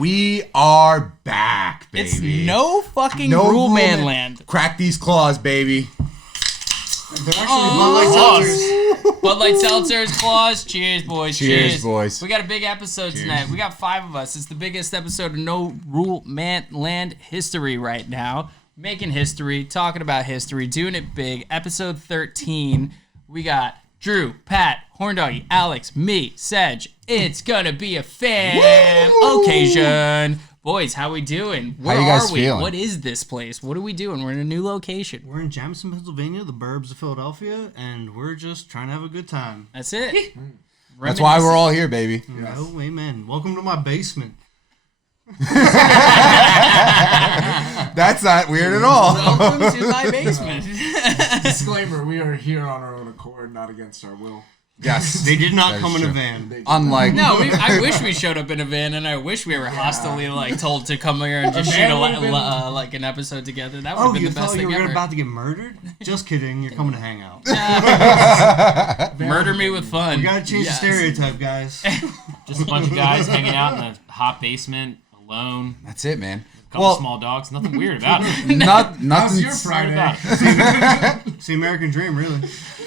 We are back, baby. It's no fucking Rule Man Land. Crack these claws, baby. They're actually Bud Light seltzers. Bud Light seltzers, claws. Cheers, boys. Cheers, boys. We got a big episode tonight. We got 5 of us. It's the biggest episode of No Rule Man Land history right now. Making history, talking about history, doing it big. Episode 13. We got Drew, Pat, Horndoggy, Alex, me, Sedge. It's gonna be a fam occasion. Boys, how we doing? Where you guys are we? feeling? What is this place? What are we doing? We're in a new location. We're in Jamison, Pennsylvania, the burbs of Philadelphia, and we're just trying to have a good time. That's it. That's why we're all here, baby. Oh, amen. Welcome to my basement. That's not weird at all. Welcome to my basement. Disclaimer, we are here on our own accord, not against our will. Yes. They did not That is come in a true. van. Unlike I wish we showed up in a van, and I wish we were hostilely told to come here and just shoot like an episode together. That would have Oh, been you the best thought you thing were ever. about to get murdered? Just kidding. You're coming to hang out. Murder me with fun. We gotta change the stereotype, guys. Just a bunch of guys hanging out in a hot basement, alone. That's it, man. Couple small dogs. Nothing weird about it. Nothing. How's your Weird Friday? about it. It's the American dream, really.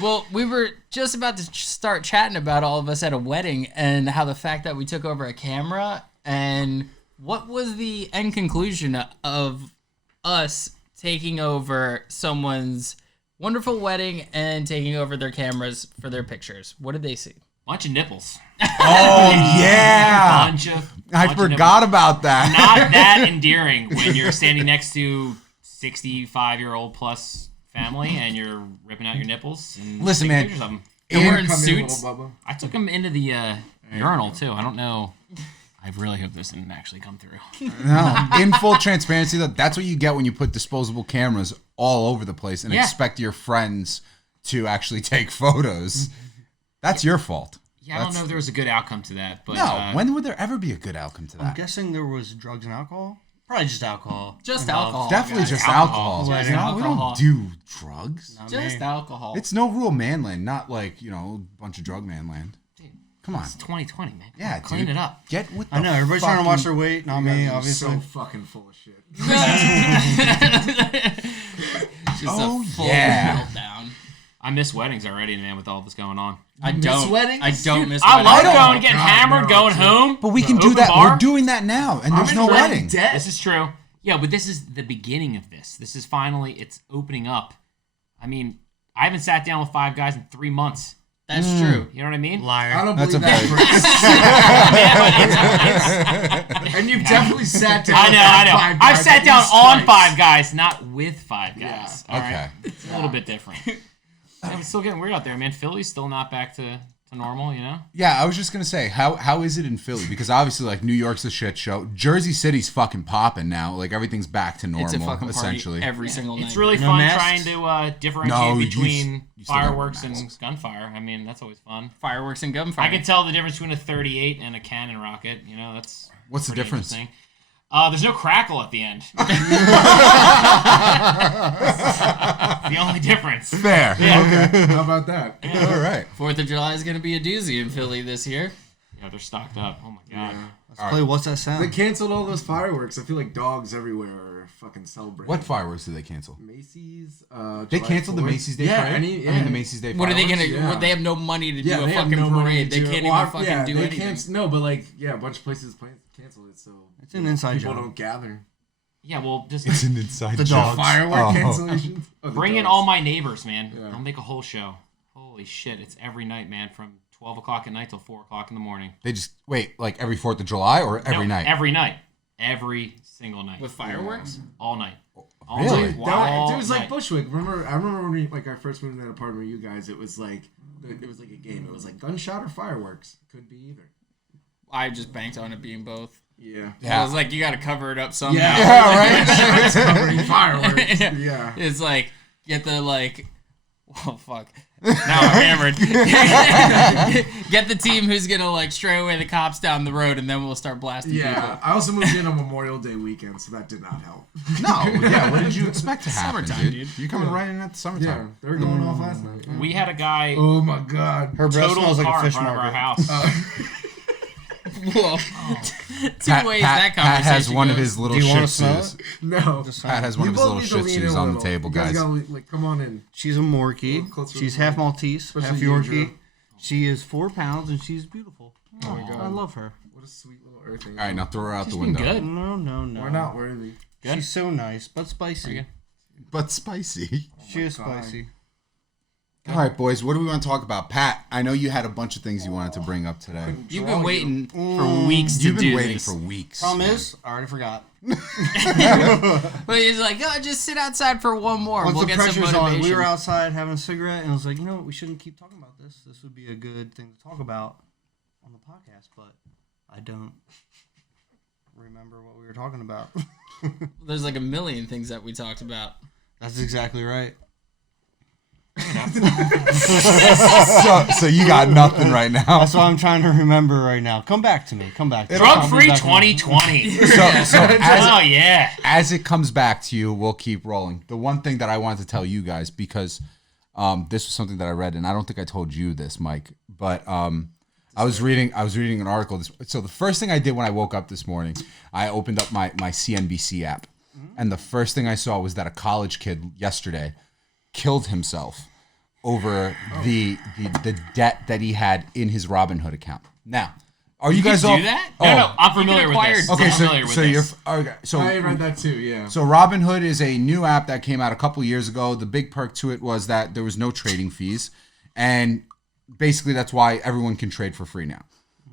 Well, we were just about to start chatting about all of us at a wedding and how the fact that we took over a camera and what was the end conclusion of us taking over someone's wonderful wedding and taking over their cameras for their pictures. What did they see? Bunch of nipples. Oh yeah. I forgot about that. Not that endearing when you're standing next to 65-year-old plus family and you're ripping out your nipples. And Listen, taking man. pictures of them. And we're in Come here, suits. little Bubba. I took them into the urinal too. I don't know. I really hope this didn't actually come through. No. In full transparency, though, that's what you get when you put disposable cameras all over the place and Yeah. expect your friends to actually take photos. That's your fault. Yeah, I don't know if there was a good outcome to that, but No. When would there ever be a good outcome to I'm that? guessing there was drugs and alcohol. Probably just alcohol. Just involved. alcohol. Definitely guys. just Alcohol. alcohol. Just No, alcohol. we don't do drugs. Not Just me. alcohol. It's no rule manland, not like, a bunch of drug manland. Come on. it's 2020, man. Yeah, Clean dude. it up. Get with the I know, everybody's trying to watch fucking- their weight, not You me, guys are obviously. so fucking full of shit. Just Oh, a full yeah. meltdown. I miss weddings already, man, with all this going on. I miss don't. weddings? I don't miss I weddings. love going, getting God, hammered, no, going dude. home. But we the can do open that. bar. We're doing that now, and there's no wedding. This is true. Yeah, but this is the beginning of this. This is finally, it's opening up. I mean, I haven't sat down with 5 guys in 3 months. That's true. You know what I mean? Liar. I don't That's believe a that. Yeah, And you've definitely sat down. I know, I know. Five I've guys sat at down least on twice. 5 guys, not with 5 guys. Yeah. All right? Okay. It's a little bit different. Yeah, it's still getting weird out there, man. Philly's still not back to normal, you know? Yeah, I was just gonna say, how is it in Philly? Because obviously, like, New York's a shit show. Jersey City's fucking popping now. Like, everything's back to normal, It's a fucking party essentially. every single night. It's really No fun masks? trying to differentiate No, you between still got fireworks and masks. gunfire. I mean, that's always fun. fireworks and gunfire. I can tell the difference between a 38 and a cannon rocket. You know, that's What's the pretty difference? interesting. There's no crackle at the end. The only difference. Fair. Okay, how about that? All right. 4th of July is going to be a doozy in Philly this year. Yeah, they're stocked up. Oh my god. Let's play What's That They Sound? canceled all those fireworks. I feel like dogs everywhere are fucking celebrating. What fireworks did they cancel? Macy's. They July canted the 4th. Macy's Day Yeah, Parade. any- I mean, yeah. the Macy's Day. What are they fireworks? going to... Yeah. They have no money to Yeah, do a they have fucking no money parade. to They do can't it. even Well, fucking yeah, do they anything. can't. No, but like, yeah, a bunch of places cancel it, so It's an inside people job. don't gather. Yeah, well, just It's an inside The job. dogs. Firework Oh. cancellations. Oh, the bring in dogs. all my neighbors, man. Yeah. I'll make a whole show. Holy shit, it's every night, man, from 12 o'clock at night till 4 o'clock in the morning. They just wait, like every 4th of July or every No, night. Every night. Every single night. With fireworks? All night. All Really? night. It was like night. Bushwick. I remember when I first moved in that apartment with you guys. It was like a game. It was like gunshot or fireworks. Could be either. I just banked on it being both. Yeah. I was like, you got to cover it up somehow. Yeah, right. It's covering fireworks. Yeah. Yeah. It's like, get the, like... Oh, fuck. Now I'm hammered. Get the team who's going to, like, stray away the cops down the road, and then we'll start blasting Yeah. people. I also moved in on Memorial Day weekend, so that did not help. No, yeah. What did you expect to happen, Summertime, dude? dude. You're coming right in at the Yeah. summertime. They were going off last night. We had a guy Oh my god. Her breath total smells like car a in fish front of our market. house. Whoa. Two ways that conversation Pat has one of goes. his little Do you wanna shit smell shoes. No. Pat has one of his little both need shit to lean shoes in a on the little. table, You guys. guys. Gotta, come on in. She's a Morkie. Closer to She's the half mic. Maltese, Especially half you, Yorkie. Drew. She is 4 pounds and she's beautiful. Oh my God. I love her. What a sweet little earthing. All right, now throw her out She's the been window. good. No. We're not worthy. Good. She's so nice, but spicy. good. But spicy. She is God. spicy. All right, boys. What do we want to talk about? Pat, I know you had a bunch of things you wanted to bring up today. You've been waiting for weeks to You've been do waiting this. for weeks. Problem is, I already forgot. But he's like, oh, just sit outside for one more. Once We'll the get some pressure's on, motivation. we were outside having a cigarette, and I was like, you know what, we shouldn't keep talking about this. This would be a good thing to talk about on the podcast, but I don't remember what we were talking about. There's like a million things that we talked about. That's exactly right. So you got nothing right now. That's what I'm trying to remember right now. Come back to me. Come back to me. Drug I'll be free back in- 2020. So Oh yeah. as it comes back to you, we'll keep rolling. The one thing that I wanted to tell you guys, because this was something that I read, and I don't think I told you this, Mike, but I was reading an article. So the first thing I did when I woke up this morning, I opened up my CNBC app, and the first thing I saw was that a college kid yesterday killed himself over the debt that he had in his Robinhood account. Now, are you guys do all that? Oh, No, I'm familiar with acquire- this. okay, I'm so familiar with so you're this. okay, so I read that too, yeah. so Robinhood is a new app that came out a couple years ago. The big perk to it was that there was no trading fees, and basically that's why everyone can trade for free now.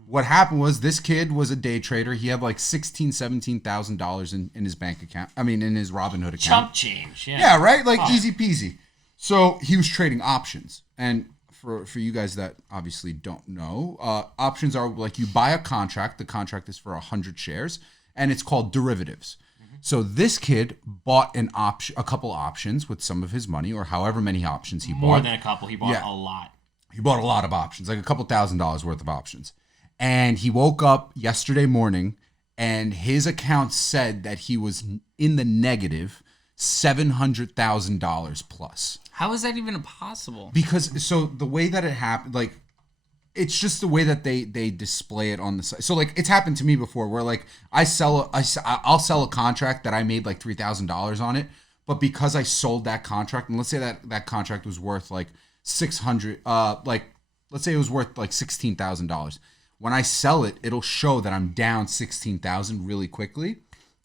What happened was this kid was a day trader. He had like $17,000 in his bank account. I mean, in his Robinhood account. Chump change. Yeah. Yeah, right? Like easy peasy. So he was trading options. And for you guys that obviously don't know, options are like you buy a contract. The contract is for 100 shares, and it's called derivatives. So this kid bought a couple options with some of his money, or however many options he More bought. than a couple. He bought Yeah. a lot. He bought a lot of options, like a couple $1,000s worth of options. And he woke up yesterday morning and his account said that he was in the negative $700,000 plus. How is that even possible? Because so the way that it happened, like it's just the way that they display it on the site. So like it's happened to me before where like I'll sell a contract that I made like $3,000 on it, but because I sold that contract, and let's say that contract was worth like 600, like let's say it was worth like $16,000. When I sell it, it'll show that I'm down 16,000 really quickly,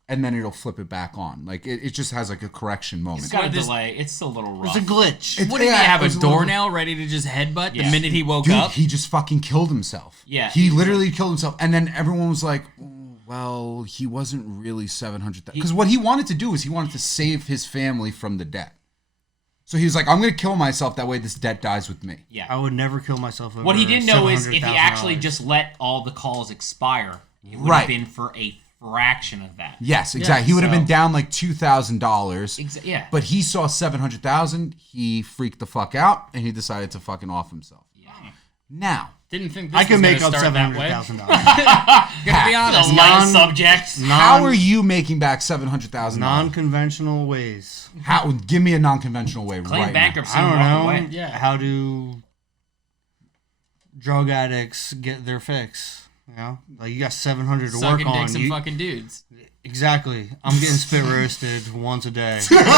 and then it'll flip it back on. Like it just has like a correction moment. It's got a this- delay. It's still a little rough. It's a glitch. What did he yeah, have, it a was a little- doornail ready to just headbutt the Yeah. minute he woke Dude, up? he just fucking killed himself. Yeah. He literally killed himself. And then everyone was like, "Oh, well, he wasn't really 700,000. Because what he wanted to do is he wanted to save his family from the debt. So he was like, I'm going to kill myself. That way this debt dies with me. yeah. I would never kill myself over What he didn't know is if he $700,000. actually just let all the calls expire, it would Right. have been for a fraction of that. Yes, exactly. He would have so- been down like $2,000. Yeah. But he saw 700,000. He freaked the fuck out and he decided to fucking off himself. Yeah. Now, Didn't think this I was can make gonna up start that way. $700,000. Gotta be The honest. light subject. how are you making back $700,000? Non-conventional ways. How? Give me a non-conventional way Claim right bankruptcy I and don't walk know. away. Yeah. How do drug addicts get their fix? You know, like you got 700 to Sucking work on. dicks and You- fucking dudes. exactly. I'm getting spit roasted once a day. Jesus Christ.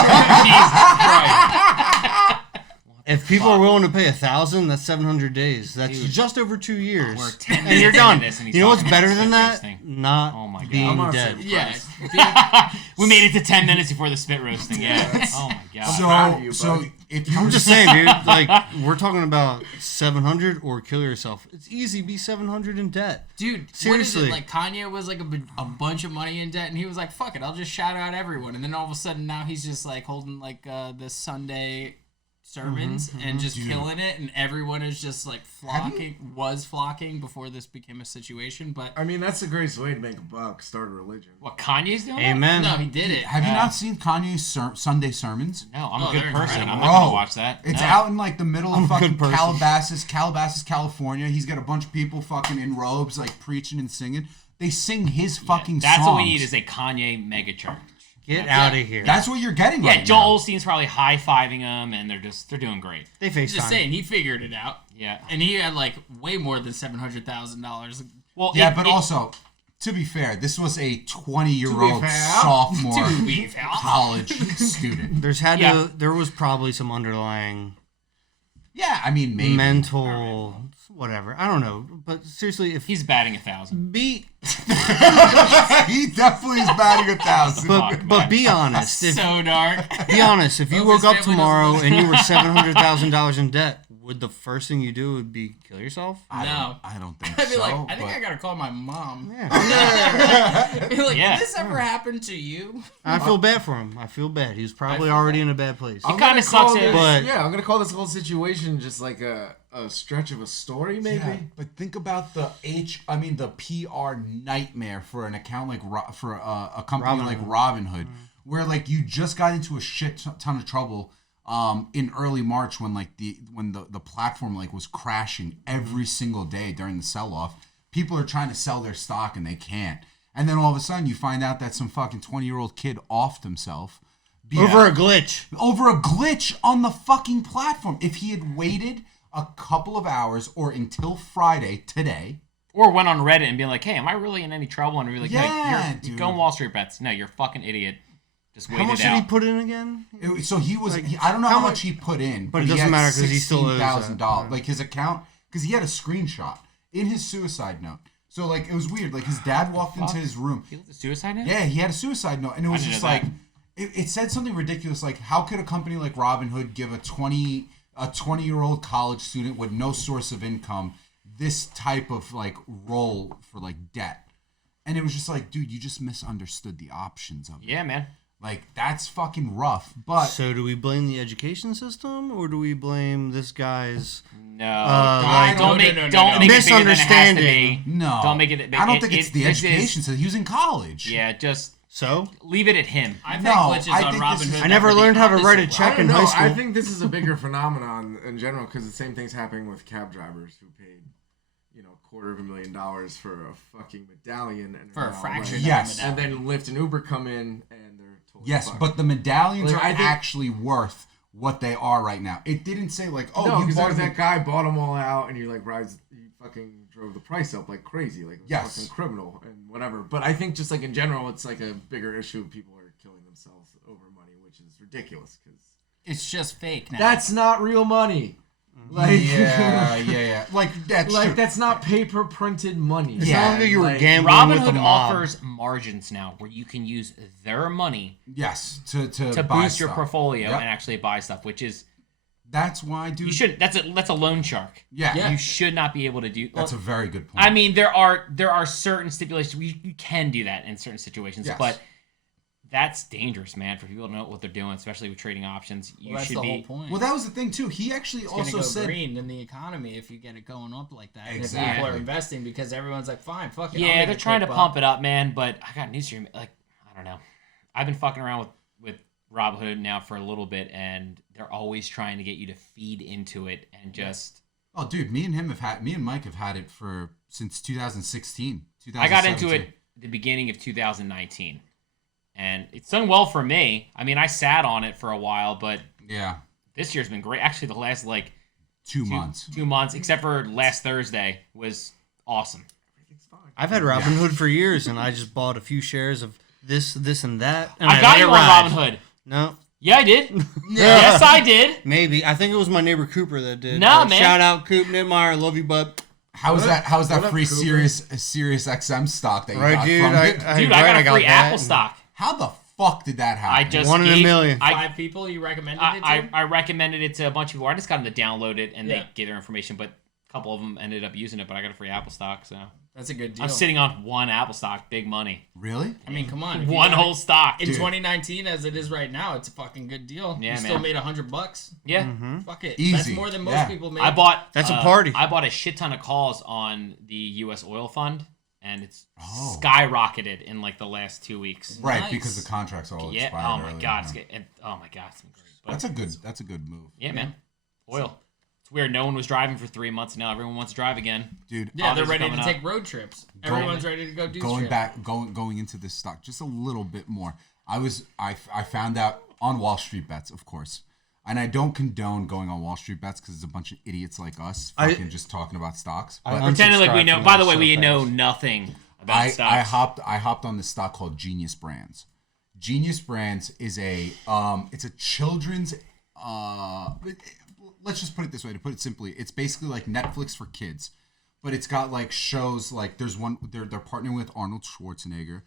If people are willing to pay 1,000, that's 700 days. That's just over 2 years. We're 10 and you're minutes done. into this and he's You know what's talking better about than spit that? roasting. Not Oh my God. being I'm dead. Yeah. We made it to 10 minutes before the spit roasting. Yeah. Oh my God. proud of you, So buddy. if you I'm were just saying, dude. Like we're talking about 700 or kill yourself. It's easy. Be 700 in debt. Dude, what is Seriously. it? Like Kanye was like a bunch of money in debt, and he was like, "Fuck it, I'll just shout out everyone." And then all of a sudden, now he's just like holding like the Sunday sermons and just killing it, and everyone is just like flocking before this became a situation. But I mean, that's the greatest way to make a buck. Start a religion. What, Kanye's doing? Amen. no, he did it. have you not seen Kanye's Sunday sermons? No, I'm Oh, a good they're person. I'm incredible. not going Bro, to watch that. It's No. out in like the middle I'm of a good fucking person. Calabasas, California. He's got a bunch of people fucking in robes, like preaching and singing. They sing his fucking That's songs. what we need is a Kanye megachurch. Get out of here. That's what you're getting Yeah, right Joel now. Osteen's probably high-fiving him, and they're doing great. They FaceTime. Just saying, he figured it out, Yeah. and he had like way more than $700,000. Well, Yeah, but also, to be fair, this was a 20-year-old fair. sophomore To be fair. college student. There was probably some underlying Yeah, I mean, maybe. mental whatever. I don't know, but seriously, if He's batting 1,000. be He definitely is batting 1,000. but be honest, if So dark. be honest, if you Hope woke his up family tomorrow doesn't and you were $700,000 in debt, would the first thing you do would be kill yourself? No. I don't think I'd be so. like, I think but- I gotta call my mom. Yeah. Be like, Yeah. did this ever happen to you? I feel bad for him. I feel bad. He was probably already in a bad place. It kind of sucks. But- I'm gonna call this whole situation just like a stretch of a story, maybe. Yeah, but think about the PR nightmare for an account like for a company like Robinhood, where like you just got into a shit ton of trouble in early March when the platform like was crashing every single day during the sell off. People are trying to sell their stock and they can't, and then all of a sudden you find out that some fucking 20-year-old kid offed himself Over a glitch. over a glitch on the fucking platform. If he had waited a couple of hours or until Friday today, Or went on Reddit and be like, hey, am I really in any trouble? And be like, Yeah, you're dude. going Wall Street bets. No, you're a fucking idiot. Just wait How much it did out. he put in again? so he was. I don't know how how much he put in, but it doesn't matter 'cause he still owes that. $16,000. Like his account, because he had a screenshot in his suicide note. So like it was weird. Like his dad walked into his room. He left a suicide note? Yeah, he had a suicide note, and it was didn't just know like that. it said something ridiculous. Like, how could a company like Robinhood give a 20-year-old college student with no source of income this type of like role for like debt? And it was just like, dude, you just misunderstood the options of it. Yeah, man. Like that's fucking rough. But So do we blame the education system or do we blame this guy's No. like- don't No, make no, no, don't no. make it bigger than it has to Misunderstanding. be. no, Don't make it. I don't think it's the this is- education system. He was in college. Yeah, just so? leave it at him. I've No, had glitches I on think this is- Robinhood. I never that were the learned how to write a opposite check way. in I don't high know. school. I think this is a bigger phenomenon in general because the same thing's happening with cab drivers who paid, $250,000 for a fucking medallion and For a are now, fraction like- of Yes. a medallion. and then Lyft and Uber come in and they're totally Yes, fucked. but the medallions Like, are I think- actually worth what they are right now. It didn't say like, oh, no, you because bought that it. guy bought them all out, and you fucking drove the price up like crazy, like a Yes. fucking criminal and whatever. But I think just like in general, it's like a bigger issue. People are killing themselves over money, which is ridiculous because It's just fake now. that's not real money. Like Yeah. Like that's like true. that's not paper printed money. It Yeah, sounds like you were like, gambling with the Robinhood mob. offers margins now where you can use their money Yes, to to buy boost your stuff. portfolio Yep. and actually buy stuff, which is That's why, dude. you should. That's a loan shark. Yeah, Yeah. You should not be able to do. that's a very good point. I mean, there are certain stipulations. You can do that in certain situations, Yes. but that's dangerous, man. For people to know what they're doing, especially with trading options, you Well, that's should the be. whole point. well, that was the thing too. He actually It's gonna also go said, green in the economy if you get it going up like that. And if Exactly. people are investing because everyone's like, fine, fuck it. Yeah, they're trying to pump it up, man. But I got news for you. Like, I don't know. I've been fucking around with Robinhood now for a little bit, and they're always trying to get you to feed into it and just. "Oh, dude, me and Mike have had it for since 2016. I got into 2017. it the beginning of 2019, and it's done well for me. I mean, I sat on it for a while, but Yeah, this year's been great. Actually, the last like 2 months. 2 months, except for last Thursday, was awesome. I've had Robinhood for years, and I just bought a few shares of this, and that. And I got let you it on ride. Robinhood. No, Yeah, I did. Yes, I did. maybe. I think it was my neighbor Cooper that did. Nah, man. Shout out Coop Nitmeyer, love you, bud. How is that? How is that what up, free Cooper? Sirius XM stock that you Right, got dude. from it? Dude, I got a free Apple that. stock. How the fuck did that I happen? just One in a gave- million. I, 5 people you recommended it to? I recommended it to a bunch of people. I just got them to download it and Yeah. they gave their information, but a couple of them ended up using it. But I got a free Apple stock, so That's a good deal. I'm sitting on one Apple stock, big money, Really? I mean, come on. if you one got it whole stock. in Dude. 2019 as it is right now, it's a fucking good deal. Yeah, you still man. made $100. Yeah, Fuck it. Easy. That's more than most Yeah. people made. I bought. That's a party. I bought a shit ton of calls on the U.S. oil fund, and it's Oh. skyrocketed in like the last 2 weeks. Right, Nice. because the contracts are all Yeah. expired. Oh my early, god. yeah. It's good. Oh my god. It's been great. But That's a good move, yeah, man. Oil. It's weird. No one was driving for 3 months, and now everyone wants to drive again. dude. yeah, they're Others ready to coming up. take road trips. Everyone's ready to go do Going trips. back, going into this stock just a little bit more. I found out on Wall Street Bets, of course, and I don't condone going on Wall Street Bets because it's a bunch of idiots like us fucking just talking about stocks. But Pretending like we Unsubscribe know. from By them the way, so we know fast. nothing. about I stocks. hopped on this stock called Genius Brands. Genius Brands is it's a children's let's just put it this way, to put it simply, it's basically like Netflix for kids, but it's got like shows like there's one they're partnering with Arnold Schwarzenegger.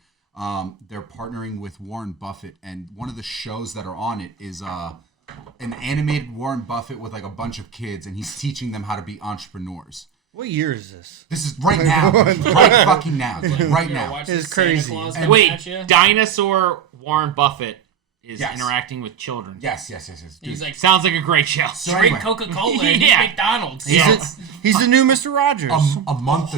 They're partnering with Warren Buffett, and one of the shows that are on it is an animated Warren Buffett with like a bunch of kids, and he's teaching them how to be entrepreneurs. What year is this? This is right now, right fucking now, right now. Watch It's this Santa crazy. Claus And- come Wait, at ya. dinosaur Warren Buffett is Yes. interacting with children. Yes. Dude. He's like, Sounds like a great show. So drink anyway, Coca-Cola and Yeah. eat McDonald's. He's the new Mr. Rogers. a month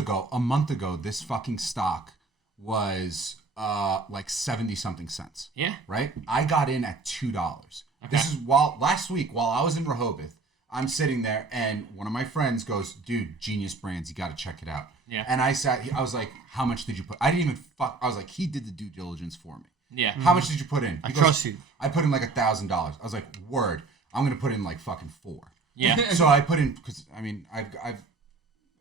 ago, this fucking stock was like 70 something cents. Yeah. Right? I got in at $2. This is last week while I was in Rehoboth, I'm sitting there and one of my friends goes, "Dude, Genius Brands, you got to check it out." Yeah. And I was like, "How much did you put?" I didn't even I was like, he did the due diligence for me. Yeah. How much did you put in? I trust you. I put in like $1,000. I was like, word, I'm gonna put in like fucking $4. Yeah. So I put in, because I mean, I've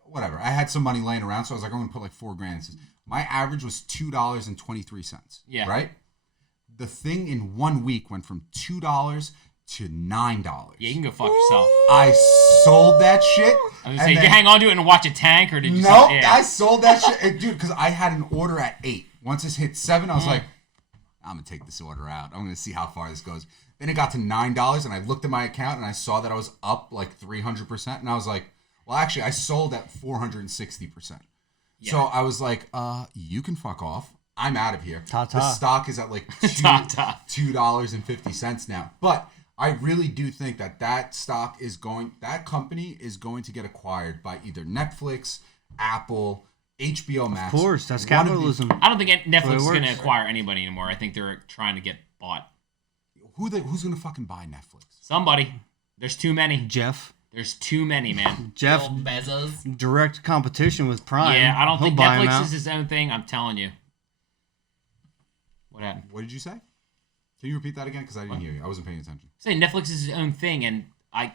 whatever. I had some money laying around, so I was like, I'm gonna put like $4,000. My average was $2.23. Yeah. Right. The thing in 1 week went from $2 to $9. Yeah, you can go fuck yourself. I sold that shit. I was gonna and say, did then- you hang on to it and watch a tank, or did you? No, Yeah. I sold that shit, and dude. Because I had an order at 8. Once it hit 7, I was like, I'm gonna take this order out. I'm gonna see how far this goes. Then it got to $9, and I looked at my account and I saw that I was up like 300%, and I was like, well, actually, I sold at 460%. So I was like, you can fuck off. I'm out of here. Ta-ta. The stock is at like Ta-ta. $2.50 now, but I really do think that stock is that company is going to get acquired by either Netflix, Apple, HBO Max. Of course, that's One of the- capitalism. I don't think Netflix is going to works. acquire anybody anymore. I think they're trying to get bought. Who's gonna fucking buy Netflix? Somebody. There's too many. Jeff. There's too many, man. Jeff, Bill Bezos. direct competition with Prime. Yeah, I don't He'll think buy 'em Netflix out. is his own thing. I'm telling you. What happened? What did you say? Can you repeat that again? Because I didn't hear you. I wasn't paying attention. Saying Netflix is his own thing, and I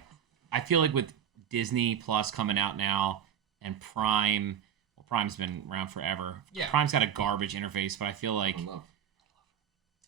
feel like with Disney Plus coming out now and Prime, well, Prime's been around forever. Yeah. Prime's got a garbage interface, but I feel like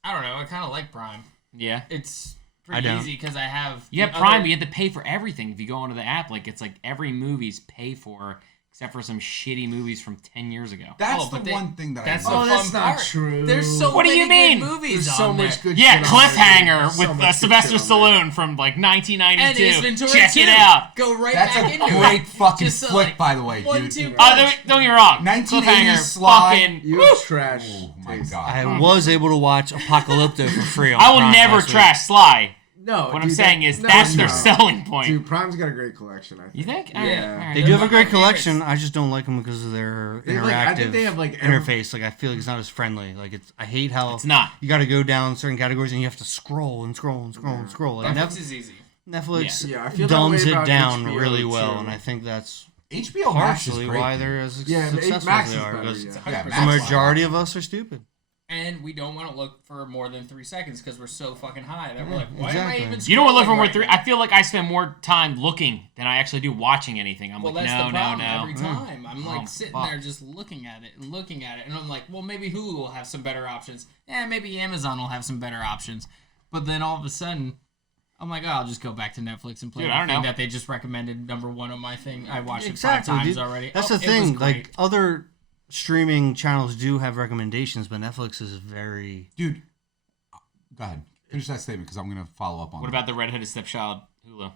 I don't know. I kind of like Prime. yeah. It's I pretty don't. easy because I have. You have the Prime, other- but you have to pay for everything if you go onto the app. Like it's like every movie's pay for, except for some shitty movies from 10 years ago. That's Oh, but the one thing that That's I the love. fun that's not part. true. There's so What do many you mean? good movies There's on so there. much good Yeah, shit on there. Cliffhanger There's so with much good Sylvester shit on there. Stallone from like And 1992. Ace Ventura Check 2. it out. Go right That's back a into great it. fucking Just so, flick, like, by the way, one, dude. two, Don't get me wrong. 1980s Cliffhanger, Sly. fucking. You woo. have trash. Oh my taste. god. I was able to watch Apocalypto for free on I will Prime never last week. trash Sly. No, What I'm dude, saying that- is no, that's no. their selling point. Dude, Prime's got a great collection. I think. You think? Yeah. All right. They do have a They're great my collection. I just don't like them because of their They have, like, I interactive think they have, like, every- interface. Like I feel like it's not as friendly. Like I hate how It's not. You got to go down certain categories and you have to scroll and scroll and scroll and scroll. Like Netflix is easy. Netflix Yeah, I feel that dumbs way it about down HBO really well, too. and I think that's HBO Max is partially great. why dude. they're as Yeah, successful Max as they is are. better, Because yeah. Yeah, 100%. the Max- majority of us are stupid. And we don't want to look for more than 3 seconds because we're so fucking high that we're like, why exactly. am I even? You don't want to look for scrolling more right three. now? I feel like I spend more time looking than I actually do watching anything. I'm Well, like, that's no, the no, problem no. every time. I'm like Oh, sitting fuck. there just looking at it and looking at it, and I'm like, well, maybe Hulu will have some better options. Yeah, maybe Amazon will have some better options. But then all of a sudden, I'm like, oh, I'll just go back to Netflix and play Dude, the I don't thing know. that they just recommended #1 on my thing. I watched Exactly, it 5 times dude. already. That's Oh, the it was thing. great. Like other streaming channels do have recommendations, but Netflix is very. Dude, go ahead. Finish that statement because I'm gonna follow up on. What that. about the redheaded stepchild Hulu?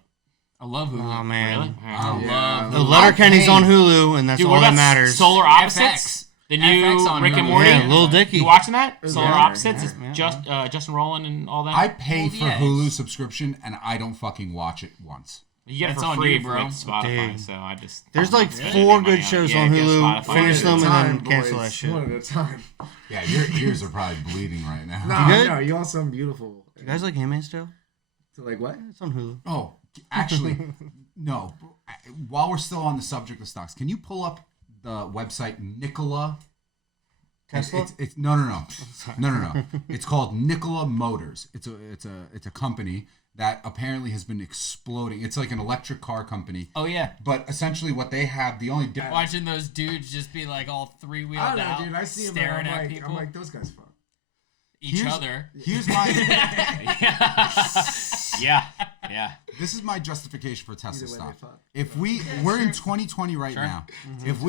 I love Hulu. Oh man, Really? I Yeah. love the Hulu. Letterkenny's I on hate- Hulu, and that's Dude, all what that about matters. Solar Opposites? FX. The new FX on Rick and Hulu. Morty? Yeah, Lil Dicky. You watching that? Solar Yeah. Opposites is Yeah. Justin Roiland and all that. I pay Well, for yeah, Hulu it's- subscription and I don't fucking watch it once. you get it It's for on free you, bro. with Spotify, Dude. so I just There's like Really? 4 Make money good on it. shows Yeah, on get Hulu. Spotify. Finish One them at a and then time, cancel boys. that shit. One at a time. Yeah, your ears are probably bleeding right now. No, good? no, you also beautiful. You guys like Handmaid's Tale? So like what? It's on Hulu. Oh, actually, no. While we're still on the subject of stocks, can you pull up the website Nikola? Tesla? It's no. It's called Nikola Motors. It's a company that apparently has been exploding. It's like an electric car company. Oh yeah. But essentially what they have, the only difference... Watching those dudes just be like all three-wheeled I don't know, out, dude. I see him. staring I'm at like, people, I'm like, those guys fuck. each other. Here's my... Yeah. Yeah. This is my justification for Tesla Either way, stock. they fuck. If we're in 2020 right now. If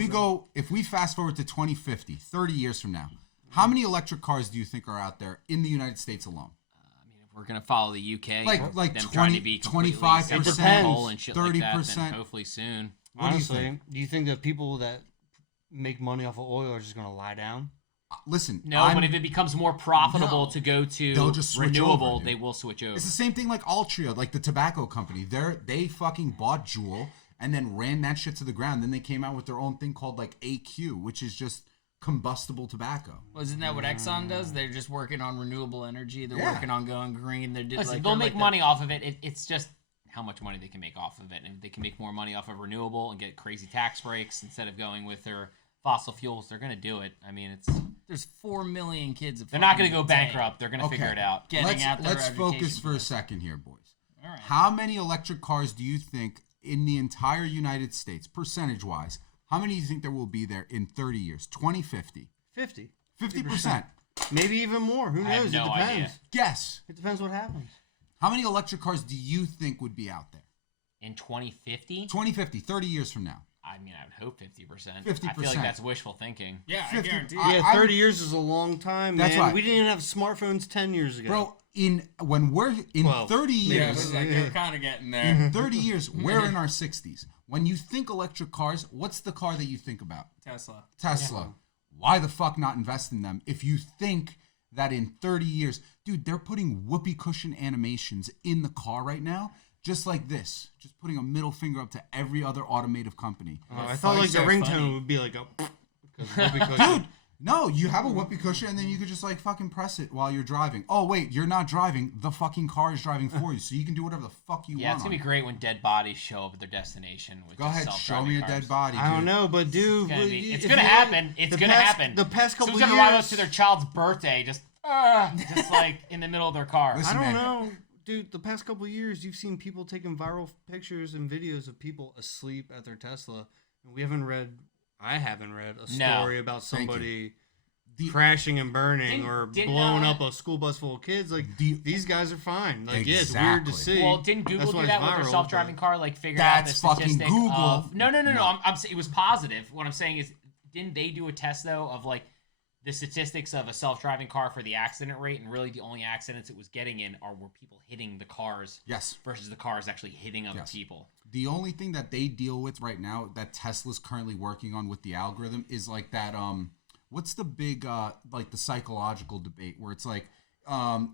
we fast forward to 2050, 30 years from now, how many electric cars do you think are out there in the United States alone? We're gonna follow the UK, Like them 20, trying to be 25%, It depends. and shit like that. 30%. Then hopefully soon. What do you Honestly, think? do you think that people that make money off of oil are just gonna lie down? Listen, No, but if it becomes more profitable No. to go to They'll just switch renewable, over, dude. they will switch over. it's the same thing like Altria, like the tobacco company. They fucking bought Juul and then ran that shit to the ground. Then they came out with their own thing called like AQ, which is just combustible tobacco. Wasn't that what Exxon does? They're just working on renewable energy. They're Yeah. working on going green. They're Listen, like they'll they're make like money off of it. It's just how much money they can make off of it. And if they can make more money off of renewable and get crazy tax breaks instead of going with their fossil fuels, they're going to do it. I mean, There's 4 million kids. they're not going to go bankrupt. They're going to Okay. figure it out. Getting out their Let's education focus for a process. second here, boys. All right. How many electric cars do you think in the entire United States, percentage-wise, how many do you think there will be there in 30 years? 2050? 50. 50%. Maybe even more. Who knows? I have no it depends. idea. Guess. It depends what happens. How many electric cars do you think would be out there? In 2050, 2050, 30 years from now. I mean, I would hope 50%. 50%. I feel like that's wishful thinking. Yeah, I 50 guarantee. I- Yeah, 30 years is a long time, That's man. right. We didn't even have smartphones 10 years ago. Bro, when we're in 12. 30 Yeah, years, it's like they're kind of getting there. 30 years, we're in our 60s. When you think electric cars, what's the car that you think about? Tesla. Tesla. Why the fuck not invest in them if you think that in 30 years, dude, they're putting whoopee cushion animations in the car right now, just like this, just putting a middle finger up to every other automotive company. I thought like the so ringtone funny. would be like a because Dude, no, you have a whoopee cushion and then you could just like fucking press it while you're driving. Oh wait, you're not driving. The fucking car is driving for you, so you can do whatever the fuck you Yeah, want. it's gonna on be it. great when dead bodies show up at their destination. With Go just ahead, show self-driving me a cars. dead body. I don't dude. know, but dude, It's gonna happen. It's gonna happen. The past couple Someone's years, gonna arrive up to their child's birthday, just like in the middle of their car. Listen, I don't man. know, dude. The past couple years, you've seen people taking viral pictures and videos of people asleep at their Tesla, and we haven't read. I haven't read a No. story about Thank you. somebody The- crashing and burning Didn't- or didn't, blowing up a school bus full of kids. Like The- these guys are fine. Like yeah, it's weird to Exactly. see. Well, didn't Google That's do why that it's with their viral, self-driving but- car? Like figure out the That's fucking statistic Google. of no. No. It was positive. What I'm saying is, didn't they do a test though of like the statistics of a self-driving car for the accident rate, and really the only accidents it was getting in were people hitting the cars Yes. versus the cars actually hitting other Yes. people. The only thing that they deal with right now that Tesla's currently working on with the algorithm is like that what's the big like the psychological debate where it's like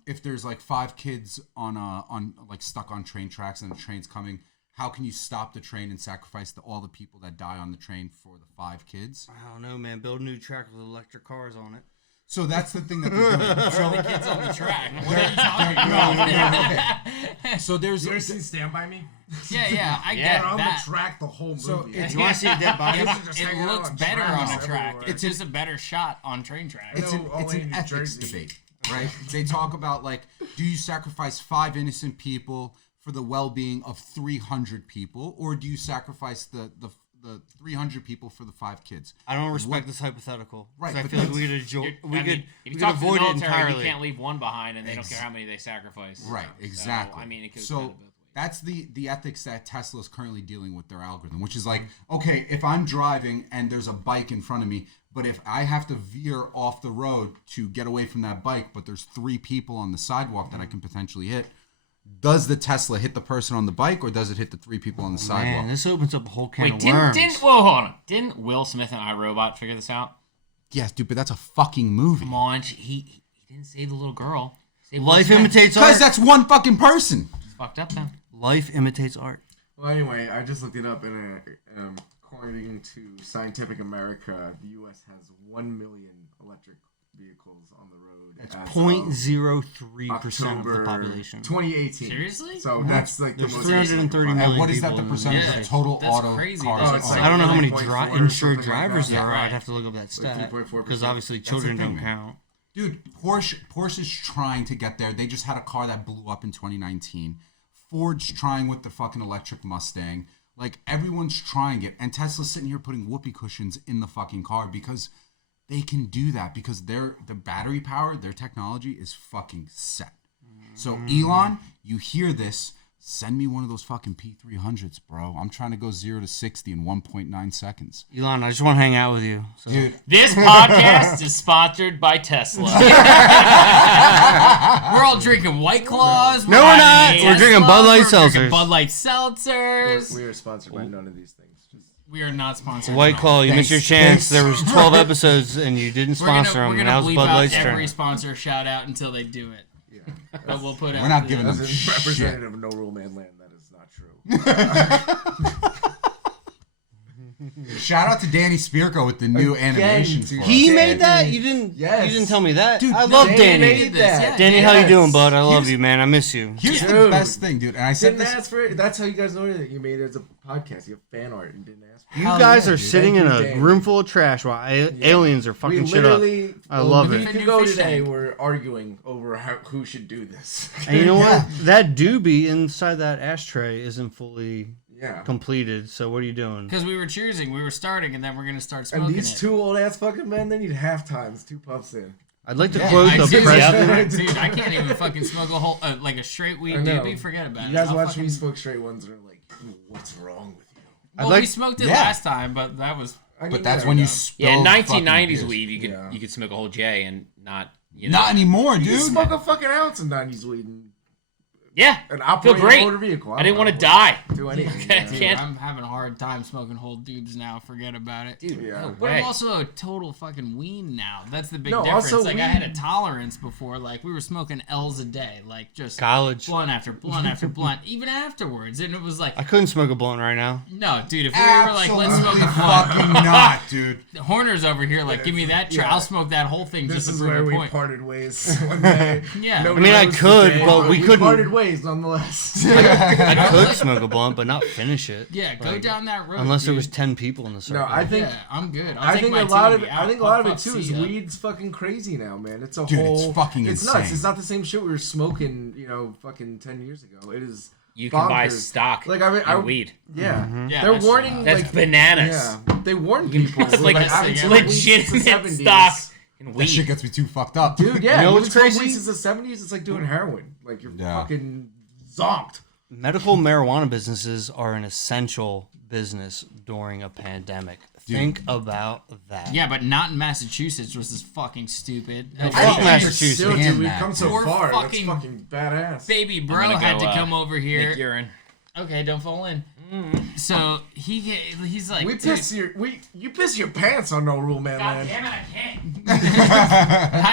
if there's like 5 kids on like stuck on train tracks and the train's coming, how can you stop the train and sacrifice all the people that die on the train for the 5 kids? I don't know, man. Build a new track with electric cars on it. So that's the thing that they're doing. Throw the kids on the track. What are you talking about? Okay. So there's You ever seen Stand By Me? Yeah, I Yeah. get They're on that. the track the whole movie. So it's- You want to see a dead body? Yeah, Just it hanging out looks on better tracks on a track. everywhere. It's just a better shot on train tracks. it's an, know it's only an in New ethics Jersey. debate, right? They talk about like, do you sacrifice 5 innocent people for the well-being of 300 people, or do you sacrifice the 300 people for the 5 kids? I don't respect this hypothetical. 'Cause Right, I but feel like that's- we could enjoy, If we you could talk to the avoid it military, entirely. you can't leave one behind, and they don't care how many they sacrifice. Right, So, exactly. I mean, it could so go both ways. that's the ethics that Tesla is currently dealing with their algorithm, which is like, okay, if I'm driving and there's a bike in front of me, but if I have to veer off the road to get away from that bike, but there's 3 people on the sidewalk that I can potentially hit, does the Tesla hit the person on the bike or does it hit the 3 people on the sidewalk? Man, this opens up a whole can Wait, of worms. hold on. Didn't Will Smith and iRobot figure this out? Yes, dude, but that's a fucking movie. Come on, he didn't save the little girl. Saved Will Life Smith. imitates Because art. that's one fucking person. It's fucked up though. Life imitates art. Well, anyway, I just looked it up, and according to Scientific America, the U.S. has 1 million electric vehicles on the road. That's as of 0.03% of the October population. 2018. Seriously? So that's like There's the most. 330 million And what is that people the in percentage Yeah, of total that's auto crazy. cars? Oh, it's on like- I don't know how many 3.4 or insured something like drivers that. there are. Yeah. I'd have to look up that stat 3.4%. because obviously the children thing, don't man. count. Dude, Porsche's trying to get there. They just had a car that blew up in 2019. Ford's trying with the fucking electric Mustang. Like, everyone's trying it. And Tesla's sitting here putting whoopee cushions in the fucking car because they can do that because the battery power, their technology is fucking set. So, Elon, you hear this, send me one of those fucking P300s, bro. I'm trying to go 0 to 60 in 1.9 seconds. Elon, I just want to hang out with you. So. Dude, This podcast is sponsored by Tesla. We're all drinking White Claws. No, we're not. We're drinking Bud Light We're drinking seltzers. Bud Light seltzers. We are sponsored by none of these things. Just We are not sponsored. White at all. Claw, you missed your chance. Thanks. There was 12 episodes and you didn't sponsor We're them. gonna And that was bleep Bud out Light's every turn. sponsor shout out until they do it. yeah. But we'll put it. We're not giving As them a shit. representative of No Rule Man Land, that is not true. Shout out to Danny Spirko with the new animation. dude. for He us. made that? Danny. You didn't Yes. tell me that. Dude, I love Danny Danny. made that. Yeah, Danny, how you Yes. doing, bud? I love Here's- you, man. I miss you. Here's the Dude. best thing, dude. And I said Didn't this. ask for it. That's how you guys know that you made it as a podcast. You have fan art and didn't ask for it. You Hell guys yeah, are dude. sitting in Thank a you, Danny. room full of trash while aliens are fucking shit up. I love a it. week New ago fish today, tank. we're arguing over who should do this. And you know Yeah. what? That doobie inside that ashtray isn't fully Yeah. completed. So what are you doing? Because we were choosing, we were starting, and then we're gonna start And smoking these it. two old ass fucking men, they need half times, 2 puffs in. I'd like to Yeah, quote I the do, president. dude, I can't even fucking smoke a whole like a straight weed I know. doobie. Forget about it. You guys I'll watch fucking- me smoke straight ones and are like, what's wrong with you? Well, like- we smoked it Yeah. last time, but that was. I mean, But that's yeah, when you yeah. spilled Yeah, in fucking 1990s beers. weed, you could Yeah. you could smoke a whole J and not you know. Not anymore, You dude. smoke a fucking ounce in 90s weed and Yeah, operate great. a motor vehicle. I didn't want to know. die. Do anything. Can't- Dude, can't- I'm having a hard time smoking whole dubes now. Forget about it. Dude, Yeah. no But way. I'm also a total fucking wean now. That's the big No, difference. also Like I had a weed- tolerance before. Like we were smoking L's a day, like just College. blunt after blunt after blunt, even afterwards. And it was like, I couldn't smoke a blunt right now. no, dude. If we were like, let's smoke a blunt, fucking not, dude. Horner's over here, like, give me that. Yeah. I'll smoke that whole thing This just to is prove where a we point. parted ways one day. Yeah. Nobody I mean, I knows the could, day, but we couldn't. parted ways nonetheless. I could smoke a blunt, but not finish it. Yeah, go Like, down that road. Unless there dude. was 10 people in the circle. No, I think Yeah, I'm good. I'll I take think my a lot of TV it. out, I think a lot of puff it too up, is see ya. weed's fucking crazy now, man. It's a Dude, whole. it's fucking It's insane. nuts. It's not the same shit we were smoking, fucking 10 years ago. It is. You can buy bonkers. stock Like I mean, of weed. Yeah, Yeah, they're that's warning. true. That's like, bananas. Yeah, they warn people. It's like Yes, I've yeah. smoked weed since the legitimate 70s. stock in That weed. shit gets me too fucked up. Dude, yeah, You know you what's smoke crazy? weed since the 70s. It's like doing heroin. Like you're Yeah. fucking zonked. Medical marijuana businesses are an essential business during a pandemic. Think about that. Yeah, but not in Massachusetts, which is fucking stupid. Fuck I Massachusetts. Still, dude, we've that, come so Poor far. That's fucking- fucking badass. Baby bro I'm gonna had go, to come over Make here. urine. Okay, don't fall in. So he's like, We dude, piss you piss your pants on No Rule Man God Land. damn it, I can't.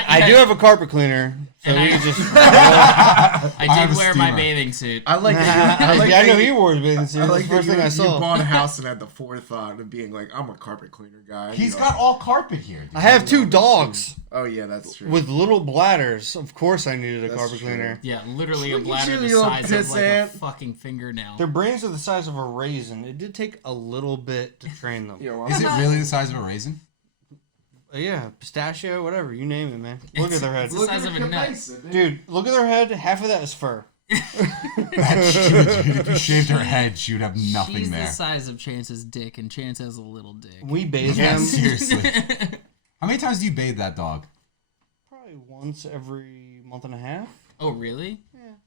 I do have a carpet cleaner, so And we I- can just. I have did a wear my steamer. bathing suit. I like that. I like I that know you- he wore his bathing suit. I That's like the that first thing I you saw. bought a house and had the forethought of being like, I'm a carpet cleaner guy. He's You know? got all carpet here. Dude. I have 2 dogs Oh yeah, that's true. with little bladders. Of course, I needed a That's carpet true. cleaner. Yeah, literally a Look at bladder you, the you little size of like a pissant. fucking fingernail. Their brains are the size of a raisin. It did take a little bit to train them. Yo, Is it really the size of a raisin? Yeah, pistachio, whatever, you name it, man. Look at their head. the size of a nut. Dude, look at their head. Half of that is fur. That shit, dude, if you shaved her head, she would have nothing She's there. the size of Chance's dick, and Chance has a little dick. We bathe Yeah, them seriously. How many times do you bathe that dog? probably once every month and a half. Oh, really?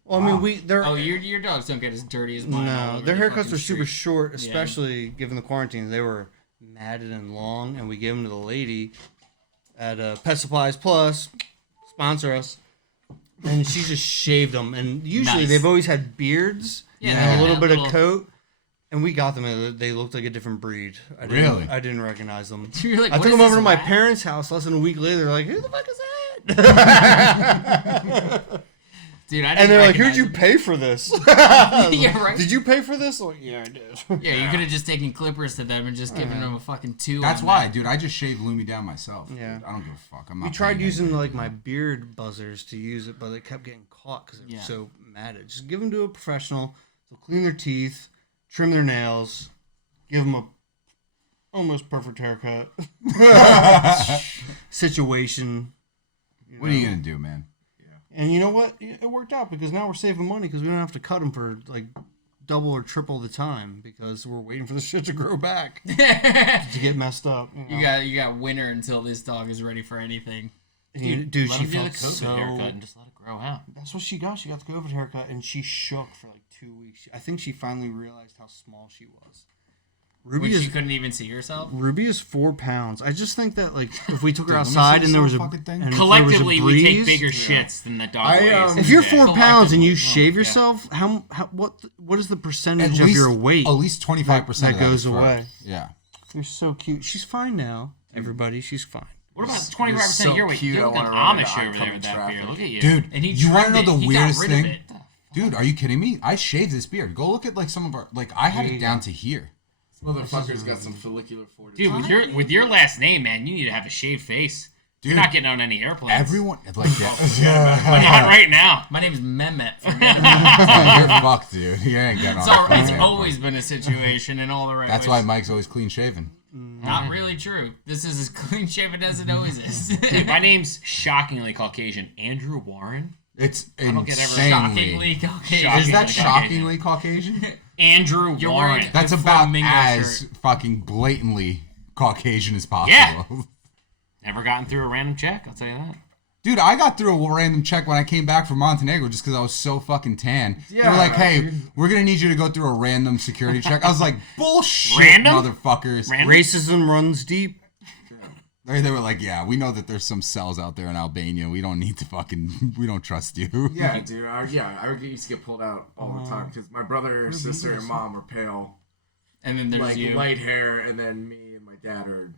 Well, I mean, they're Oh, your dogs don't get as dirty as mine. all no, over their the haircuts fucking are super street. short, especially given the quarantine. They were matted and long, and we gave them to the lady at Pet Supplies Plus, sponsor us, and she just shaved them. And usually Nice. they've always had beards Yeah, and they a have little that bit of little- coat. And we got them, and they looked like a different breed. Really? I didn't recognize them. You're like, I what took is them over this, to my rat? parents' house less than a week later. They're like, "Who the fuck is that?" Dude, I didn't And they're like, "Who'd recognize you him. pay for this?" Yeah, right. Did you pay for this? Like, yeah, I did. Yeah, you could have just taken clippers to them and just given them a fucking 2. That's on why, that. dude. I just shaved Lumi down myself. Yeah. Dude. I don't give a fuck. I'm not. We tried paying using anybody. like my beard buzzers to use it, but they kept getting caught because they're Yeah. so matted. Just give them to a professional. They'll clean their teeth, trim their nails, give them a almost perfect haircut. Situation. What are you gonna do, man? And you know what? It worked out because now we're saving money because we don't have to cut them for like double or triple the time because we're waiting for the shit to grow back to get messed up. You know? You got winter until this dog is ready for anything. Dude, Let she him do the felt COVID so. haircut and just let it grow out. That's what she got. She got the COVID haircut, and she shook for like 2 weeks. I think she finally realized how small she was. When she couldn't even see herself. Ruby is 4 pounds. I just think that like if we took her Dude, let me outside see and there was this a fucking thing. and if there was a Collectively, we take breeze- bigger shits than that dog I, weighs. If you're Yeah. 4 pounds and you Collectively. shave yeah. yourself, what is the At percentage of least, your weight at least 25% that of goes is fur. away? Yeah. You're so cute. She's fine now. Everybody, she's fine. What about You're 25% so of your weight? cute, You I look like wanna run into Amish over there oncoming with that traffic. beard. Look at you. Dude, And he you want to know trimmed the it. He got weirdest rid of thing? it. Dude, are you kidding me? I shaved this beard. Go look at like some of our like I had it down to here. This motherfucker's got some follicular Dude, fortitude. with your last name, man, you need to have a shaved face. Dude, You're not getting on any airplanes. everyone like But not right now. My name's Mehmet. From You're fucked, dude. You ain't getting on. it's always been a situation in all the right That's ways. why Mike's always clean shaven. Not really true. This is as clean shaven as it always is. Dude, my name's shockingly Caucasian. Andrew Warren? It's don't get ever Shockingly insanely. Caucasian. Is that Shockingly shockingly Caucasian? Andrew You're Warren. wearing- That's Full about Mingo as shirt. fucking blatantly Caucasian as possible. Yeah. Never gotten through a random check, I'll tell you that. Dude, I got through a random check when I came back from Montenegro just because I was so fucking tan. They Yeah, were like, hey, dude. we're going to need you to go through a random security check. I was like, bullshit, Random? motherfuckers. Random? Racism runs deep. They were like, yeah, we know that there's some cells out there in Albania. We don't need to fucking, we don't trust you. Yeah, dude. I used to get pulled out all the time because my brother, sister, and mom are pale, And then there's like you. light hair, and then me and my dad are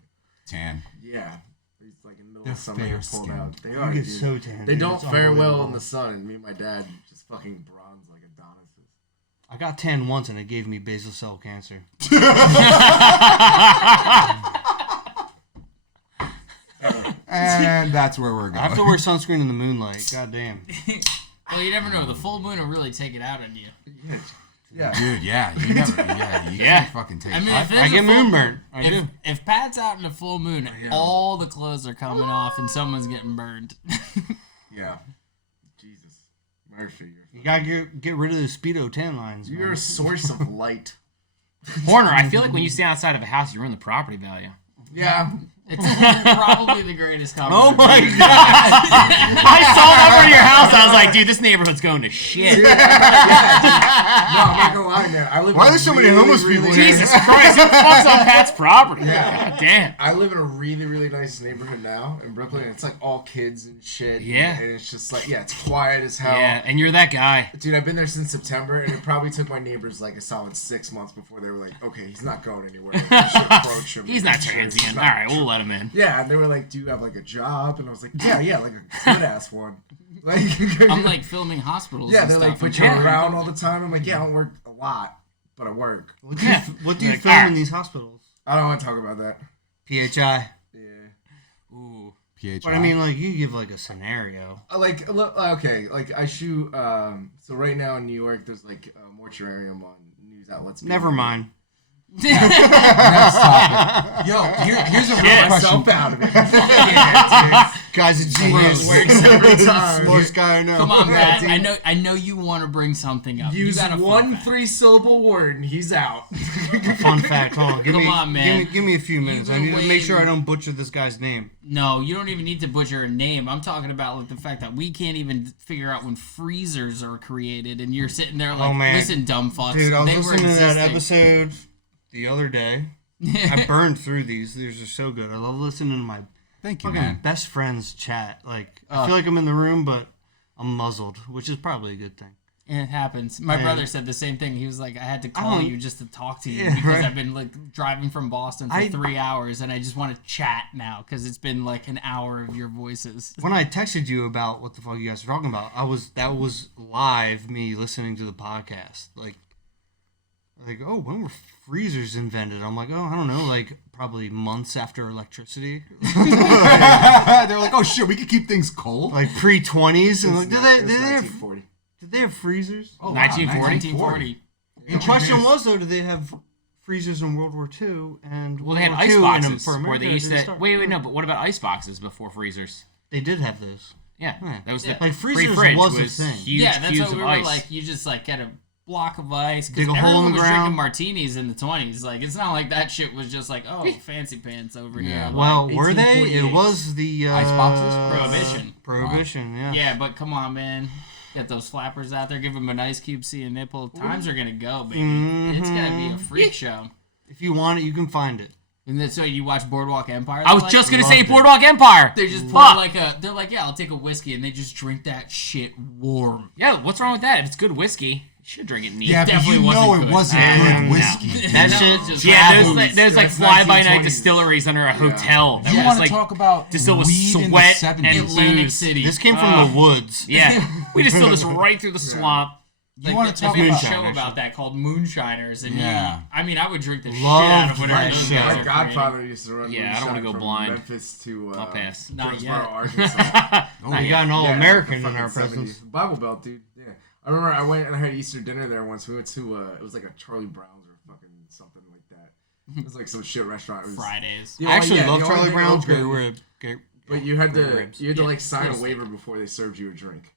Tan. yeah. It's like in the middle They're of summer they get pulled fair-skinned. out. They are. You get Dude. so tan. They dude. don't It's fare well unbelievable. in the sun, and me and my dad just fucking bronze like Adonises. I got tan once and it gave me basal cell cancer. And that's where we're I have to going. wear sunscreen in the moonlight. God damn. Well, you never know. The full moon will really take it out on you. Yeah. Dude, yeah, you never, yeah, you Yeah. can't fucking take I mean, it. if there's I a get full- moon burnt. I If, do. if Pat's out in a full moon, all the clothes are coming off and someone's getting burned. Yeah. Jesus. Murphy, You gotta get rid of the Speedo tan lines. you're man. a source of light. Horner, I feel like when you stand outside of a house, you ruin the property value. Yeah. It's probably the greatest compliment. Oh my I've ever God. I saw over your house. I was like, dude, this neighborhood's going to shit. No, I'm not gonna lie, man. I live. Why in a are there so many really, homeless really, people here? Jesus Christ, who fucks on Pat's property? God damn. I live in a really, really nice neighborhood now in Brooklyn. And it's like all kids and shit. Yeah. And it's just like, yeah, it's quiet as hell. Yeah, and you're that guy. Dude, I've been there since September, and it probably took my neighbors like a solid 6 months before they were like, okay, he's not going anywhere. We should approach him. He's not Make sure he's transient. not- All right, we'll let him in. Yeah, and they were like, do you have like a job? And I was like, yeah, like a good ass one. Like, I'm like filming hospitals. yeah, and they're like, stuff. put you Yeah. around all the time. I'm like, yeah, I don't work a lot, but I work. What do you, Yeah. what do you Like, film alright. in these hospitals? I don't want to talk about that. PHI. Yeah. Ooh. PHI. But I mean, like, you give like a scenario. Like, look, okay, like I shoot. So right now in New York, there's like a mortuarium on news outlets. Never mind. Next topic. Yo, here's a real Get question. Myself out of it. Yeah, Guy's a dude. genius. Works every time. Smartest guy I know. Come on, Yeah, Pat. dude. I know you want to bring something up. Use you got a one fact. 3-syllable word and he's out. Fun fact. Hold on. Give Come me, on, man. Give me a few minutes. I been need to make sure I waiting. don't butcher this guy's name. No, you don't even need to butcher a name. I'm talking about like the fact that we can't even figure out when freezers are created, and you're sitting there like, Oh, man. listen, dumb fucks. Dude, I was they were listening to that existing. episode the other day. I burned through these. These are so good. I love listening to my Thank you, fucking man. best friends chat. Like, I feel like I'm in the room, but I'm muzzled, which is probably a good thing. It happens. My Man. brother said the same thing. He was like, I had to call don't- you just to talk to you Yeah, because right. I've been like driving from Boston for 3 hours and I just want to chat now because it's been like an hour of your voices. When I texted you about what the fuck you guys were talking about, that was live me listening to the podcast. Like, oh, when were freezers invented? I'm like, oh, I don't know, like probably months after electricity, They're like, oh shit, we could keep things cold. like pre-20s. And like, It's 1940. did they have freezers? Oh, wow, 1940. The question was though, did they have freezers in World War II? And Well, they had World ice War II boxes for where America they used didn't to. start? Wait, no, but what about ice boxes before freezers? They did have those. Yeah, that was the Like, freezers pre-fridge was a thing. huge Yeah, that's cubes what we of were ice. like. You just like get a block of ice. Dig Because a hole in everyone the was drinking ground. martinis in the 20s. Like it's not like that shit was just like, oh, fancy pants over Yeah. here. Well, Like, were they? 1848. It was the Ice boxes? Prohibition, yeah. yeah, but come on, man. Get those flappers out there. Give them an ice cube, see a nipple. Times are gonna go, baby. It's gonna be a freak show. If you want it, you can find it. And then so you watch Boardwalk Empire. I was They're just like, gonna say loved it. Boardwalk Empire. They just pour Fuck. like a. They're like, yeah, I'll take a whiskey, and they just drink that shit warm. Yeah, what's wrong with that? If it's good whiskey, you should drink it neat. Yeah, but definitely you know wasn't it good. wasn't No. good whiskey. That No, shit just Yeah, travels. there's like That's fly-by-night 1920s. distilleries under a hotel. That You was want to like talk about distilled with weed in the sweat 70s. and Atlantic booze. City. This came from the woods. Yeah, we distilled this right through the swamp. You want to talk There's a about show about that called Moonshiners, and Yeah. I mean, I would drink the shit Loved out of whatever that those show. guys My are godfather used to run. Yeah, I don't wanna moonshine go from blind. Memphis to I'll pass. Not Jonesboro, yet. Arkansas. We got an all-American in fucking our 70s. presence. Bible Belt, dude. Yeah, I remember I went and I had Easter dinner there once. We went to it was like a Charlie Brown's or fucking something like that. It was like some shit restaurant. It was, Fridays. The I actually only- yeah, love the only Charlie thing Brown's. open- Great rib. Great. But you had Great to ribs. like sign a Still waiver before they served you a drink.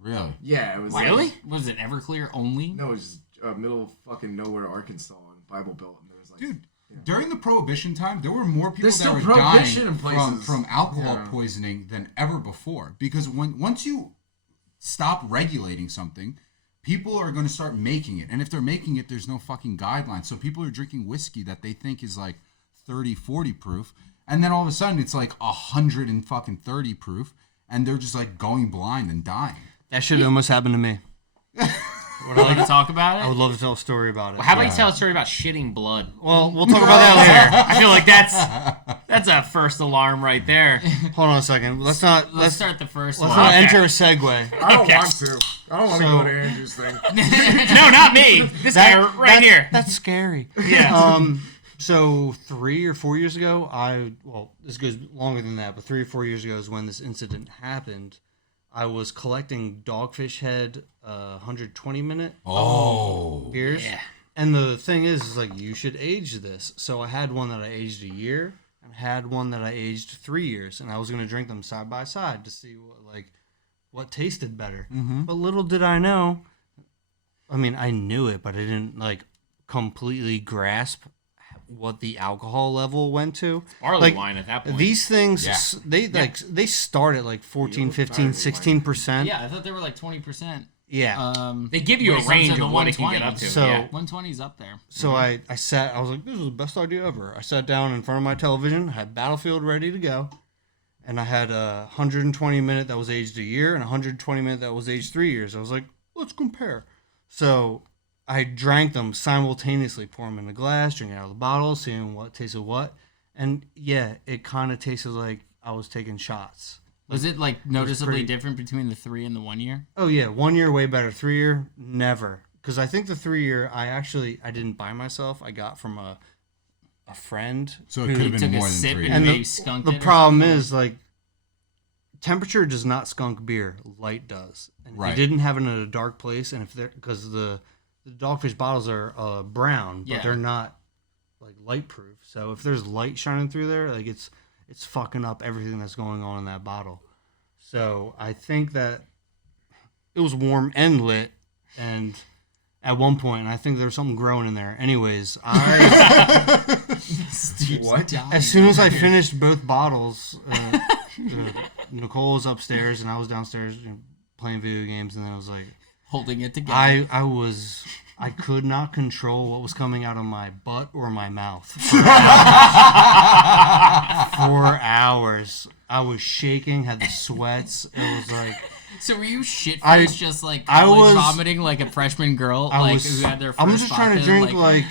Really? Yeah, it was Really? Like, Was it Everclear only? no, it was middle of fucking nowhere, Arkansas, on Bible Belt, and there was like, Dude, during the Prohibition time, there were more people There's that still were prohibition dying in places. from alcohol Yeah. poisoning than ever before. Because once you stop regulating something, people are going to start making it. And if they're making it, there's no fucking guidelines. So people are drinking whiskey that they think is like 30, 40 proof. And then all of a sudden it's like 130 proof. And they're just like going blind and dying. That shit almost happened to me. Would I like to talk about I it? would love to tell a story about it. How about you tell a story about shitting blood? Well, we'll talk about that later. I feel like that's a first alarm right there. Hold on a second. Let's Let's start the first not one. enter a segue. I don't want to. I don't want to So- go to Andrew's thing. No, not me. This guy right here. That's scary. Yeah. So 3 or 4 years ago, this goes longer than that, but 3 or 4 years ago is when this incident happened. I was collecting Dogfish Head 120 minute Oh. beers. Yeah. And the thing is like, you should age this. So I had one that I aged a year and had one that I aged 3 years. And I was going to drink them side by side to see what tasted better. But little did I know, I mean, I knew it, but I didn't like completely grasp what the alcohol level went to. Barley Like, wine at that point. These things, Yeah. they start at like 14, 15, 16%. Yeah, I thought they were like 20%. Yeah. they give you a When it comes range to of the what it can get up 120s. to. So- yeah. 120's up there. So I was like, this is the best idea ever. I sat down in front of my television, had Battlefield ready to go, and I had a 120 minute that was aged a year and a 120 minute that was aged 3 years. I was like, let's compare. So I drank them simultaneously, pour them in a glass, drink it out of the bottle, seeing what tasted what. And yeah, it kind of tasted like I was taking shots. Was it like noticeably pretty- different between the 3 and the 1 year? Oh yeah, 1 year way better. 3 year, never. Because I think the 3 year, I didn't buy myself. I got from a friend. So it who- could have Took been a more than sip 3 and And years. maybe skunked The it or problem something? is like temperature does not skunk beer. Light does. And if Right. you didn't have it in a dark place, and if they're because the Dogfish bottles are brown, but Yeah. they're not like light proof. So if there's light shining through there, like it's fucking up everything that's going on in that bottle. So I think that it was warm and lit, and at one point, and I think there was something growing in there. Anyways, What? as soon as I finished both bottles, Nicole was upstairs and I was downstairs playing video games, and then I was like, Holding it together. I could not control what was coming out of my butt or my mouth. For hours. I was shaking, had the sweats. It was like, So were you shit I- faced just like I college was- vomiting like a freshman girl I like was, who had their first I'm just trying to vodka, drink like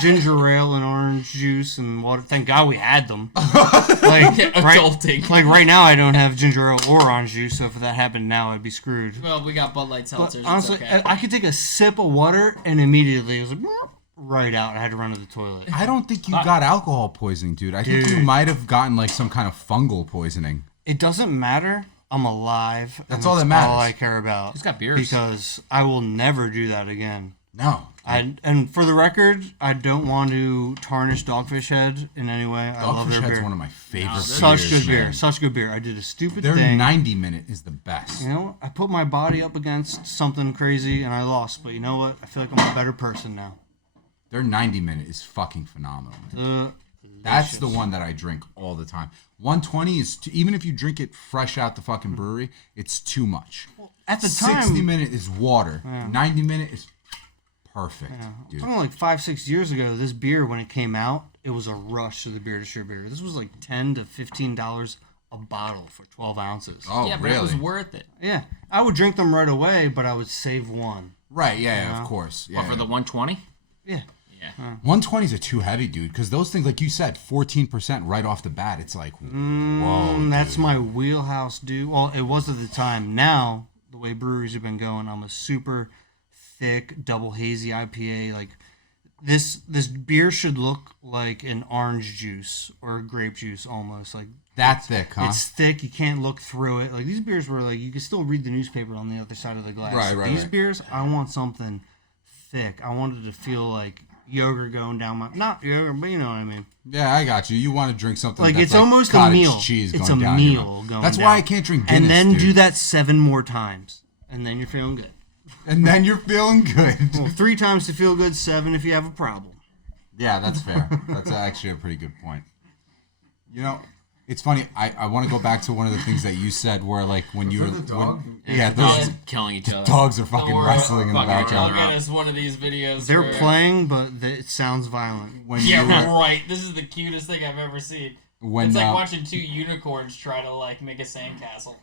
ginger ale and orange juice and water. Thank God we had them. Like, adulting. Like right now, I don't have ginger ale or orange juice, so if that happened now, I'd be screwed. Well, we got Bud Light But seltzers. honestly, it's okay. I could take a sip of water and immediately it was like right out. I had to run to the toilet. I don't think you got alcohol poisoning, dude. I think you Dude. might have gotten like some kind of fungal poisoning. It doesn't matter. I'm alive. and That's all that matters. all I care about. Who's got beers? Because I will never do that again. No. And for the record, I don't want to tarnish Dogfish Head in any way. I love Dogfish their Head's beer. one of my favorite Such beers, good beer. man. Such good beer. I did a stupid Their thing. 90-minute is the best. You know, I put my body up against something crazy and I lost. But you know what? I feel like I'm a better person now. Their 90-minute is fucking phenomenal, man. That's the one that I drink all the time. 120 is even if you drink it fresh out the fucking brewery, it's too much. At the time, 60-minute is water. 90-minute is perfect, dude. something like 5-6 years ago, this beer when it came out, it was a rush to the beer distributor. This was like $10 to $15 a bottle for 12 ounces. Oh, yeah, but really? it was worth it. Yeah, I would drink them right away, but I would save one. Right? Yeah, of course. Yeah. But for the 120? Yeah. Yeah. 120s are too heavy, dude. Because those things, like you said, 14% right off the bat. It's like, whoa. That's my wheelhouse, dude. Well, it was at the time. Now, the way breweries have been going, I'm a super thick double hazy IPA. Like this beer should look like an orange juice or grape juice almost. Like That thick, huh? it's thick. You can't look through it. Like these beers were like you can still read the newspaper on the other side of the glass. Right, These right. beers, I want something thick. I wanted to feel like yogurt going down my not yogurt, but you know what I mean. Yeah, I got you. You want to drink something Like that's it's almost a cottage meal. cheese It's going a down your meal mouth. going That's down. why I can't drink Guinness, And then dude. do that 7 more times, and then you're feeling good. And then you're feeling good. Well, 3 times to feel good, 7 if you have a problem. Yeah, that's fair. That's actually a pretty good point. You know, it's funny. I want to go back to one of the things that you said where, like, when you were... that the dog? Yeah, Dogs those killing each other. dogs are fucking Or, wrestling in the fucking background. Look at us, one of these videos. They're where- playing, but it sounds violent. When Yeah, you were, right. This is the cutest thing I've ever seen. when, It's like watching 2 unicorns try to like make a sandcastle.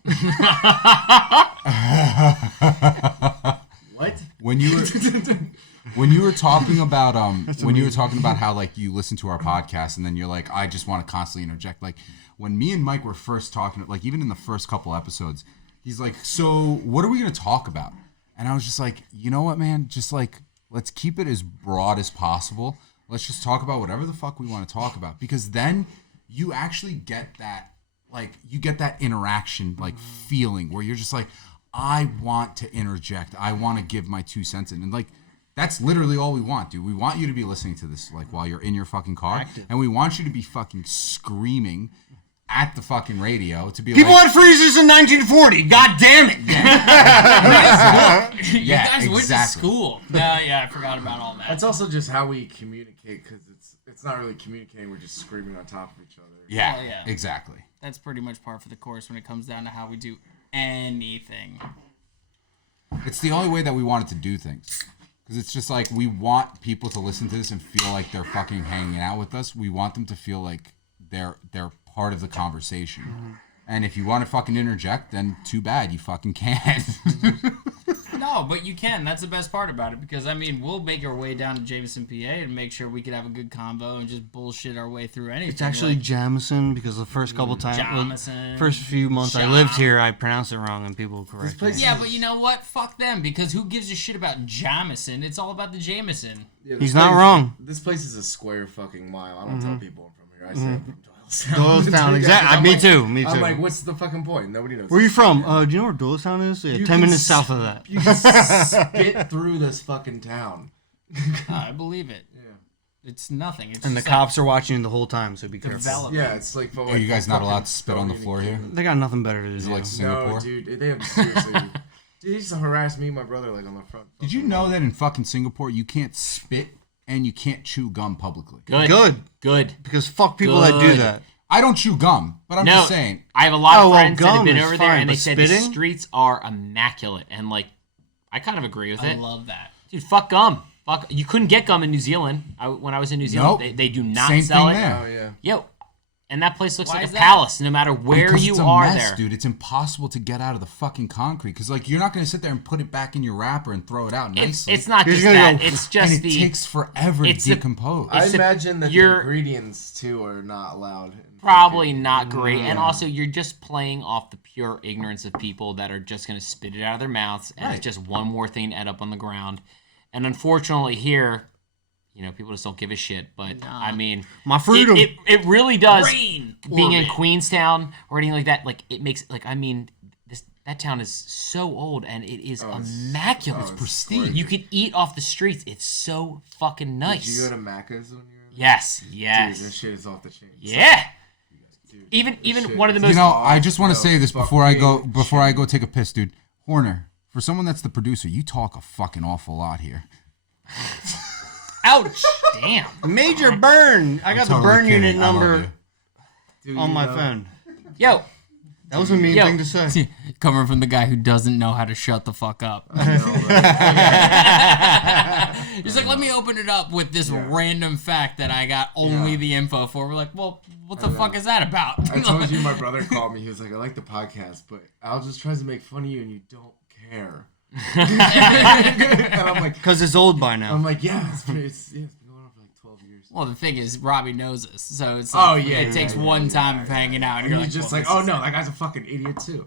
What? when you were talking about how like you listen to our podcast and then you're like, I just want to constantly interject. Like when me and Mike were first talking, like even in the first couple episodes, he's like, so what are we gonna talk about? And I was just like, you know what, man? Just like let's keep it as broad as possible. Let's just talk about whatever the fuck we want to talk about, because then you actually get that, like, you get that interaction, like, feeling where you're just like, I want to interject. I want to give my 2 cents in. And, like, that's literally all we want, dude. We want you to be listening to this, like, while you're in your fucking car. And we want you to be fucking screaming at the fucking radio to be People like... had freezers in 1940. God damn it! You Yeah, guys went to exactly. school. Yeah, I forgot about all that. That's also just how we communicate, because it's not really communicating. We're just screaming on top of each other. Yeah, Oh, yeah. exactly. That's pretty much par for the course when it comes down to how we do anything. It's the only way that we wanted to do things. Because it's just like, we want people to listen to this and feel like they're fucking hanging out with us. We want them to feel like they're part of the conversation. And if you want to fucking interject, then too bad, you fucking can't. No, but you can. That's the best part about it, because I mean, we'll make our way down to Jameson, PA, and make sure we can have a good combo and just bullshit our way through anything. It's actually Jamison because the first couple times, Jamison. first few months I lived here, I pronounced it wrong and people correct me. place- Yeah, but you know what? Fuck them, because who gives a shit about Jamison? It's all about the Jameson. Yeah, He's this not place- wrong. This place is a square fucking mile. I don't tell people I'm from here. I say I'm from Doylestown. Doylestown, exactly. I'm Me like- too. Me too. I'm like, what's the fucking point? Nobody knows. Where are you from? Do you know where Doylestown is? Yeah, You 10 can minutes s- south of that. You can spit through this fucking town. I believe it. Yeah. It's nothing. It's And the just cops are watching you the whole time, so be careful. Develop. Yeah, it's like. Are you guys not allowed to spit on the floor here? They got nothing better to Is it do. like Singapore? No, dude. They have seriously. Dude, he used to harass me and my brother like on the front. Did you know that in fucking Singapore, you can't spit and you can't chew gum publicly? Good. Good. Because fuck people that do Good. that. I don't chew gum, but I'm No, just saying. I have a lot Oh, of well, friends that have gum been is over there, fine, and they but said the spitting? streets are immaculate, and like, I kind of agree with I it. love that. Dude, fuck gum. Fuck, you couldn't get gum in New Zealand. When I was in New Zealand, Nope. they do not Same sell thing it. there. Oh yeah. Yo, and that place looks Why like is a that? palace, no matter where Because you it's a are mess, there. dude. It's impossible to get out of the fucking concrete. Because like, you're not going to sit there and put it back in your wrapper and throw it out nicely. It's not You're just just gonna that. go- It's just and it the takes forever it's to the- decompose. I It's a- imagine that the you're- ingredients too are not allowed. probably not great, and also you're just playing off the pure ignorance of people that are just going to spit it out of their mouths, and Right. it's just one more thing to end up on the ground. And unfortunately, here, you know, people just don't give a shit. But I mean, My freedom. it really does. Rain. Being in Orbit. Queenstown or anything like that, like it makes like I mean, That town is so old and it is Oh, it's- immaculate. oh, it's pristine. You could eat off the streets. It's so fucking nice. Did you go to Macca's when you were there? Yes, Dude, that yes. shit is off the chain. Yeah. Dude, Even this shit one of the is most You know, I just want to off say the this before I go fucking go take a piss, dude. Horner, for someone that's the producer, you talk a fucking awful lot here. ouch. Damn. Major burn. I got the Totally burn kidding. unit I love number you. Dude, on you my know- phone. Yo, That was a mean Yo. thing to say. Coming from the guy who doesn't know how to shut the fuck up. I know, right? He's like, let me open it up with this random fact that I got only Yeah. the info for. We're like, well, what the fuck is that about? I told you my brother called me. He was like, I like the podcast, but Al just tries to make fun of you and you don't care. and I'm like, Because it's old by now. yeah, it's been going on for like 12 years. Well, the thing is, Robbie knows us, so it's Oh, like, yeah, it yeah, takes yeah, one yeah, time yeah, of hanging out, and And you're he's like, just well, like, this oh is- no, that guy's a fucking idiot too.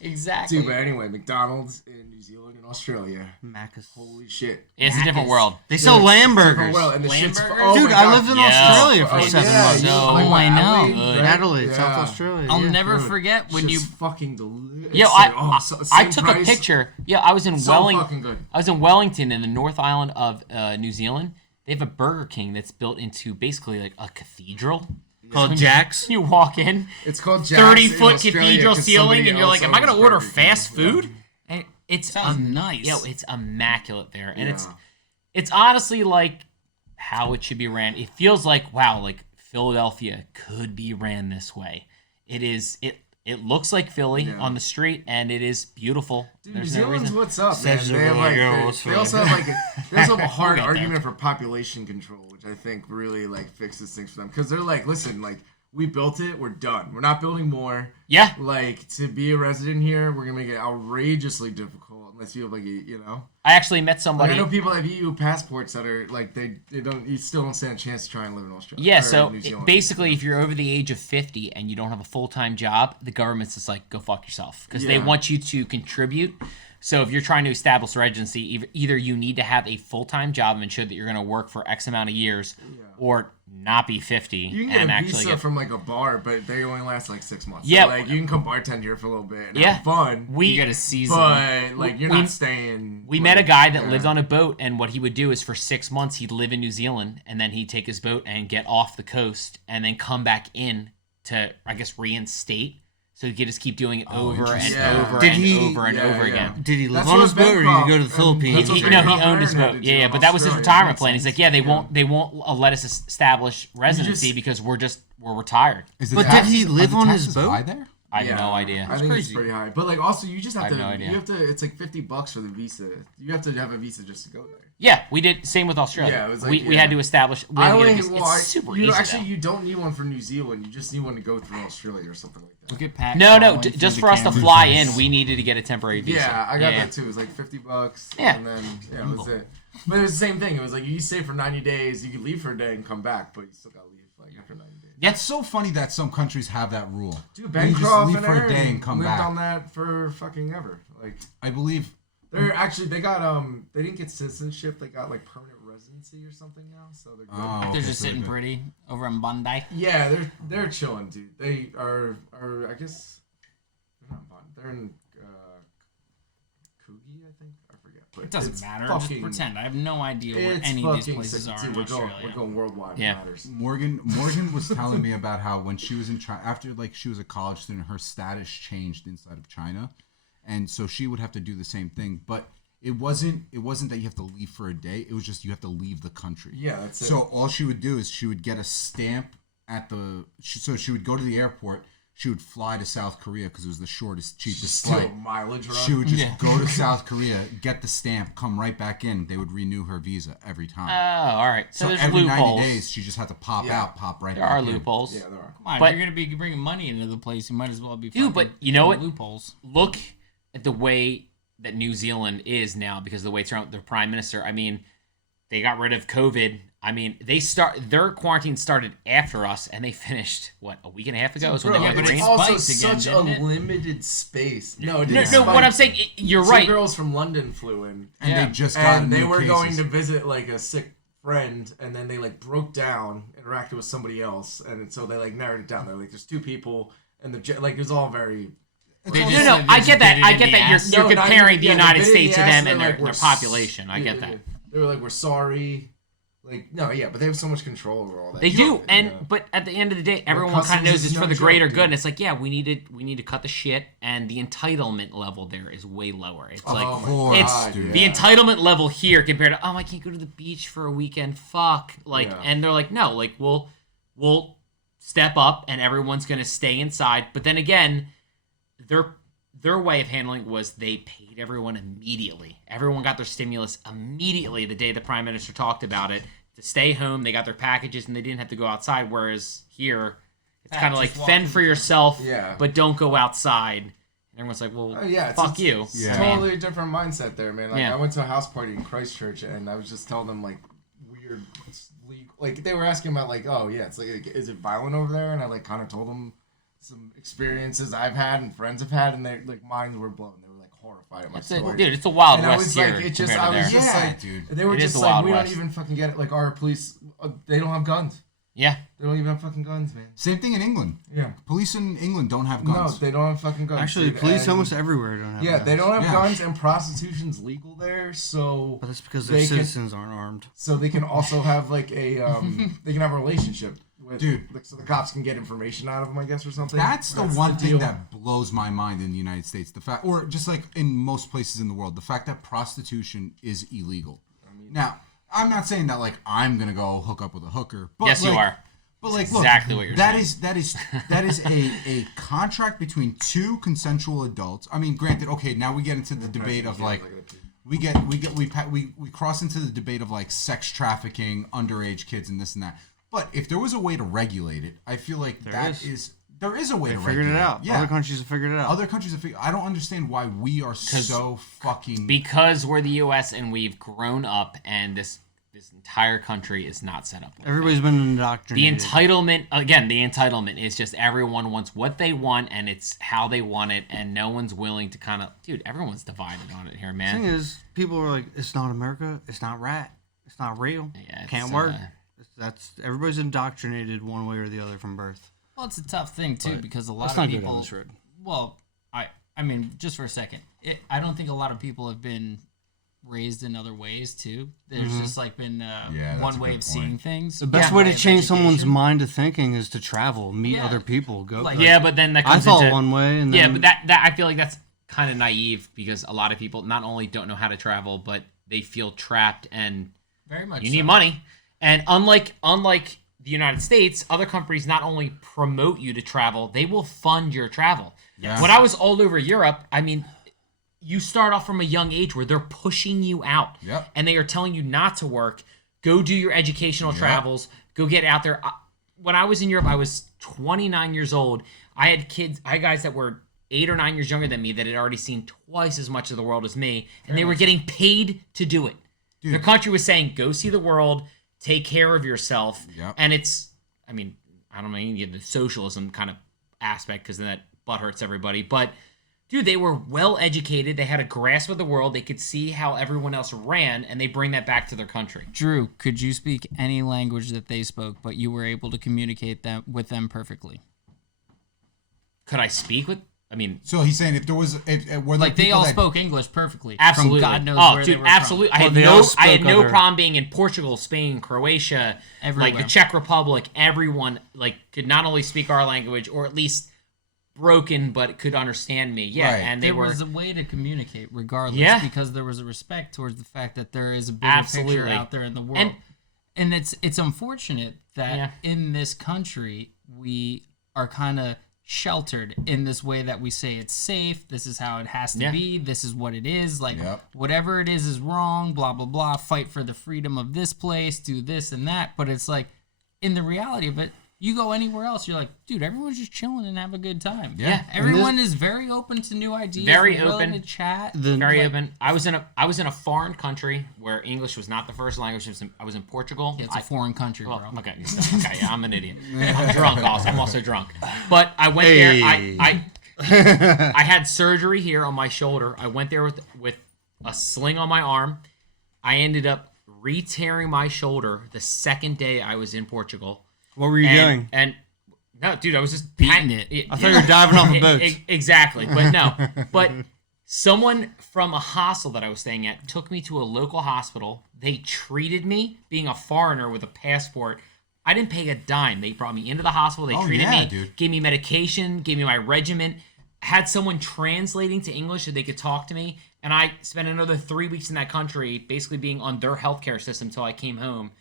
exactly. Dude, but anyway, McDonald's in New Zealand and Australia. Macca's. Holy shit. it's a different Macca's. world. They sell Dude, lamb it's different burgers. world, and the Lamb shit's burgers? oh Dude, my I God. lived in Yeah. Australia for Oh, 7 yeah, months. you No, live in I know. Adelaide, Good. right? Adelaide, Yeah. South Australia. I'll yeah. never Dude, forget when shit's you. fucking delicious. Yo, I took a picture. Yeah, I was in So Wellington. fucking good. I was in Wellington in the North Island of New Zealand. They have a Burger King that's built into basically like a cathedral. Called Jack's. You walk in, It's called Jack's 30-foot in Australia cathedral 'cause ceiling, somebody and you're like, else "Am I gonna owns order Burger King." fast Yeah. food?" And it's Sounds nice. Yo, it's immaculate there, and Yeah. it's honestly like how it should be ran. It feels like wow, like Philadelphia could be ran this way. It is. It looks like Philly Yeah. on the street, and it is beautiful. Dude, There's New no Zealand's reason. what's up, man. Says They, the have boy, like, girl, what's they also fine. have like they also have a hard We'll get there. argument for population control, which I think really like fixes things for them because they're like, listen, like we built it, we're done. We're not building more. Yeah, Like to be a resident here, we're gonna make it outrageously difficult unless you have like a, you know. I actually met Like, somebody. I know people have EU passports that are like they don't you still don't stand a chance to try and live in Australia. Yeah, or so New Zealand. basically, if you're over the age of 50 and you don't have a full-time job, the government's just like, go fuck yourself. Because they Yeah. want you to contribute. So if you're trying to establish residency, either you need to have a full-time job and ensure that you're going to work for X amount of years, or not be 50 you can get and a actually visa get... from like a bar, but they only last like 6 months. Yeah. So, like you can come bartend here for a little bit and Yeah. have fun. You We get a season. But like you're We- not staying. we like, met a guy that yeah. lived on a boat, and what he would do is for 6 months he'd live in New Zealand, and then he'd take his boat and get off the coast, and then come back in to, I guess, reinstate. So he could just keep doing it over and interesting. Yeah. over Did and he- over and Yeah, over yeah. again. Did he live That's on what his boat or did he Bancroft- go to the and Philippines? that's what He, Bancroft no, he and owned his Aaron had boat. to Yeah, do yeah, in but that was his Australia. retirement Makes plan. He's sense. like, yeah, they Yeah. won't let us establish residency just- because we're retired. Is the But did taxes- he live are the on his taxes boat? high there? I have Yeah, no idea. I think crazy. it's pretty high. But like also you just have I have to no idea. you have to it's like $50 for the visa. You have to have a visa just to go there. Yeah, we did same with Australia. Yeah, it was like- we yeah. had to establish. We had to get a visa. well, It's super you easy. know, actually though. you don't need one for New Zealand. You just need one to go through Australia or something like that. Look at Pat. No, crawling through just the for us to cameras. fly in, we needed to get a temporary visa. Yeah, I got that too. It was like $50. Yeah. And then yeah, that was it. But it was the same thing. It was like you stay for 90 days, you could leave for a day and come back, but you still gotta leave like after 90 days. It's so funny that some countries have that rule. Dude, Where you just Bancroft leave and for a Aaron day and come lived back. on that for fucking ever. Like I believe they're actually they got they didn't get citizenship. They got like permanent residency or something now. So they're good. Oh, They're okay, just so sitting good. pretty over in Bondi. Yeah, they're chilling, dude. They are I guess they're not Bond. They're in Coogee, I think. I forget. But It doesn't it's matter. Fucking, Just pretend. I have no idea where it's any of these fucking places sick. are Dude, in we're Australia. going worldwide. Yeah. It matters. Morgan was telling me about how when she was in China, after like she was a college student, her status changed inside of China, and so she would have to do the same thing. But it wasn't that you have to leave for a day. It was just you have to leave the country. Yeah, that's it. So all she would do is she would get a stamp at the. So she would go to the airport. She would fly to South Korea because it was the shortest, cheapest Still flight. mileage run. She would just Yeah. go to South Korea, get the stamp, come right back in. They would renew her visa every Oh, time. all right. So, so there's every loopholes. 90 days, she just had to pop Yeah. out, pop right There back are in. loopholes. Yeah, there are. Come on, But- if you're gonna be bringing money into the place, you might as well be. Dude, but fucking you know what? Loopholes. Look at the way that New Zealand is now because of the way it's run, their prime minister. I mean, they got rid of COVID. I mean, their quarantine started after us, and they finished a week and a half ago is when Bro, they got but green. it's also spiked again, such a didn't it? limited space. No, it No, didn't no. spike. What I'm saying, you're Two right. girls from London flew in, And Yeah. they just got and they new were cases. going to visit like a sick friend, and then they like broke down, interacted with somebody else, and so they like narrowed it down. They're like, there's two people, and like it was all very. They No, just no, said I they get just that. bit it I in get the that ass. you're No, not comparing even- the yeah, United they bit it in States the to ass, them they're and like, their "We're population. I get that. They were like, we're sorry. Like, no, yeah, but they have so much control over all that. They do, and Yeah. but at the end of the day, everyone kind of customs knows is it's for no the joke, greater dude. good. And it's like, yeah, we need to cut the shit, and the entitlement level there is way lower. It's like Oh my course, it's dude. the entitlement level here compared to I can't go to the beach for a weekend. Fuck, like, Yeah. and they're like, no, like we'll step up, and everyone's gonna stay inside. But then again, their way of handling it was they paid everyone immediately. Everyone got their stimulus immediately the day the prime minister talked about it. To stay home, they got their packages and they didn't have to go outside. Whereas here, it's kind of like just fend walk for yourself, Yeah. but don't go outside. And everyone's like, well, Yeah, fuck you. It's Yeah. totally different mindset there, man. Like, Yeah. I went to a house party in Christchurch, and I was just telling them like weird, like they were asking about like, oh yeah, it's like, is it violent over there? And I like kind of told them some experiences I've had and friends have had, and they like minds were blown. They were like horrified at my story. Dude, it's a wild And I west was here. like, it just, compared to I was there. just Yeah, like, dude. they were It is just the like, Wild we West. don't even fucking get it. Like our police, they don't have guns. Yeah. They don't even have fucking guns, man. Same thing in England. Yeah. Police in England don't have No, guns. they don't have fucking guns. Actually, dude, police and- almost everywhere don't have Yeah, guns. they don't have Yeah. guns, and prostitution's legal there, so But that's because their they can- citizens aren't armed. so they can also have like a they can have a relationship with Dude. like, so the cops can get information out of them, I guess, or something. That's the one thing deal. that blows my mind in the United States. The fact, or just like in most places in the world, the fact that prostitution is illegal. Now, I'm not saying that like I'm gonna go hook up with a hooker. But Yes, you like, are. But like, exactly look, what you're that saying. that is a contract between two consensual adults. I mean, granted, okay, now we get into the debate of like we cross into the debate of like sex trafficking, underage kids, and this and that. But if there was a way to regulate it, I feel like there is a way They to figured regulate it out. Yeah, Other countries have figured it out. other countries have figured. I don't understand why we are so fucking. Because we're the U.S. and we've grown up, and this entire country is not set up. Like that. Everybody's been The indoctrinated. entitlement is just everyone wants what they want, and it's how they want it, and no one's willing to kind of. Dude, everyone's divided on it here, The man. thing is, people are like, it's not America, it's not right, it's not real, Yeah, it's, can't work. That's everybody's indoctrinated one way or the other from birth. Well, it's a tough thing too because a lot Let's of not go people. down this road. Well, I mean, just for a second, I don't think a lot of people have been raised in other ways too. There's just like been that's one a way good of seeing things. The best Yeah, way to way of change someone's education. mind to thinking is to travel, meet Yeah. other people, go. Like- Yeah, but then that I comes thought into, one way, and Yeah, then but that I feel like that's kind of naive because a lot of people not only don't know how to travel, but they feel trapped and Very much. you need so. money. And unlike the United States, other countries not only promote you to travel, they will fund your travel. Yeah. When I was all over Europe, I mean, you start off from a young age where they're pushing you out. Yep. And they are telling you not to work, go do your educational travels, go get out there. When I was in Europe, I was 29 years old. I had guys that were 8 or 9 years younger than me that had already seen twice as much of the world as me, and they were getting paid to do it. Dude. Their country was saying, go see the world, take care of yourself. Yep. And it's, I mean, I don't know, you get the socialism kind of aspect because then that butt hurts everybody. But, dude, they were well educated. They had a grasp of the world. They could see how everyone else ran, and they bring that back to their country. Drew, could you speak any language that they spoke, but you were able to communicate with them perfectly? Could I speak with, I mean, So he's saying if there was, were there Like they people all that- spoke English perfectly. absolutely. From God knows oh, where dude, they were absolutely. Well, they all I had spoke no other- problem being in Portugal, Spain, Croatia, like Everywhere. the Czech Republic. Everyone like could not only speak our language or at least broken, but could understand me. Yeah, Right. and they There were was a way to communicate regardless Yeah. because there was a respect towards the fact that there is a bigger Absolutely. picture out there in the world. And- And it's unfortunate that Yeah. in this country we are kind of sheltered in this way that we say it's safe, this is how it has to Yeah. be, this is what it is, like Yep. whatever it is wrong, blah blah blah, fight for the freedom of this place, do this and that, but it's like in the reality of it, you go anywhere else, you're like, dude, everyone's just chilling and have a good time. Yeah. Everyone is very open to new ideas. Very they're willing open. to chat. very open. I was in a foreign country where English was not the first language. I was in Portugal. Yeah, it's a foreign country, Well, bro. okay, yeah, I'm an idiot. I'm drunk also. I'm also drunk. But I went there. I had surgery here on my shoulder. I went there with a sling on my arm. I ended up re-tearing my shoulder the second day I was in Portugal. what were you doing? And No, dude, I was just Beating it. I thought you were diving off a boat. Exactly, but no. But someone from a hostel that I was staying at took me to a local hospital. They treated me, being a foreigner with a passport. I didn't pay a dime. They brought me into the hospital. They treated me, dude. gave me medication, gave me my regimen, had someone translating to English so they could talk to me. And I spent another 3 weeks in that country, basically being on their healthcare system until I came home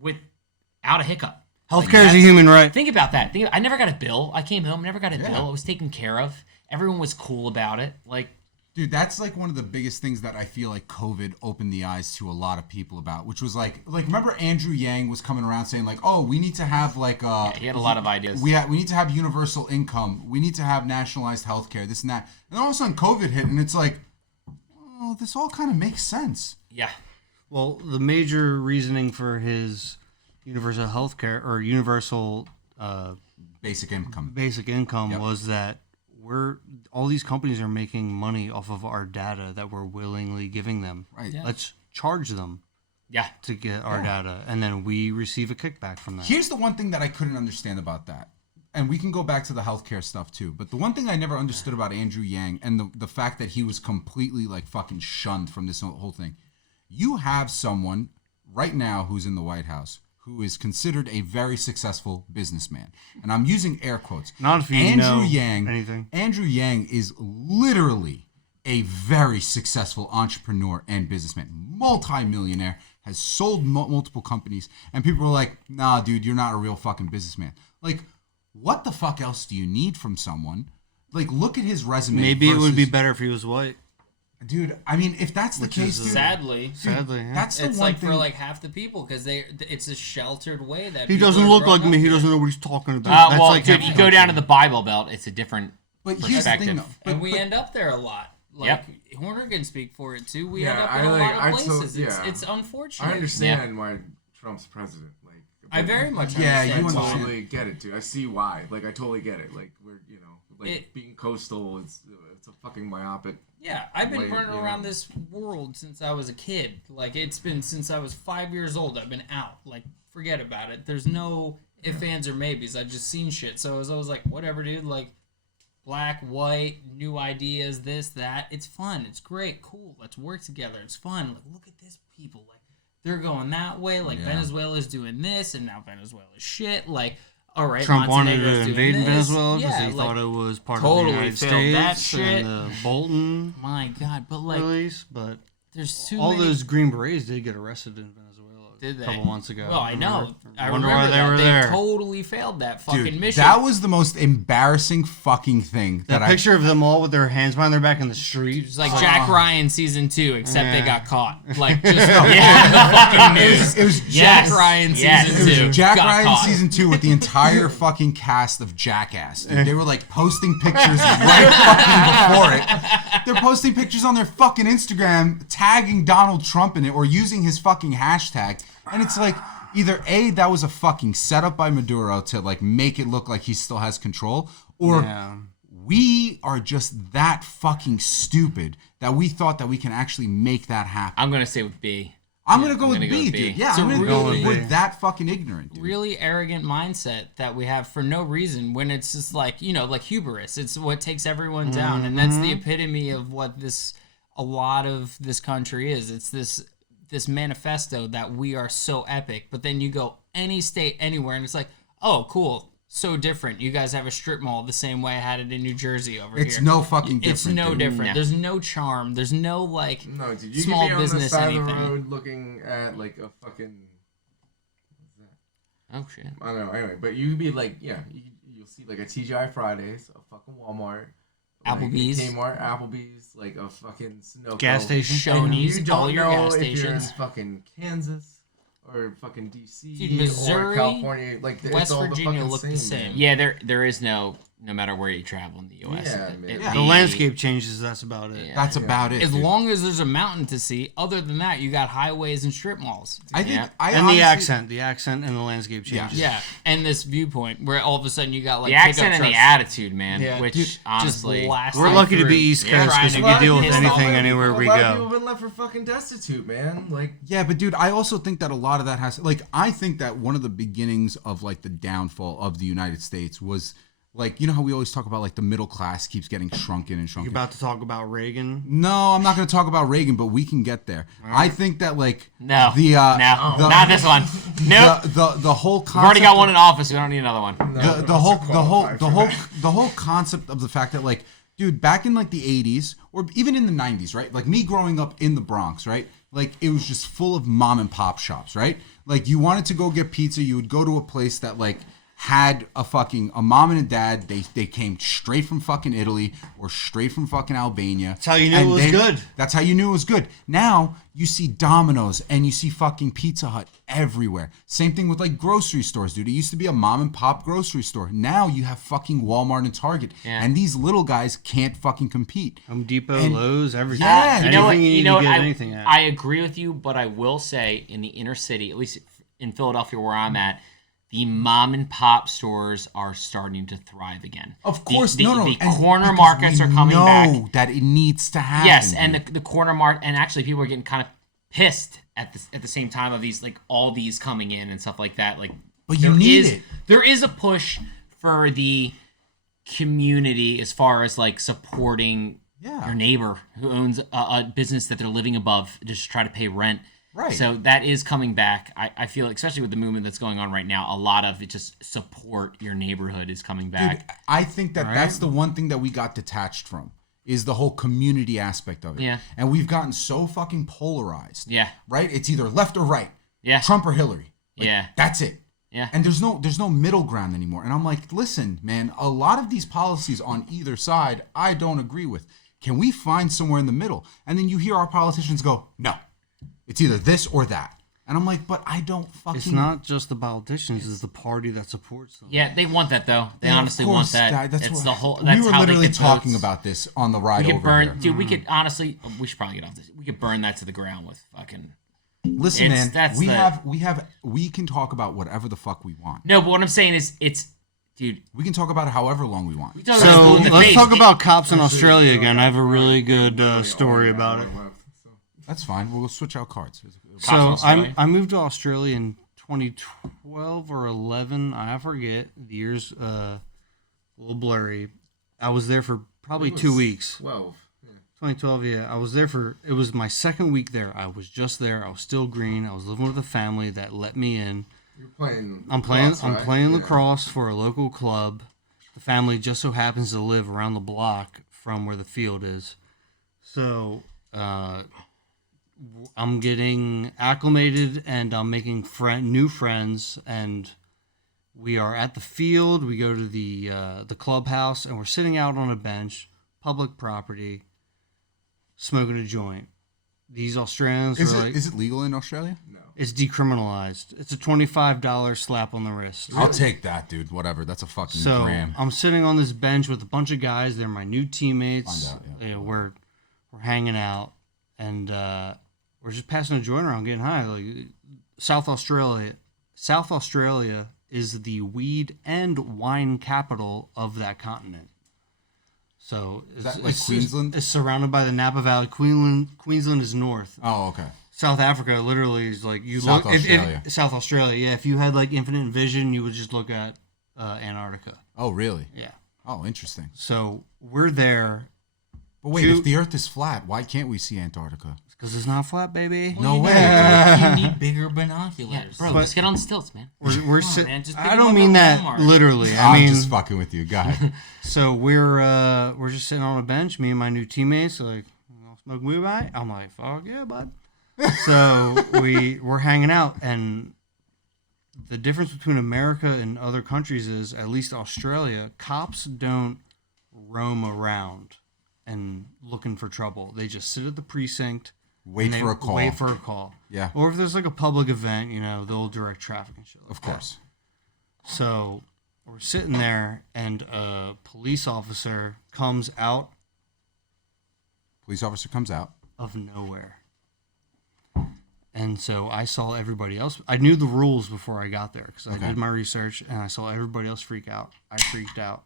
without a hiccup. Healthcare is a human right. Think about that. I never got a bill. I came home, never got a bill. I was taken care of. Everyone was cool about it. Like, Dude, that's like one of the biggest things that I feel like COVID opened the eyes to a lot of people about, which was like remember Andrew Yang was coming around saying like, oh, we need to have like he had a lot of ideas. We need to have universal income. We need to have nationalized healthcare. This and that. And all of a sudden COVID hit, and it's like, oh, this all kind of makes sense. Yeah. Well, the major reasoning for his universal healthcare or universal Basic income. basic income was that all these companies are making money off of our data that we're willingly giving them. Right. Yeah. Let's charge them Yeah. to get our data, and then we receive a kickback from that. Here's the one thing that I couldn't understand about that. And we can go back to the healthcare stuff too. But the one thing I never understood about Andrew Yang and the fact that he was completely like fucking shunned from this whole thing. You have someone right now who's in the White House who is considered a very successful businessman. And I'm using air quotes. Not if you know anything. Andrew Yang is literally a very successful entrepreneur and businessman. Multi-millionaire, has sold multiple companies. And people are like, nah, dude, you're not a real fucking businessman. Like, what the fuck else do you need from someone? Like, look at his resume. Maybe it would be better if he was white. Dude, I mean, if that's the Which case, is, dude, Sadly, Sadly, yeah. that's the it's one like thing. for like half the people because it's a sheltered way that He people doesn't are look growing like me. up He in. doesn't know what he's talking about. That's Well, like dude, half you the go down to country. the Bible Belt, it's a different But here's the thing, perspective. though. And we end up there a lot. Like Horner can speak for it too. We end Yeah, up I in a like- lot of I places. to- It's yeah. it's unfortunate. I understand why Trump's president. Like, I very much Yeah, understand. you I understand. totally get it, dude. I see why. Like, I totally get it. Like, we're like being coastal. It's a fucking myopic. Yeah, I've been Like, running you around know. this world since I was a kid. Like, it's been since I was 5 years old. I've been out. Like, forget about it. There's no ifs, ands, or maybes. I've just seen shit. So I was always like, whatever, dude. Like, black, white, new ideas, this, that. It's fun. It's great. Cool. Let's work together. It's fun. Like, look at this people. Like, they're going that way. Like, Yeah. Venezuela's doing this, and now Venezuela's shit. Like, all right, Trump wanted to Montenegro's doing invade this. Venezuela because Yeah, he like, thought it was part totally of the United failed that States shit. and the Bolton my God, but like, release. But there's too all many. those Green Berets did get arrested in Venezuela Did a they? couple months ago. Well, I know. I wonder remember why they that. were They there. totally failed that fucking Dude, mission. that was the most embarrassing fucking thing That that picture of them all with their hands behind their back in the street. It's like Jack Ryan season 2, except they Yeah. got caught. Like just on the fucking news. It was Jack Yes. Ryan Yes. season It 2. was Jack got Ryan caught. season 2 with the entire fucking cast of Jackass. Dude. They were like posting pictures right fucking before it. They're posting pictures on their fucking Instagram, tagging Donald Trump in it or using his fucking hashtag. And it's like either A, that was a fucking setup by Maduro to like make it look like he still has control, or Yeah. we are just that fucking stupid that we thought that we can actually make that happen. I'm gonna say with B. I'm gonna go I'm with gonna go B, with B. dude. Yeah, It's a I'm gonna go really- with that fucking ignorant, dude. Really arrogant mindset that we have for no reason when it's just like, like hubris. It's what takes everyone down. And that's the epitome of what a lot of this country is. It's this manifesto that we are so epic, but then you go any state, anywhere, and it's like, oh, cool, so different. You guys have a strip mall the same way I had it in New Jersey over It's here. no fucking different. It's no dude. different. No. There's no charm. There's no like No, dude. You small could be on the business side anything. of the road looking at like a fucking. Oh shit. I don't know. Anyway, but you could be like, yeah, you'll see like a TGI Fridays, a fucking Walmart, like Applebee's. a Kmart, Applebee's, like a fucking Sunoco. Gas station. And Shoney's, you don't all your know gas if you're in stations. fucking Kansas or fucking DC Dude, Missouri, or California. Like West it's all Virginia the look fucking the same. man. Yeah, there is no no matter where you travel in the U.S. Yeah, man. The landscape changes. That's about it. Yeah. That's about it. As dude. long as there's a mountain to see, other than that, you got highways and strip malls. I think Yeah. I And honestly, the accent and the landscape changes. Yeah, and this viewpoint where all of a sudden you got like The accent pickup and the trucks. attitude, man. Yeah, which dude, honestly, just blasting We're lucky to through. be East Yeah. Coast because Trying we to can deal with get pissed anything off. anywhere we A lot of people go. have been left for fucking destitute, man. Like, Yeah, but dude, I also think that a lot of that has like I think that one of the beginnings of like the downfall of the United States was like you know how we always talk about like the middle class keeps getting shrunken and You're shrunken. about to talk about Reagan. No, I'm not going to talk about Reagan, but we can get there. I think that like no, the no, not this one. Nope. the whole concept We've already got one of- in office. We don't need another one. the whole concept of the fact that like dude back in like the 80s or even in the 90s right like me growing up in the Bronx right like it was just full of mom and pop shops right like you wanted to go get pizza you would go to a place that like had a mom and a dad they came straight from fucking Italy or straight from fucking Albania. That's how you knew it was good. That's how you knew it was good. Now you see Domino's and you see fucking Pizza Hut everywhere. Same thing with like grocery stores, dude. It used to be a mom and pop grocery store. Now you have fucking Walmart and Target. Yeah. And these little guys can't fucking compete. Home Depot, And- Lowe's, everything. Yeah, You know what? Anything You know need to what? get anything at. I agree with you, but I will say in the inner city, at least in Philadelphia where I'm at, the mom and pop stores are starting to thrive again. Of course, the, no. The and corner because markets we are coming back. know that it needs to happen. Yes, and dude. the corner market, and actually people are getting kind of pissed at the same time of these like all these coming in and stuff like that. Like, But you there need is- it. There is a push for the community as far as like supporting Yeah. your neighbor who owns a business that they're living above just to try to pay rent. Right. So that is coming back. I feel, especially with the movement that's going on right now, a lot of it just support your neighborhood is coming back. Dude, I think that that's the one thing that we got detached from is the whole community aspect of it. Yeah. And we've gotten so fucking polarized. Yeah. Right? It's either left or right. Yeah. Trump or Hillary. Like, Yeah. That's it. Yeah. And there's no middle ground anymore. And I'm like, listen, man, a lot of these policies on either side I don't agree with. Can we find somewhere in the middle? And then you hear our politicians go, no. It's either this or that. And I'm like, but I don't fucking... It's not just the politicians; it's the party that supports them. Yeah, they want that though. They Yeah, of honestly course, want that. that's it's what- the whole. That's we were how literally they get talking votes. about this on the ride We could over burn, here. dude. We could honestly. We should probably get off this. We could burn that to the ground with fucking. Listen, it's- man, that's we can talk about whatever the fuck we want. No, but what I'm saying is, dude. We can talk about it however long we want. We talk So about blue in the let's face. talk about cops in Australia again. I have a really good story about it. That's fine. We'll switch out cards. So Australia? I moved to Australia in 2012 or 11. I forget. The year's a little blurry. I was there for probably 2 weeks. 12. 2012, yeah. I was there for, it was my second week there. I was just there. I was still green. I was living with a family that let me in. You're playing. I'm playing lacrosse, right? playing Yeah. lacrosse for a local club. The family just so happens to live around the block from where the field is. So, I'm getting acclimated and I'm making new friends, and we are at the field. We go to the clubhouse and we're sitting out on a bench, public property, smoking a joint. These Australians Is are it like, is it legal in Australia? it's decriminalized. It's a $25 slap on the wrist. I'll take that, dude. Whatever. That's a fucking So gram. I'm sitting on this bench with a bunch of guys. They're my new teammates. Find out, yeah. Yeah, we're hanging out, and we're just passing a joint around, getting high. Like South Australia is the weed and wine capital of that continent. So that like Queensland? It's surrounded by the Napa Valley. Queensland is north. Oh, okay. South Africa literally is like you South look. Australia. South Australia, yeah. If you had like infinite vision, you would just look at Antarctica. Oh, really? Yeah. Oh, interesting. So we're there But wait, Two- if the Earth is flat, why can't we see Antarctica? because it's not flat, baby. No way. You need bigger binoculars. Yeah, bro, But- let's get on stilts, man. We're Come on, sit- man, just pick I them don't up mean at that Walmart. literally. I'm I mean, just fucking with you, guy. so we're just sitting on a bench. Me and my new teammates like, "You wanna smoke weed, right?" I'm like, fuck yeah, bud. So we're hanging out, and the difference between America and other countries is, at least Australia, cops don't roam around and looking for trouble. They just sit at the precinct. Wait and they for a call. Wait for a call. Yeah. Or if there's like a public event, they'll direct traffic and shit. Like Of course. that. So we're sitting there, and a police officer comes out Police officer comes out. of nowhere. And so I saw everybody else. I knew the rules before I got there because I did my research, and I saw everybody else freak out. I freaked out.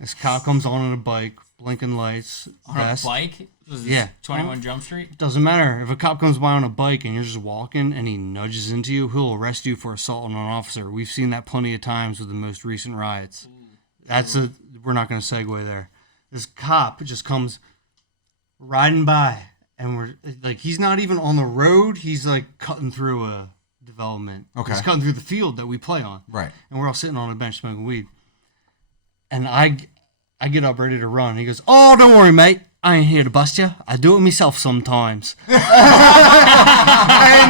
This cop comes on a bike, blinking lights. On vest. a bike? Was this Yeah. 21 Jump Street? Doesn't matter. If a cop comes by on a bike and you're just walking and he nudges into you, he'll arrest you for assault on an officer. We've seen that plenty of times with the most recent riots. We're not going to segue there. This cop just comes riding by, and we're like, he's not even on the road. He's like cutting through a development. Okay. He's cutting through the field that we play on. Right. And we're all sitting on a bench smoking weed. And I get up ready to run. He goes, "Oh, don't worry, mate. I ain't here to bust you. I do it myself sometimes." And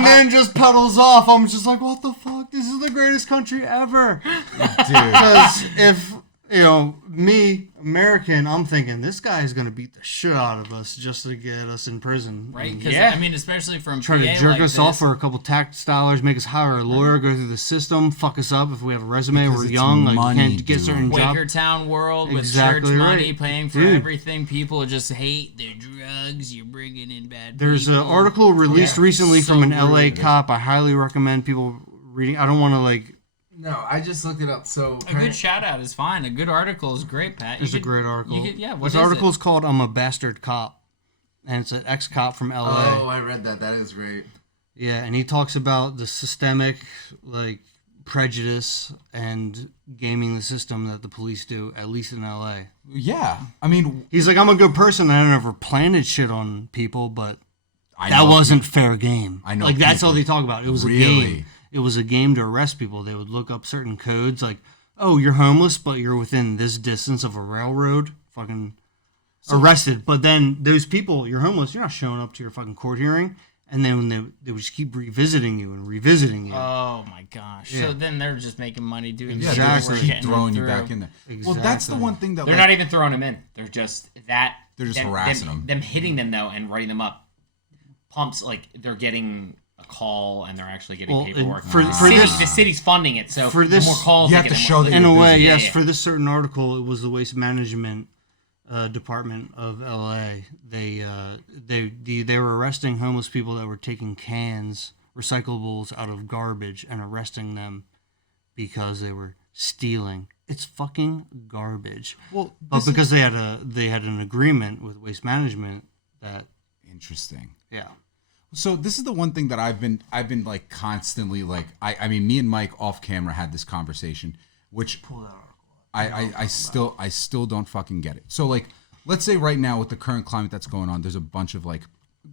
then just pedals off. I'm just like, what the fuck? This is the greatest country ever. Dude. Because if, me, American, I'm thinking this guy is going to beat the shit out of us just to get us in prison. Right? Because, Yeah. I mean, especially from Try PA to jerk like us this, off for a couple tax dollars, make us hire a lawyer, go through the system, fuck us up if we have a resume, Because we're it's young, like money, we can't get dude. certain jobs. Quaker Town world with Exactly church right. money, paying for Dude. everything. People just hate their drugs. You're bringing in bad There's an people. article released recently So from an LA rude. cop. I highly recommend people reading. I don't want to No, I just looked it up. So A good shout out is fine. A good article is great, Pat. It's a great article. Yeah, what this is article it? is called "I'm a Bastard Cop," and it's an ex-cop from LA. Oh, I read that. That is great. Yeah, and he talks about the systemic prejudice and gaming the system that the police do, at least in LA. Yeah. I mean, He's like, "I'm a good person. I never planted shit on people, but I that know wasn't fair game." I know Like that's people- all they talk about. It was a Really? game. It was a game to arrest people. They would look up certain codes, like, "Oh, you're homeless, but you're within this distance of a railroad." Fucking arrested. But then those people, you're homeless. You're not showing up to your fucking court hearing. And then when they would just keep revisiting you and revisiting you. Oh my gosh! Yeah. So then they're just making money doing yeah, shit. they Exactly. just We're keep getting them throwing you through. back in there. Well, that's the Exactly. one thing that They're not even throwing them in. They're just They're just harassing them. Them hitting them though and writing them up. Pumps like they're getting a call and they're actually getting Well, and paperwork. for the city's funding it, so for this- the more calls You they have get, to the show more- that In a you're way, busy. yes. Yeah. For this certain article, it was the waste management department of LA. They were arresting homeless people that were taking cans, recyclables out of garbage, and arresting them because they were stealing. It's fucking garbage. Well, But because they had an agreement with waste management that interesting. yeah. So this is the one thing that I've been like constantly like I mean me and Mike off camera had this conversation, which I still don't fucking get it. So like let's say right now with the current climate that's going on, there's a bunch of like,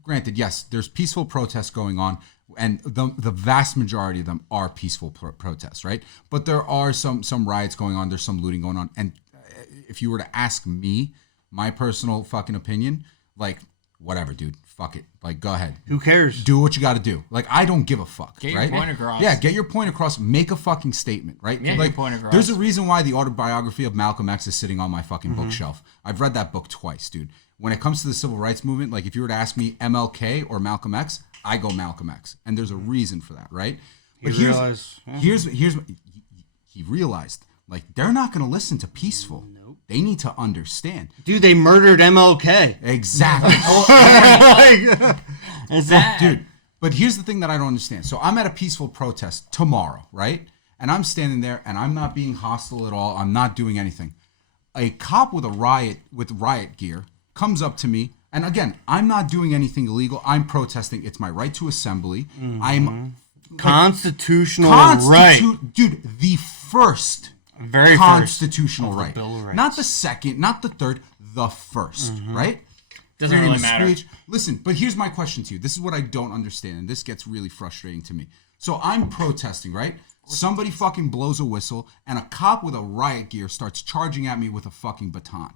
granted, yes, there's peaceful protests going on, and the vast majority of them are peaceful protests, right? But there are some riots going on, there's some looting going on, and if you were to ask me my personal fucking opinion, like whatever, dude, fuck it, like go ahead. Who cares? Do what you got to do. Like I don't give a fuck. Get your right? point across. Yeah, get your point across. Make a fucking statement, right? Yeah, like your point across. there's a reason why the autobiography of Malcolm X is sitting on my fucking bookshelf. I've read that book twice, dude. When it comes to the civil rights movement, like if you were to ask me MLK or Malcolm X, I go Malcolm X, and there's a reason for that, right? But He realized, yeah. here's he realized like they're not going to listen to peaceful. Nope. They need to understand. Dude, they murdered MLK. Exactly. It's that, Dude, but here's the thing that I don't understand. So I'm at a peaceful protest tomorrow, right? And I'm standing there and I'm not being hostile at all. I'm not doing anything. A cop with riot gear comes up to me, and again, I'm not doing anything illegal. I'm protesting. It's my right to assembly. I'm constitutional right. Dude, the first Very constitutional of the right. Bill of Rights. Not the second, not the third, the 1st, right? Doesn't Freedom really of matter. speech. Listen, but here's my question to you. This is what I don't understand, and this gets really frustrating to me. So I'm protesting, right? Somebody fucking blows a whistle, and a cop with a riot gear starts charging at me with a fucking baton.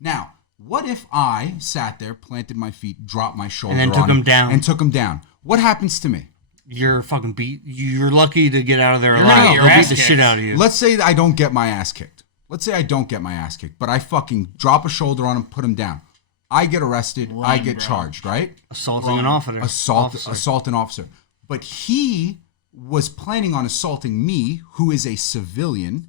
Now, what if I sat there, planted my feet, dropped my shoulder, then took on him down? and took him down? What happens to me? You're fucking beat. You're lucky to get out of there You're gonna alive. get your They'll beat ass the kicked. shit out of you. Let's say that I don't get my ass kicked. Let's say I don't get my ass kicked, but I fucking drop a shoulder on him, put him down. I get arrested. I Run, get bro. charged, right? Assaulting an officer. Assault an officer. But he was planning on assaulting me, who is a civilian,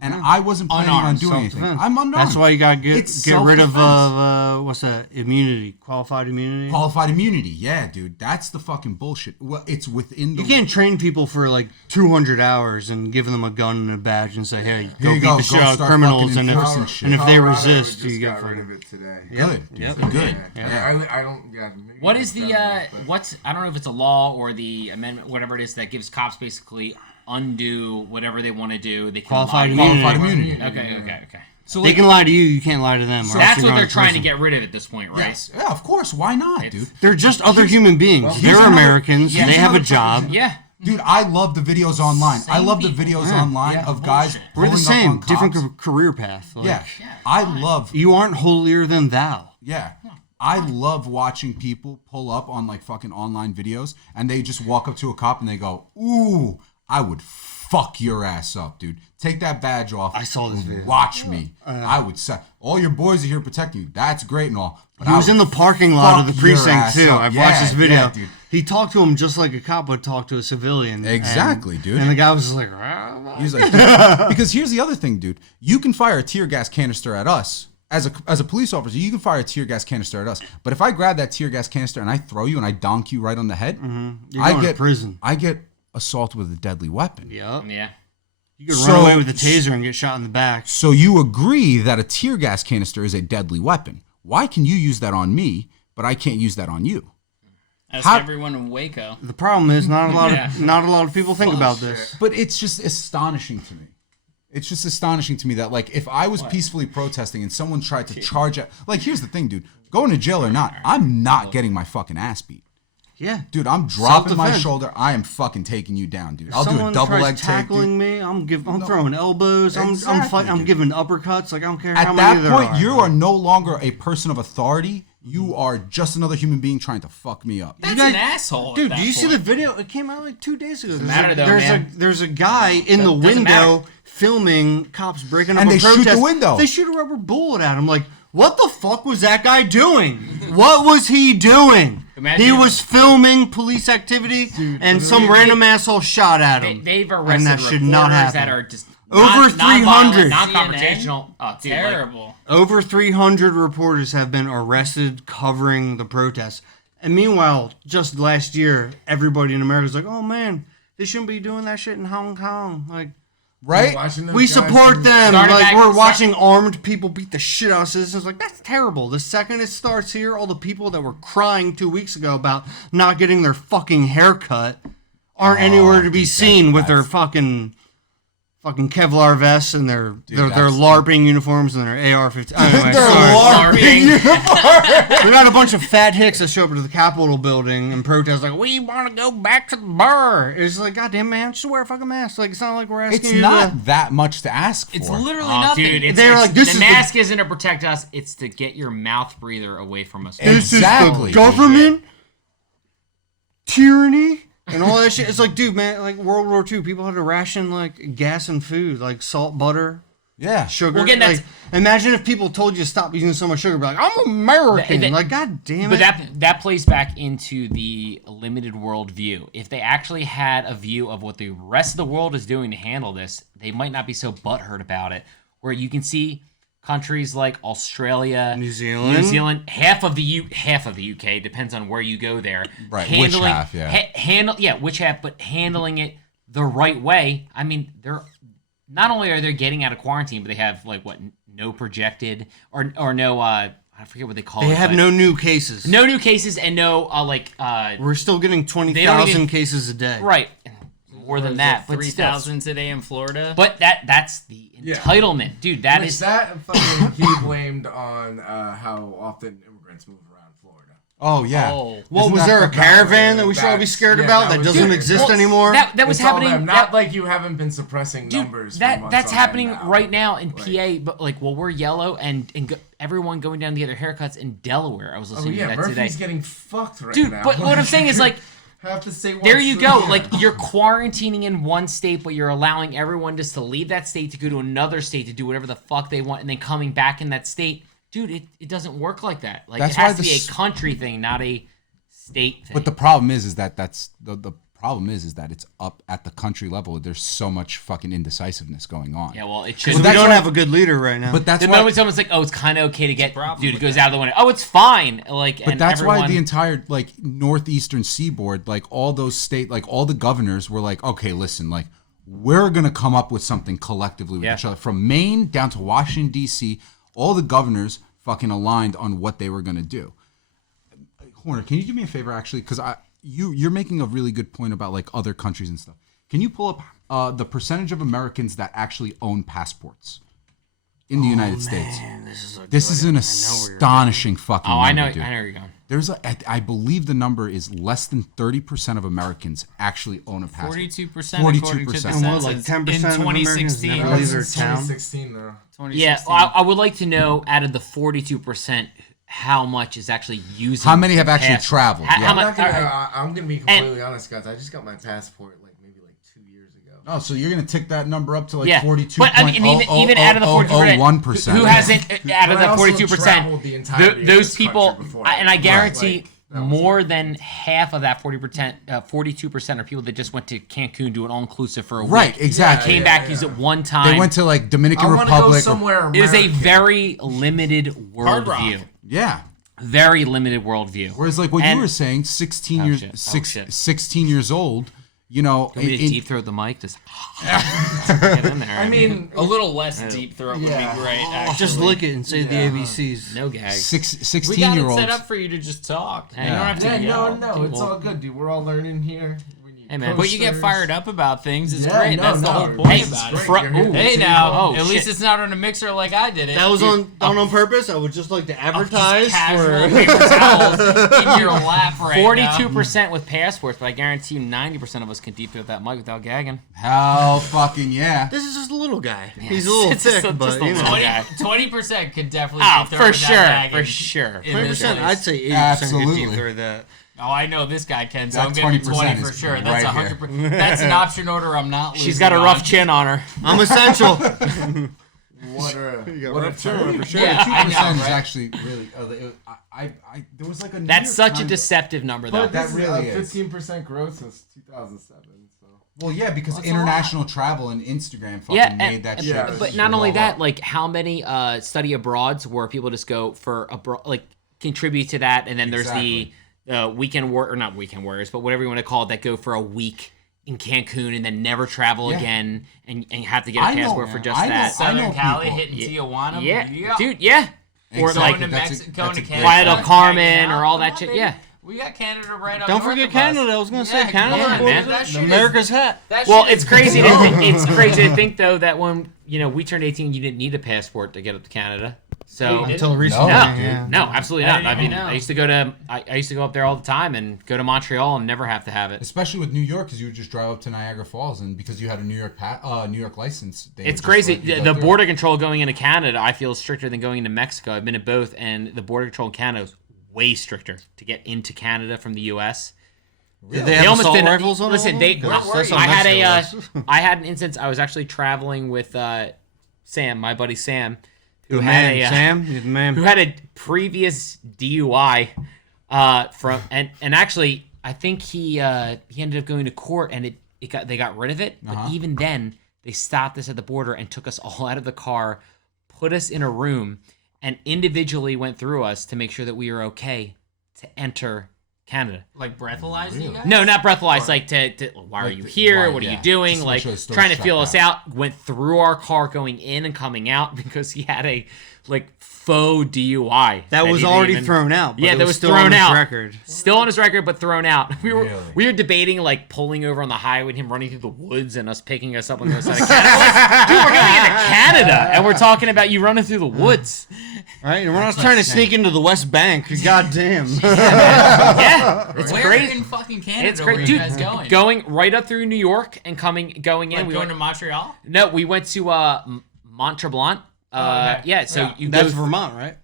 And I wasn't planning on Unarmed, doing anything. Self-defense. I'm unarmed. That's why you gotta get It's rid of self-defense. what's that? Immunity, qualified immunity. Qualified immunity. Yeah, dude. That's the fucking bullshit. Well, it's within the... You can't train people for like 200 hours and give them a gun and a badge and say, "Hey, go Here you beat go. the shit Go out of start criminals." fucking And enforcing if, shit. and if they Colorado resist, just you got get rid fucking. of it today. Good. Yep. Good. Yeah. I don't. Yeah. maybe What it's is the done, but- what's I don't know if it's a law or the amendment, whatever it is, that gives cops basically undo whatever they want to do. They can Qualified lie. immunity. Qualified immunity. Okay. So They like, can lie to you. You can't lie to them. or else That's you're what going they're trying to prison. get rid of at this point, right? yes. Yeah, of course. Why not, dude? They're just other human beings. here's They're another- Americans. yeah, They here's have a another job. Yeah. Dude, I love the videos online. I Same love the people. videos Yeah. online Yeah, of guys bullshit. We're the pulling up same, on different cops. career path. Like, Yeah. I love... You aren't holier than thou. Yeah. I love watching people pull up on like fucking online videos and they just walk up to a cop and they go, "Ooh, I would fuck your ass up, dude. Take that badge off. I saw this video. Watch me. I would say, all your boys are here protecting you. That's great and all. But He was I in the would parking lot of the fuck your precinct ass too. up." I've watched this video. Yeah, dude. He talked to him just like a cop would talk to a civilian. Exactly, and, dude. And the guy was just like, "Ah." He's like, dude, because here's the other thing, dude. You can fire a tear gas canister at us. As a police officer, you can fire a tear gas canister at us. But if I grab that tear gas canister and I throw you and I donk you right on the head, You're I going get to prison. I get assaulted with a deadly weapon. Yep. Yeah. You could So- run away with a taser and get shot in the back. So you agree that a tear gas canister is a deadly weapon. Why can you use that on me, but I can't use that on you? Ask How- everyone in Waco. The problem is not a lot Yeah. of not a lot of people think about this. But it's just astonishing to me. It's just astonishing to me that, like, if I was peacefully protesting and someone tried to charge at... Like, here's the thing, dude. Going to jail or not, I'm not getting my fucking ass beat. Yeah. Dude, I'm dropping my Self-defense. shoulder. I am fucking taking you down, dude. I'll do a Someone double tries leg take, tackling dude. me. I'm throwing elbows. I'm Exactly, fighting. I'm dude. giving uppercuts. Like I don't care how At many that there point, are. you are no longer a person of authority. You are just another human being trying to fuck me up. That's guys- an asshole. Dude, at do that you see point. the video? It came out like 2 days ago. matter, though, man. There's a guy in the Doesn't window matter. filming cops breaking up And a they shoot the protest. window. They shoot a rubber bullet at him. Like, what the fuck was that guy doing? What was he doing? Imagine- He was filming police activity, and some random asshole shot at him. They've and arrested that should not reporters happen. that are just Over 300. non-confrontational. Oh, dude, like, Terrible. Over 300 reporters have been arrested covering the protests. And meanwhile, just last year, everybody in America was like, "Oh man, they shouldn't be doing that shit in Hong Kong." Like, Right? Watching those we guys support do- them. Started Like, back- we're start- watching armed people beat the shit out of citizens. Like, that's terrible. The second it starts here, all the people that were crying 2 weeks ago about not getting their fucking haircut aren't anywhere to be seen with their fucking Kevlar vests and their that's- LARPing uniforms and their AR-15. Anyway, They're sorry. LARPing. We got a bunch of fat hicks that show up to the Capitol building and protest like, "We want to go back to the bar." It's like, goddamn man, just wear a fucking mask. Like, it's not like we're asking It's you not to... that much to ask for. It's literally Oh, nothing. dude, They're like, this the is the- mask isn't to protect us; it's to get your mouth breather away from us. This Exactly. is the government tyranny and all that shit. It's like, dude, man, like World War II, people had to ration like gas and food, like salt, butter, Yeah. sugar. Well, again, that's- like, imagine if people told you to stop using so much sugar. Be like, I'm American. That- like, god damn But it. that plays back into the limited world view. If they actually had a view of what the rest of the world is doing to handle this, they might not be so butthurt about it. Where you can see countries like Australia, New Zealand. half of the UK depends on where you go there. Right, which half, yeah. Which half, but handling it the right way. I mean, they're not only are they getting out of quarantine, but they have like what, no projected or no I forget what they call it. They have but no new cases. no new cases and no We're still getting They don't 20,000 even- cases a day. right, more than that, but still. 3,000 today in Florida. But that's the Yeah. entitlement, dude. That Which is that fucking he blamed on how often immigrants move around Florida. Oh, yeah. Oh. What Isn't was that there a the- caravan that we should all be That's- scared yeah, about that that was- doesn't Dude, exist well, anymore? that was It's all happening. them. Not like you haven't been suppressing Dude, numbers. that for months that's on happening end now. right now in Like- PA. But like, well, we're yellow and everyone going down to get their haircuts in Delaware. I was Oh listening yeah, to that Murphy's today, getting fucked right dude. now. But what I'm saying is like, have to say there you go. Like you're quarantining in one state, but you're allowing everyone just to leave that state to go to another state to do whatever the fuck they want, and then coming back in that state, dude. It doesn't work like that. Like That's it has why to be this- a country thing, not a state thing. But the problem is that that's the problem is that it's up at the country level. There's so much fucking indecisiveness going on. Yeah, well, it Because should. we that's don't why- have a good leader right now. But that's The why. moment someone's like, "Oh, it's kind of okay to get," problem dude, it with goes that. out of the window. Oh, it's fine. Like, But and that's why everyone, the entire like northeastern seaboard, like all those all the governors were like, okay, listen, like we're gonna come up with something collectively with Yeah. each other. From Maine down to Washington D.C., all the governors fucking aligned on what they were gonna do. Horner, can you do me a favor actually? Because you're making a really good point about like other countries and stuff. Can you pull up the percentage of Americans that actually own passports in the United States? Man, This is an I know where you're astonishing fucking Oh, I know. number, dude. I know where you're going. There's I believe the number is less than 30% of Americans actually own a passport. 42% according to the 42%. And what, like census 10% in of Americans 2016. never That leave was their since town? 2016 though. 2016. Yeah, well, I would like to know out of the 42%, how much is actually using. How many have actually passport? traveled? How Yeah. I'm much? not gonna. I'm gonna be completely honest, guys. I just got my passport like maybe like 2 years ago. Oh, so you're gonna tick that number up to like Yeah, 42. but I mean, even out of the 42%, who hasn't out of But I the also 42%? traveled the entirety of Those this people, country before. and I guarantee Like, that was more like- than half of that 40%, 42% are people that just went to Cancun, do an all-inclusive for a week. Right, exactly. Came back, used it one time. They went to like Dominican I want to go Republic. somewhere. It is a American. very limited Hard Rock. worldview. Yeah. Very limited worldview. Whereas like what And- you were saying, 16 Oh, years, shit. Oh, six, shit. 16 years old. You know, Want me to in- deep throat the mic? Just get in there. I mean, A little less deep throat would be great. Actually. Just lick it and say the ABCs. no gag. 16 We got year it olds. set up for you to just talk. You Yeah. don't have to yeah, yell. no, it's Well- all good, dude. We're all learning here. We need Hey, man. But you get coasters. fired up about things. It's Yeah, great. no, That's the no, whole this point is about great. it. You're here. Hey City now, Hall. at Oh, least shit. it's not on a mixer like I did it. That was done on purpose. I would just like to advertise casual for. paper towels in your lap right 42% with passports, but I guarantee you 90% of us can deep throat that mic without gagging. Hell fucking yeah. This is just a little guy. He's a little It's just thick, a- but just a you know. little- 20% could definitely Oh, deep throat for without sure, gagging for sure. in 20%. this I'd place. say 80% could Absolutely. deep through that. Oh, I know this guy can, so That I'm giving 20% 20 for is sure. That's right 100%. That's an option order I'm not losing. She's got a on. rough chin on her. I'm essential. What a rough turn. Yeah, I 2% know, is right? actually really. There was like a. New That's York such a Times- deceptive number, though. But That this really is is. 15% growth since 2007. So Well, yeah, because That's a international travel and Instagram fucking Yeah, made that shit. yeah, but shit not only blow that, up. like how many study abroads where people just go for abroad, like contribute to that, and then there's the weekend war or not weekend warriors, but whatever you want to call it, that go for a week in Cancun and then never travel Yeah. again, and have to get a I know, passport for man. just I know- that. I Southern know Cali people. hitting Tijuana. Yeah, dude, yeah. Or Exactly. like Going to That's a- Mexico, going that's to a Canada. great Playa del point. Carmen hanging out. or all that Yeah, shit. baby. Yeah. We got Canada right up Don't north forget of us. Canada. I was gonna say Yeah, Canada. yeah, man. That shit is- America's hat. that Well, shit it's is crazy to dope. think, it's crazy to think though that when we turned 18, you didn't need a passport to get up to Canada. So did? Until recently. No, yeah. no, absolutely I not. didn't I mean, even know. I used to go to I used to go up there all the time and go to Montreal and never have to have it. Especially with New York, because you would just drive up to Niagara Falls, and because you had a New York license, they would It's just crazy. let you go The through. border control going into Canada, I feel, is stricter than going into Mexico. I've been to both, and the border control in Canada is way stricter to get into Canada from the U.S. Did they have assault rifles on listen. all They of them? 'Cause that's I what had Mexico was. I had an instance. I was actually traveling with Sam, my buddy Sam, who You're the had man, a Sam. You're the man. who had a previous DUI from and actually I think he ended up going to court and they got rid of it. But even then, they stopped us at the border and took us all out of the car, put us in a room, and individually went through us to make sure that we were okay to enter Canada. Like breathalyzing you guys? No, not breathalyzed. Like to why are you here? why, What are yeah. you doing? Just to make Like sure the store's trying to shut feel us down. out. Went through our car going in and coming out because he had a like faux DUI. That was he didn't already even- thrown out. But Yeah, it that was was still thrown on his out. record. Still on his record, but thrown out. We were Really? debating like pulling over on the highway and him running through the woods and us picking us up on the other side of Canada. Like, dude, we're going into Canada and we're talking about you running through the woods. Right? And we're not trying to sneak into the West Bank. God damn. Yeah, it's Where crazy. in fucking Canada It's were great, you dude. guys going? Going right up through New York and going in. Like We going went, to Montreal? no, we went to Mont Tremblant. okay. Yeah, so Yeah. you That's go. Vermont, right?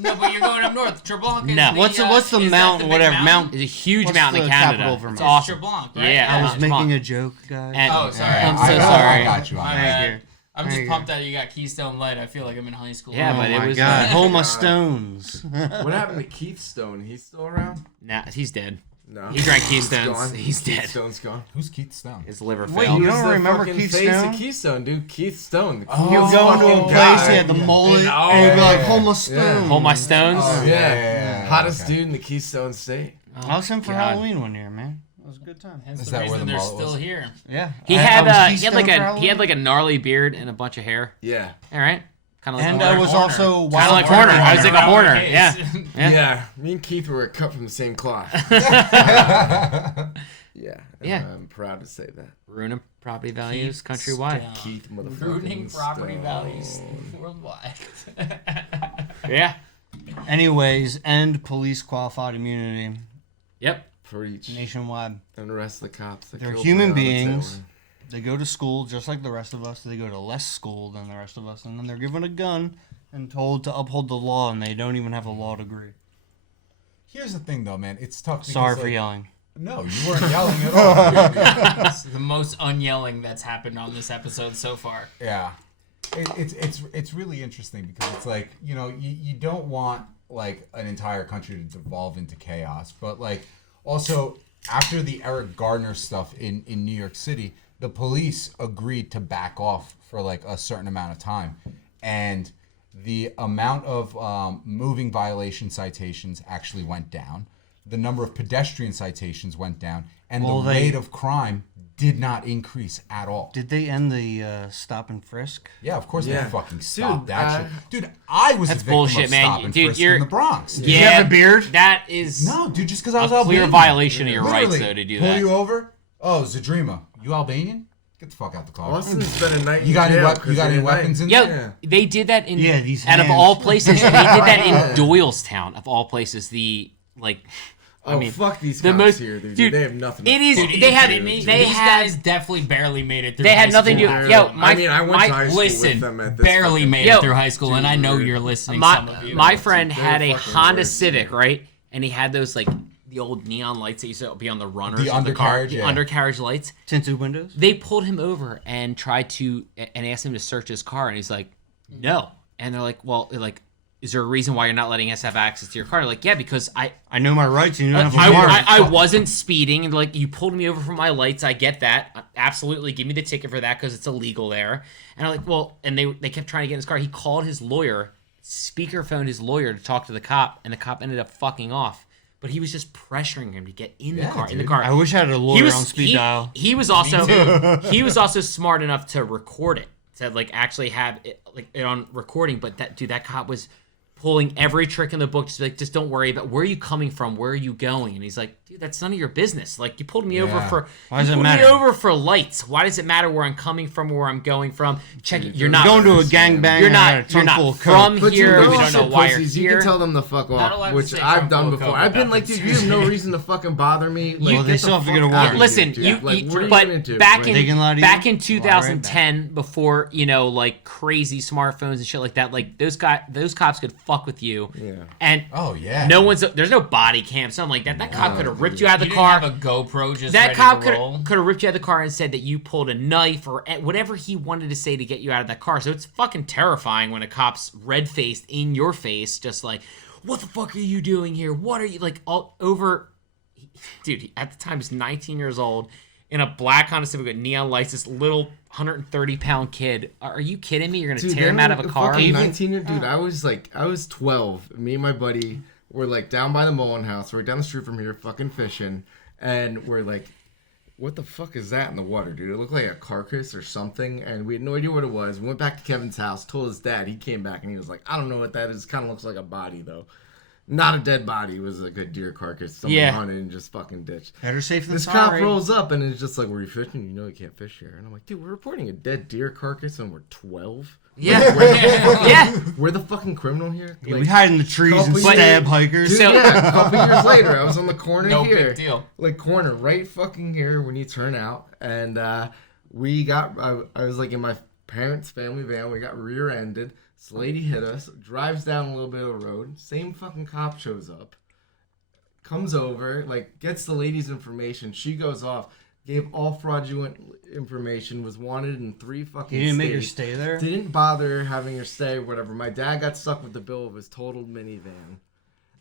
No, but you're going up north. Treblanc is No. the, What's the is that mountain? the big Whatever mountain? mount. It's a huge What's mountain in the Canada. capital of Vermont? It's awesome. Treblanc, right? Yeah, I was Vermont. making a joke, guys. And- Oh, sorry. Yeah, I'm so I sorry. got you on My that. bad. Thank you. I'm There just you go. pumped that you got Keystone Light. I feel like I'm in high school. Yeah, Oh but it my was. God. Hold my God. stones. what happened to Keith Stone? He's still around? Nah, he's dead. No. He drank He's Keystones. gone. He's dead. Keystone's gone. Who's Keith Stone? His liver Wait, failed. you He was don't the remember fucking Keith face Stone? of Keystone, dude. Keith Stone. The He would go into a fucking place, guy. he had the mullet, And- and he'd be like, yeah. hold my stone. Hold my stones. Oh, Yeah. Hottest okay. dude in the Keystone State. I was him for God. Halloween one year, man. It was a good time. That's Is the that where reason the they're mullet still was? here. Yeah. He I had was he had Keystone like for a he Halloween. had like a gnarly beard and a bunch of hair. Yeah. All right, kind of like And Horner. I was Horner. also Kind of Wild like Horner. I was like a Horner. Case. Yeah. Yeah. Me and Keith were cut from the same cloth. Yeah. And Yeah. I'm proud to say that. Ruining property values Keith countrywide. Stone. Keith motherfucking Ruining property Stone. values worldwide. Yeah. Anyways, end police qualified immunity Yep. Preach. nationwide. And the rest of the cops. that They're killed human Breonna beings. Taylor. They go to school just like the rest of us. They go to less school than the rest of us, and then they're given a gun and told to uphold the law, and they don't even have a law degree. Here's the thing, though, man. It's tough. Because, Sorry for like, yelling. No, you weren't yelling at all. It's the most unyelling that's happened on this episode so far. Yeah, it's really interesting because it's like, you know, you don't want like an entire country to devolve into chaos, but like also after the Eric Gardner stuff in New York City, the police agreed to back off for like a certain amount of time, and the amount of moving violation citations actually went down. The number of pedestrian citations went down, and Well, the they- rate of crime did not increase at all. Did they end the stop and frisk? Yeah, of course Yeah. they fucking stopped Dude, that shit. Dude, I was That's a victim bullshit, of man. stop and Dude, frisk you're- in the Bronx. Yeah. you have a beard? That is No, dude, just because I a was clear Albanian. violation of your rights, Literally, though, to do pull that. you over. Oh, Zadrima, you Albanian? Get the fuck out the car. Austin spent a night in You got any, jail you got any weapons in Yo, there? they did that in Yeah, these out of hands. all places. They did that Yeah. in Doylestown, of all places. The like, Oh, I mean, fuck these the cops most- here, dude. dude, They have nothing. to it is. fucking They had. do, They dude. These had. guys definitely barely made it through They high had nothing to school. do. Yo, my, I mean, I went to high school Listen, with them at this barely fucking- made Yo, it through high school, and I know dude, you're listening. some of my you. my friend They're had a fucking Honda worse, Civic, dude. right? And he had those like the old neon lights that used to be on the runners The of the car, undercarriage, the yeah. undercarriage lights. Tinted windows? They pulled him over and tried to and asked him to search his car, and he's like, no. And they're like, well, they're like, is there a reason why you're not letting us have access to your car? They're like, yeah, because I I know my rights, and you don't have a warrant. I wasn't speeding, and like you pulled me over for my lights. I get that, absolutely. Give me the ticket for that because it's illegal there. And I'm like, well, and they kept trying to get in his car. He called his lawyer, speakerphoned his lawyer to talk to the cop, and the cop ended up fucking off. But he was just pressuring him to get in the Yeah, car. In the dude. car. I wish I had a lawyer on speed he, dial. he was also he was also smart enough to record it, to like actually have it like it on recording. But that cop was pulling every trick in the book, just like, just don't worry about where are you coming from, where are you going, and he's like, dude, that's none of your business. Like you pulled me over Yeah. for Why does you it pulled matter? me over for lights. Why does it matter where I'm coming from, where I'm going from? Check it. You're not Going to a gangbang. You're and I had a not. You're trunk full not of coke. from But here. you know We don't shit, know why you're pussies, here. You can tell them to fuck Not off, allowed to which say I've Trump done will before. coke I've been without like, them dude, you have no saying reason to fucking bother me. Like, Well, they get still the have to fuck get a out warrant. of Listen, here, you, dude. Like, you what are you but gonna do? back Like, in They can lie to you? back in Lie right 2010, before like crazy smartphones and shit like that, like those cops could fuck with you. Yeah. And Oh yeah. there's no body cam, something like that. That cop could have ripped you out of You the didn't car. have a GoPro just That ready cop to roll. could have ripped you out of the car and said that you pulled a knife or whatever he wanted to say to get you out of that car. So it's fucking terrifying when a cop's red faced in your face, just like, what the fuck are you doing here? What are you like all over? Dude, at the time he's 19 years old in a black Honda Civic with neon lights. This little 130-pound kid. Are you kidding me? You're gonna Dude, tear him then out of a the car? fucking 19-year dude. I was 12. Me and my buddy were like down by the Mullen house. We're down the street from here, fucking fishing, and we're like, "What the fuck is that in the water, dude? It looked like a carcass or something." And we had no idea what it was. We went back to Kevin's house, told his dad. He came back and he was like, "I don't know what that is. Kind of looks like a body though." Not a dead body. It was like a deer carcass. Somebody Yeah. hunted and just fucking ditched. Better safe than This sorry. cop rolls up and it's just like, "Were you fishing? You know you can't fish here." And I'm like, "Dude, we're reporting a dead deer carcass and we're 12. Yeah, yeah. We're the fucking criminal here." Yeah, Like, we hide in the trees and couple stab years- hikers. Dude, So- yeah, a couple years later, I was on the corner No here, big deal. like corner right fucking here when you turn out, and we got. I was like in my parents' family van. We got rear-ended. This lady hit us. Drives down a little bit of the road. Same fucking cop shows up. Comes over, like gets the lady's information. She goes off. Gave all fraudulent information. Was wanted in 3 fucking. You didn't make her states. stay there? Didn't bother having her stay, whatever. My dad got stuck with the bill of his totaled minivan.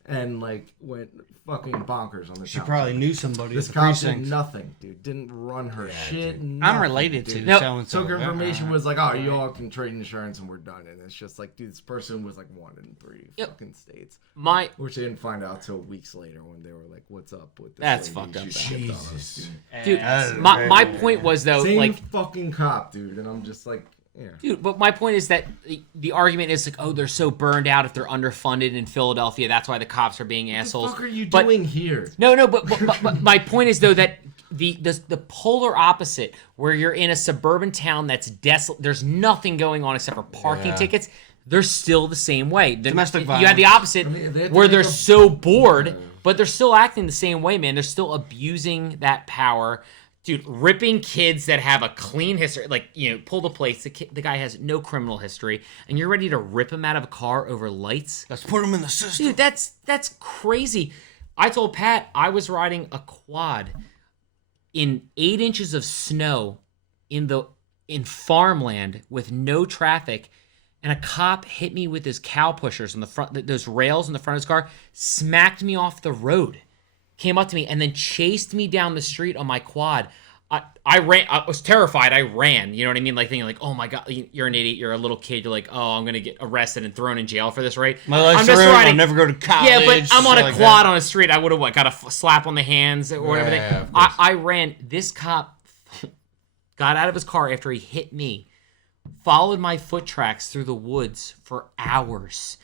and like went fucking bonkers on the She town. probably knew somebody This at the cop did precinct. nothing, dude. Didn't run her shit. I'm nothing, related to dude. No, so-and-so. Took her information, was like, oh, you all can trade insurance and we're done. And it's just like, dude, this person was like 1 in 3 Yep. fucking states. Which they didn't find out till weeks later when they were like, what's up with this That's lady? fucked up, She though. shit on us, Jesus. dude, That is my very point was though, Same like, fucking cop, dude. And I'm just like, yeah. dude, but my point is that the argument is like, oh, they're so burned out if they're underfunded in Philadelphia. That's why the cops are being assholes. What the fuck are you But- doing here? No, but my point is though that the polar opposite, where you're in a suburban town that's desolate, there's nothing going on except for parking tickets. They're still the same way. Domestic You had the opposite, I mean, they have to where make they're a- so bored, but they're still acting the same way, man. They're still abusing that power. Dude, ripping kids that have a clean history, like, you know, pull the plates. The guy has no criminal history, and you're ready to rip him out of a car over lights? Let's put him in the system. Dude, that's crazy. I told Pat I was riding a quad in 8 inches of snow in farmland with no traffic, and a cop hit me with his cow pushers on the front, those rails in the front of his car, smacked me off the road, came up to me, and then chased me down the street on my quad. I ran. I was terrified. I ran. You know what I mean? Like thinking, like, oh my god, you're an idiot. You're a little kid. You're like, oh, I'm gonna get arrested and thrown in jail for this, right? My life's I'm just ruined. I'll riding. never go to college. Yeah, but I'm on shit a like quad that. on a street. I would have got a slap on the hands or whatever. Yeah, of course. I ran. This cop got out of his car after he hit me, followed my foot tracks through the woods for hours,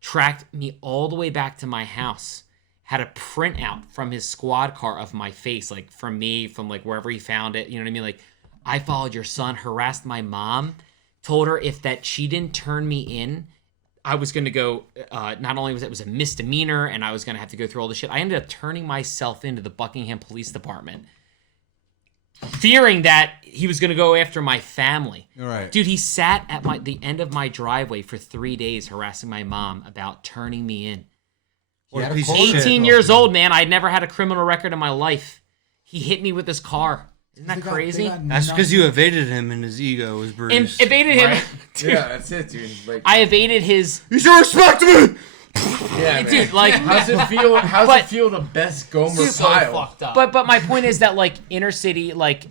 tracked me all the way back to my house, had a printout from his squad car of my face, like from me, from like wherever he found it. You know what I mean? Like, I followed your son, harassed my mom, told her if that she didn't turn me in, I was going to go, not only was it was a misdemeanor and I was going to have to go through all the shit, I ended up turning myself into the Buckingham Police Department, fearing that he was going to go after my family. All right. Dude, he sat at the end of my driveway for 3 days harassing my mom about turning me in. He had a piece of cold shit. 18 though, years dude. old, man. I'd never had a criminal record in my life. He hit me with his car. Isn't that They got- crazy? they got That's because nothing- you evaded him and his ego was bruised. And evaded him. Right? Dude, Yeah, that's it, dude. Like, I evaded his. You should respect me! yeah, Dude, man. like, How's it feel? How's But- it feel to best Gomer So Pyle? fucked up. but my point is that like inner city, like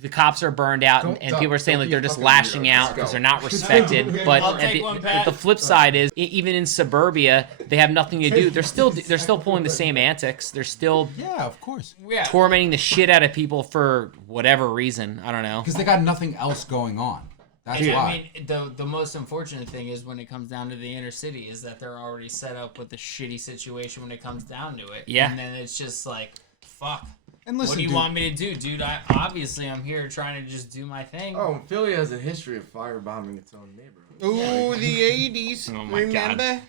the cops are burned out, and Don't- people are saying don't like be they're a just fucking lashing weirdo. out Let's because go. they're not respected. But I'll take one, Pat. the flip side is even in suburbia, they have nothing to do. They're still pulling the same antics. They're still Yeah, of course. yeah. tormenting the shit out of people for whatever reason. I don't know. Because they got nothing else going on. That's And, why. I mean, the most unfortunate thing is when it comes down to the inner city is that they're already set up with a shitty situation when it comes down to it. Yeah. And then it's just like, fuck. and listen, What do you dude, want me to do, dude? I'm here trying to just do my thing. Oh, Philly has a history of firebombing its own neighborhood. Ooh, the 80s. Oh my God. Remember?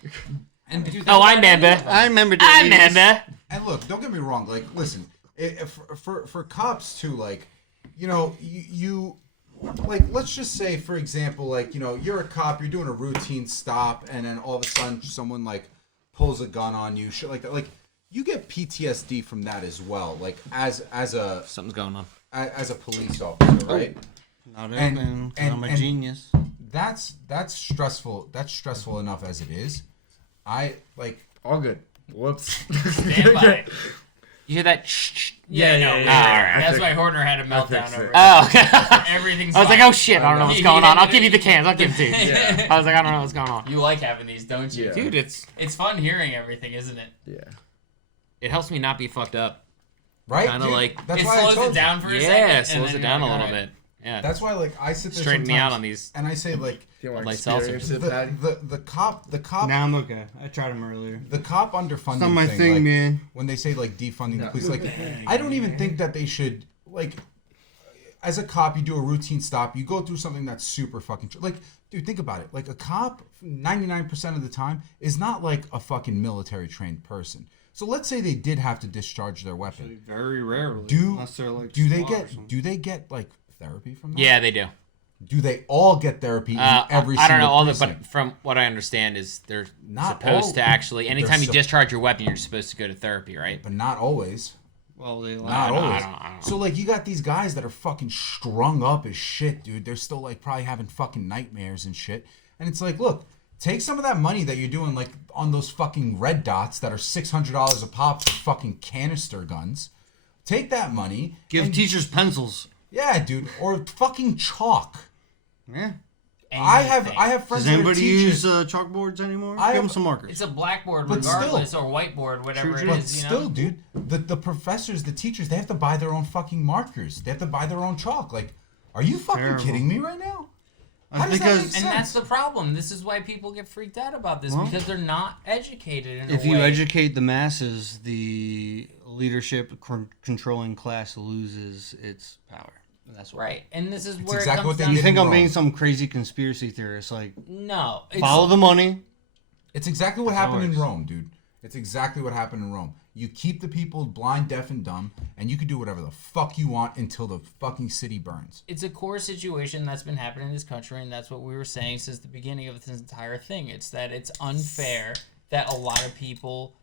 and dude, Oh, I remember. I remember the I 80s. remember. And look, don't get me wrong. Like, listen, for cops too, like, you know, you like, let's just say, for example, like, you know, you're a cop, you're doing a routine stop, and then all of a sudden someone like pulls a gun on you, shit like that. Like, you get PTSD from that as well. Like, as a Something's going on. as a police officer, right? Not And- open. 'Cause and- I'm a and- genius. That's stressful. That's stressful enough as it is. I like. All good. Whoops. Stand by it. You hear that? Shh. Yeah, no. All right. That's why Horner had a meltdown fixed over it. it. Oh, okay. Everything's I was like, fine. oh shit, I don't know what's going on. I'll give you the cans. I'll give it to you. Yeah. I was like, I don't know what's going on. You like having these, don't you? Yeah. Dude, it's It's fun hearing everything, isn't it? Yeah. it helps me not be fucked up. Right? Kinda dude? like- That's It why I slows told it you. down for a second. Yeah, and slows then it you're down a like, little alright. bit. Yeah. That's why, like, I sit there Straighten me sometimes out on these. and I say, like, Do you want to Light experience seltzers. it, Patty? the cop, Nah, I'm okay. I tried him earlier. the cop underfunding It's not my thing, thing, like, man. when they say like defunding the police, like, I don't even think that they should, like, as a cop, you do a routine stop, you go through something that's super fucking like, dude, think about it. Like, a cop 99% of the time is not like a fucking military trained person. So let's say they did have to discharge their weapon. Very rarely. Do unless they're like do they SWAT or get something. do they get like therapy from that? Yeah, they do. Do they all get therapy in I every don't know single all the, precinct? but from what I understand is they're Not supposed all. to actually. Anytime you sup- discharge your weapon, you're supposed to go to therapy, right? But not always. Well, they like. Not I always. don't So like you got these guys that are fucking strung up as shit, dude. They're still like probably having fucking nightmares and shit. And it's like, look, Take some of that money that you're doing like on those fucking red dots that are $600 a pop for fucking canister guns. Take that money. Give and- teachers pencils. Yeah, dude, or fucking chalk. Yeah. I have friends Does that are anybody teachers. use chalkboards anymore? I Give them have- some markers. It's a blackboard But still- regardless, or whiteboard, whatever it But is. You still, know? dude, the professors, the teachers, they have to buy their own fucking markers. They have to buy their own chalk. Like, are you fucking Terrible. kidding me right now? How That's does that because- make And sense? that's the problem. This is why people get freaked out about this, Well, because they're not educated in If a you way. educate the masses, the leadership controlling class loses its power. That's why. Right, and this is where exactly it comes what they down You did to. think I'm Wrong. being some crazy conspiracy theorist? Like, No, it's, follow the money. It's exactly what That's how it happened in works. Rome, dude. It's exactly what happened in Rome. You keep the people blind, deaf, and dumb, and you can do whatever the fuck you want until the fucking city burns. it's a core situation that's been happening in this country, and that's what we were saying since the beginning of this entire thing. It's that it's unfair that a lot of people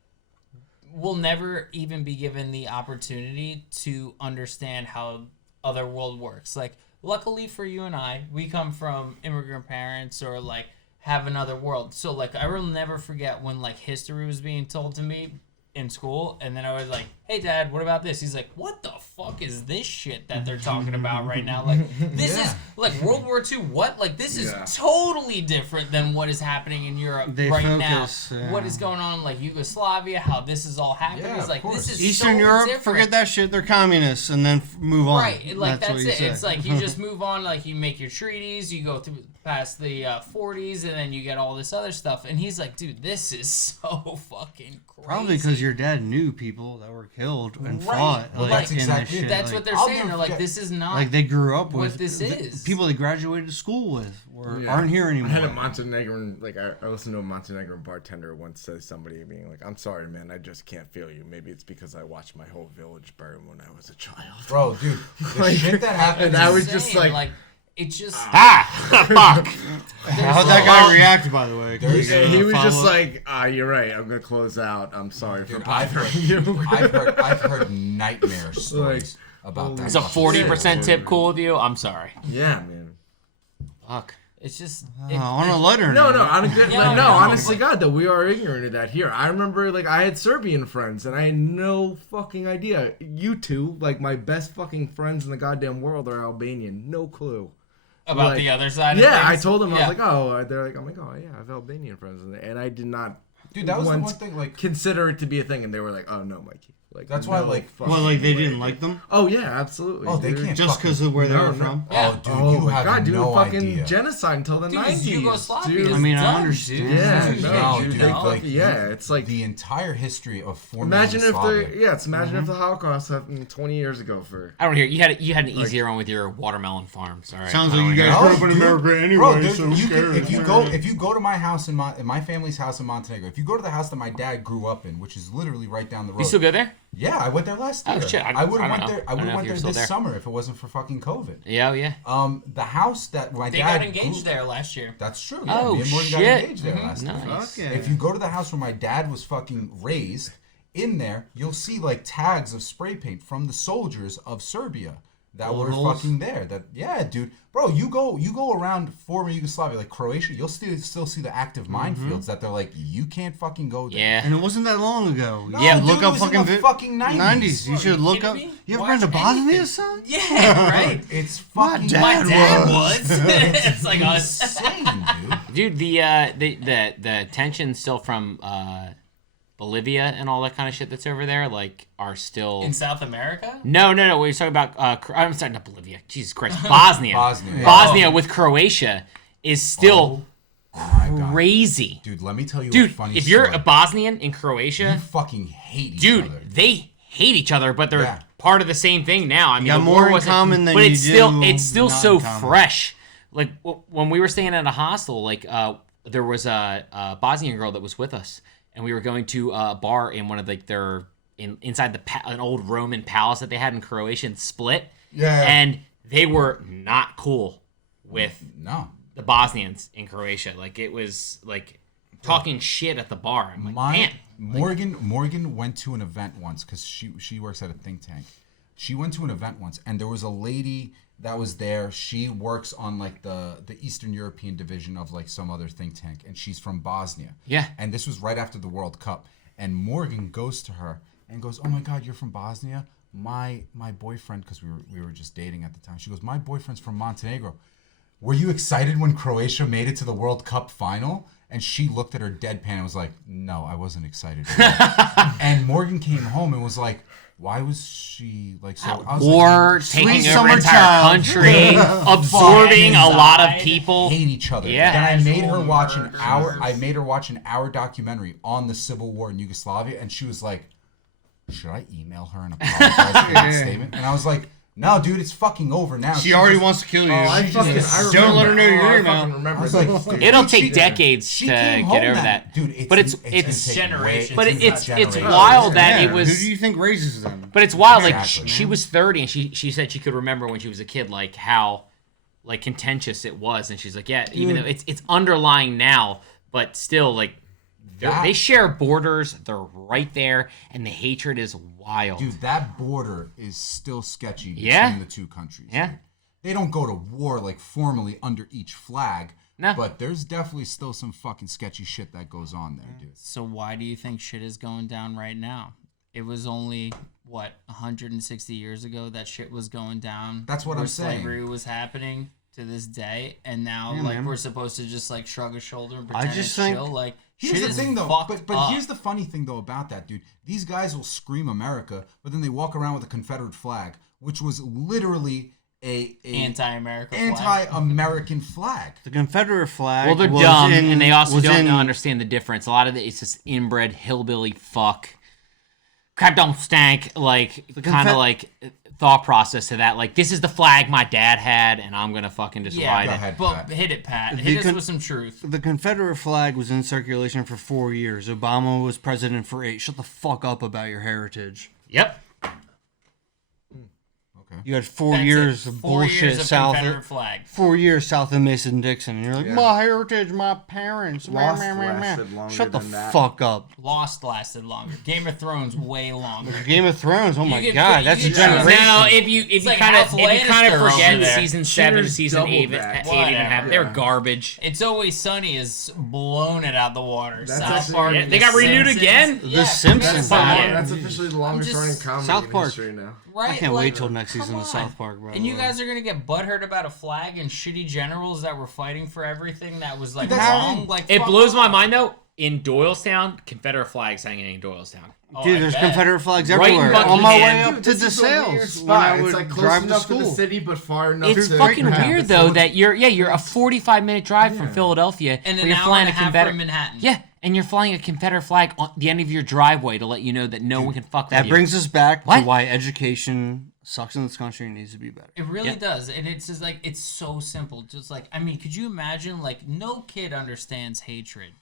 will never even be given the opportunity to understand how other world works. Like, luckily for you and I, we come from immigrant parents or like have another world. So like, I will never forget when like history was being told to me in school, and then I was like, "Hey, Dad, what about this?" He's like, "What the fuck is this shit that they're talking about right now? Like, this is like World War II. What? Like, this is Yeah. totally different than what is happening in Europe They right focus, now. yeah. What is going on in like Yugoslavia? How this is all happening? Yeah, It's of like course. this is Eastern so Europe, different. forget that shit. They're communists, and then move on. Right, like that's what you it. say. It's like you just move on. Like you make your treaties, you go through past the 40s, and then you get all this other stuff. And he's like, "Dude, this is so fucking crazy." Probably because your dad knew people that were killed and Right. fought. Well, Like, that's in this exactly it. shit. That's like, what they're I'll saying. never They're like, forget- "This is not like they grew up what with. this is." People they graduated to school with Yeah. aren't here anymore. I had a Montenegrin, like I listened to a Montenegrin bartender once say somebody being like, "I'm sorry, man, I just can't feel you. Maybe it's because I watched my whole village burn when I was a child." Bro, dude, the Like- shit that happens. And I I'm was just saying, like- it's just Fuck. How'd that guy react, by the way? There's- Can you, He was just follow up? like, "You're right. I'm gonna close out. I'm sorry for Dude, I've heard, bothering you." I've heard nightmare stories about that. Is a fucking 40% shit. tip cool with you? I'm sorry. Yeah, man. Fuck. it's just On a lighter No, note. no, on a good, Yeah, like, no, no, honestly, but- God, though, we are ignorant of that here. I remember, like, I had Serbian friends, and I had no fucking idea. You two, like, my best fucking friends in the goddamn world are Albanian. No clue. about like- the other side. Yeah, of I things. told them, I Yeah. was like, oh, they're like, I'm like, oh, yeah, I have Albanian friends. And I did not Dude, that was the once one thing. Like, consider it to be a thing, and they were like, oh, no, Mikey. Like, That's why, no like- fucking Well, like they way. didn't like them Oh, yeah, absolutely. oh, they dude. can't just fucking- because of where they No, were no. from. Yeah. Oh, dude, Oh you my have god, dude, no fucking idea. genocide until the Dude, 90s. Yugoslavia dude. is I mean, I done, understand. dude. Yeah, Dude, no, you dude, know? they fucking, yeah, it's like the entire history of forming imagine if Yugoslavia. the imagine if the Holocaust happened 20 years ago for I don't hear you had an easier one with your watermelon farms. All right. Sounds I don't like you hear- guys No, grew up in dude. America anyway, Bro, dude, so you who can, cares? if you go to my house in my family's house in Montenegro, if you go to the house that my dad grew up in, which is literally right down the road. You still go there? Yeah, I went there last year. Oh, shit, I would I have don't went know. there. I I would don't know have if went you're there still this there. summer if it wasn't for fucking COVID. Yeah, oh, yeah. The house that my They dad got engaged grew- there last year. That's true. Yeah, Oh, me and Morgan got shit. engaged there last year. Nice. Fuck yeah. If you go to the house where my dad was fucking raised, in there you'll see like tags of spray paint from the soldiers of Serbia that were Locals? fucking there. That yeah, dude, bro, you go around former Yugoslavia like Croatia, you'll still see the active minefields that they're like you can't fucking go there. Yeah. And it wasn't that long ago. No, Yeah, dude, look it up was in fucking the fucking 90s. You should Are you look kidding up. me? You ever Watch been to Bosnia, anything. son? Yeah, right. It's fucking dad My dad was. was. It's like us. insane, dude. Dude, the tension still from Bolivia and all that kind of shit that's over there, like, are still. In South America? No. What you're talking about? I'm sorry, not Bolivia. Jesus Christ, Bosnia. Bosnia, yeah. Bosnia with Croatia is still Oh my God. crazy. Dude, let me tell you a Dude, funny if you're story. a Bosnian in you Croatia, fucking hate each dude, other. they hate each other, but they're Yeah. part of the same thing now. I mean, got the more war in wasn't- common than but you it's still do it's still not so in common. fresh. Like when we were staying at a hostel, like there was a Bosnian girl that was with us, and we were going to a bar in one of like their inside an old Roman palace that they had in Croatia in Split. Yeah. And they were not cool with No. the Bosnians in Croatia. Like it was like talking shit at the bar. I'm like, man. Morgan went to an event once because she works at a think tank. She went to an event once, and there was a lady that was there. She works on like the Eastern European division of like some other think tank, and she's from Bosnia. Yeah. And this was right after the World Cup. And Morgan goes to her and goes, "Oh my God, you're from Bosnia? My boyfriend," because we were just dating at the time. She goes, "My boyfriend's from Montenegro. Were you excited when Croatia made it to the World Cup final?" And she looked at her deadpan and was like, "No, I wasn't excited." And Morgan came home and was like, "Why was she like so?" I was War like, taking Sweet over summer an entire child. country, absorbing a lot of Inside. people. hate each other. Yeah. Then I made her Casual watch an murders. hour. I made her watch an hour documentary on the Civil War in Yugoslavia, and she was like, "Should I email her and apologize for that statement?" And I was like, "No, dude, it's fucking over now." She already wants to kill you. I Don't let her know your email. fucking remember I was this, like, dude. It'll She- take decades she to came get home over that- that. dude. But it's gonna take generations. way- but it's generations. wild that Yeah, it was. Who do you think raises them? But it's wild. Like Exactly. she was 30, and she said she could remember when she was a kid, like how like contentious it was, and she's like, yeah, even though it's underlying now, but still like That- they share borders. They're right there, and the hatred is wild. Dude, that border is still sketchy between Yeah. the two countries. Yeah. dude. They don't go to war like formally under each flag. No. But there's definitely still some fucking sketchy shit that goes on there, dude. So why do you think shit is going down right now? It was only what 160 years ago that shit was going down. That's what where I'm saying. Slavery was happening to this day, and now Yeah, like man. we're supposed to just like shrug a shoulder and I pretend just it's think- chill. Like Here's shit the is thing, though. fucked But up. here's the funny thing, though, about that, dude. These guys will scream America, but then they walk around with a Confederate flag, which was literally a anti-America. flag. anti-American flag. The Confederate flag. Well, they're was dumb, in- and they also was don't in- understand the difference. A lot of it's just inbred hillbilly fuck, crap don't stank, like kind of like thought process to that. Like, this is the flag my dad had, and I'm gonna fucking just Yeah, ride go it. ahead. but Pat. hit it, Pat. The Hit us con- with some truth. The Confederate flag was in circulation for 4 years. Obama was president for 8. Shut the fuck up about your heritage. Yep. Okay. You had 4 That's years it. of 4 bullshit years of south. Confederate flag. 4 years south of Mason-Dixon. And you're like, Yeah. my heritage, my parents. Lost meh, meh, meh, meh." lasted longer Shut the than that. fuck up. Lost lasted longer. Game of Thrones way longer. Game of Thrones. Oh my get- god, you that's a get- generation. Now, if you like kind of half Lannister forget over there. season 7, Cheers season double 8, back. 8 even have, they're Whatever. garbage. It's Always Sunny has blown it out the water. That's South actually- Park. Yeah, and they got The renewed Simpsons. again? The Simpsons. That's officially the longest just- running comedy South in Park. history now. Right? I can't like, wait till next come season of on. South Park, bro. And you guys are gonna get butthurt about a flag and shitty generals that were fighting for everything that was like That's wrong. fine. Like It fuck blows my off. mind though. In Doylestown, Confederate flags hanging in Doylestown. Oh, Dude, I there's bet. Confederate flags Right in everywhere. On my way Buckingham. up to This is a weird DeSales spot. when I It's would like close drive to enough to the school. city, but far enough It's to fucking have weird the though full- that you're a 45-minute drive from Philadelphia And where an you're hour flying and a a half Confederate from Manhattan. Yeah, and you're flying a Confederate flag on the end of your driveway to let you know that no one can fuck with That you. brings us back What? to why education sucks in this country and needs to be better. It really Yeah. does, and it's just like it's so simple. Just like I mean, could you imagine? Like no kid understands hatred.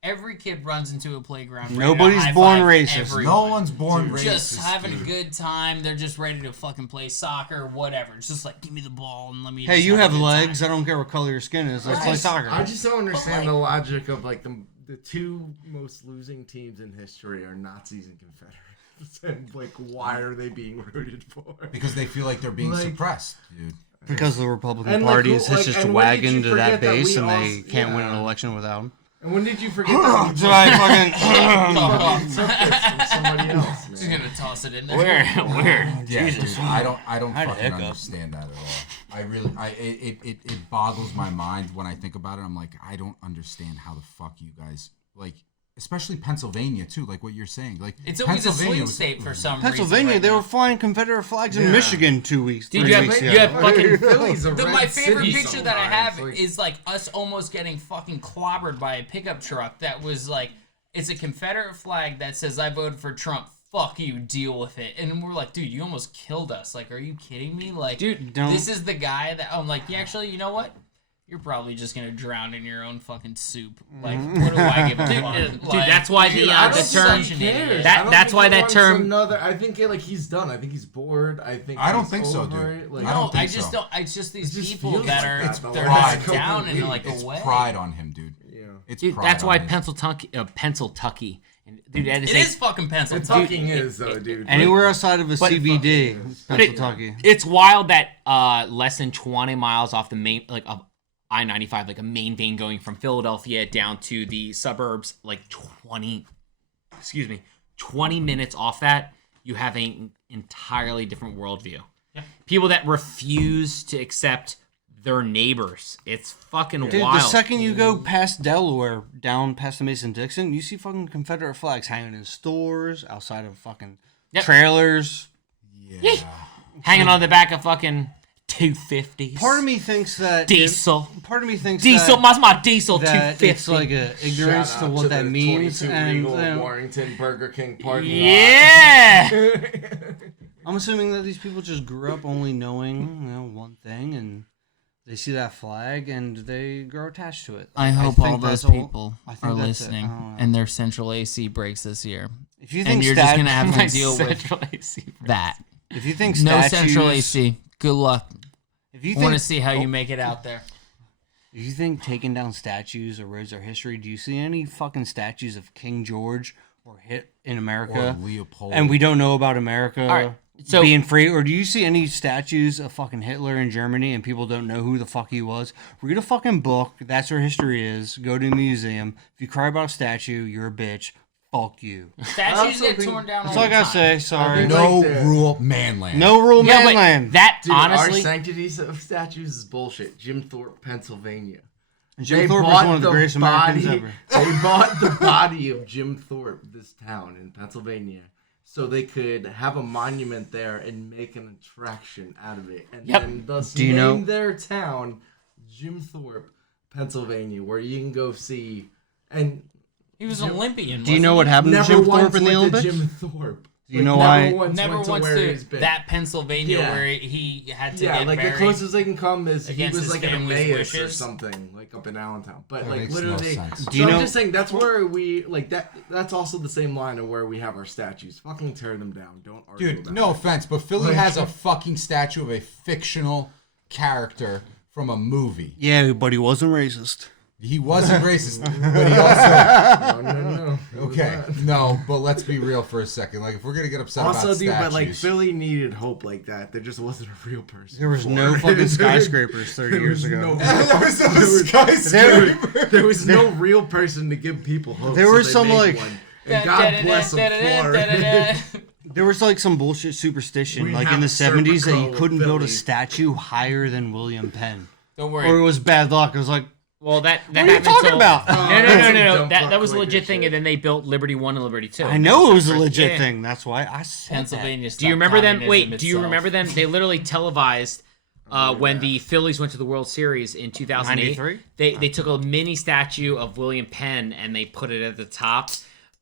Every kid runs into a playground. ready to Nobody's high born five racist. everyone. No one's born racist. Just having dude. a good time. They're just ready to fucking play soccer, whatever. It's just like give me the ball and let me. Hey, just you a have good legs. time. I don't care what color your skin is. Let's play soccer. I just don't understand like- the logic of like the two most losing teams in history are Nazis and Confederates, and like why are they being rooted for? Because they feel like they're being Like- suppressed, dude. Because the Republican And, like, Party who- has like, hitched its and when did wagon you to that forget that base we and they also- can't win an yeah. election without them. And when did you forget that we Did I fucking... fucking took this from somebody else, Just man? gonna toss it in there. Where? Yeah, dude, I don't I had a fucking hiccup. understand that at all. I really, it boggles my mind when I think about it. I'm like, I don't understand how the fuck you guys like, especially Pennsylvania too. Like what you're saying, like It's always a Pennsylvania swing was- state for some Pennsylvania, reason. they right were flying Confederate flags in Yeah. Michigan 2 weeks, Dude, 3 you have- weeks you ago. have fucking- Philly's a red My favorite city picture that I have sometimes, like- is like us almost getting fucking clobbered by a pickup truck that was like, it's a Confederate flag that says I voted for Trump. Fuck you, deal with it. And we're like, dude, you almost killed us. Like, are you kidding me? Like, Dude, don't- this is the guy that I'm like, yeah, actually, you know what? You're probably just gonna drown in your own fucking soup. Like, what do I give a fuck? Dude, Like, that's why dude, the, I'm the such term an idiot. that- I don't that's think why he that wants term- Another, I think like he's done. I think he's bored. I think I don't he's think so, over dude. it. Like, I don't No, think I just so. don't. It's just these It just people feels that like are that, though. they're Pride. just down in like It's a way. pride on him, dude. Yeah. It's Dude, pride that's why on his- Pennsyltucky and dude. That It is fucking It Pennsylvania. fucking is though, dude. Anywhere outside of a CBD, But it- Pennsylvania. It's wild that less than 20 miles off the main, like of I-95, like a main vein going from Philadelphia down to the suburbs, like 20 minutes off that, you have an entirely different worldview. Yeah. People that refuse to accept their neighbors. It's fucking Dude, wild. the second you go past Delaware, down past the Mason-Dixon, you see fucking Confederate flags hanging in stores, outside of fucking Yep. trailers. Yeah. Hanging on the back of fucking 250s. Part of me thinks that Diesel. Part of me thinks Diesel. that, That's my diesel that 250. it's like a ignorance Shout to out what that the means, 22 and Regal Warrington Burger King parking yeah. I'm assuming that these people just grew up only knowing one thing, and they see that flag and they grow attached to it. I hope think all those that's all- people I think are that's it. listening, I don't know. and their central AC breaks this year, If you think and you're just gonna have My to deal with central AC. that. if you think No statues, central AC. Good luck. if you I want think to see how you make it out there. if you think taking down statues erodes our history, do you see any fucking statues of King George or hit in America? Or Leopold. And we don't know about America right, so- being free, or do you see any statues of fucking Hitler in Germany and people don't know who the fuck he was? Read a fucking book. That's where history is. Go to a museum. If you cry about a statue, you're a bitch. Fuck you. Statues get torn down. That's all I gotta say. Sorry. think- no like the- rule manland. No rule, Yeah, man but land. that Dude, honestly, our sanctity of statues is bullshit. Jim Thorpe, Pennsylvania. Jim Thorpe was one of the greatest Americans ever. They bought the body of Jim Thorpe, this town in Pennsylvania, so they could have a monument there and make an attraction out of it, and Yep. then thus Do you name know- their town Jim Thorpe, Pennsylvania, where you can go see. And He was an Olympian. Do you know what wasn't happened to never Jim once Thorpe in the went to Olympics? Jim Thorpe. Do you know why? Never once Never went to once where to he's been. that Pennsylvania Yeah. where he had to Yeah, get like buried. the closest they can come is he against was his like an family's Emmaus or wishes. something, like up in Allentown. But That like makes no literally, sense. so Do you I'm know- just saying that's where we like that. That's also the same line of where we have our statues. Fucking tear them down. Don't argue Dude, about no it. offense, but Philly has a fucking statue of a fictional character from a movie. Yeah, but he wasn't racist. He wasn't racist, but he also No. okay. No, but let's be real for a second. Like, if we're gonna get upset Also, about dude, statues, but like Philly needed hope like that. There just wasn't a real person. There was before. no fucking skyscrapers 30 There years was ago. no- there was no skyscraper. There was no real person to give people hope. There so was they some, made like- one. And God bless them for it. There was like some bullshit superstition, We like have in the a 70s, that you Serpico couldn't build a Philly. statue higher than William Penn. Don't Or it worry. was bad luck. It was like, well, that what are you happened talking till- about? No. That's some dumb That was a fuck legit clicker thing, shit. and then they built Liberty 1 and Liberty 2. I know it was a Yeah. legit thing. That's why I said Pennsylvania. Do you remember them? Wait, do you remember them? They literally televised when the Phillies went to the World Series in 2008. 93? They took a mini statue of William Penn and they put it at the top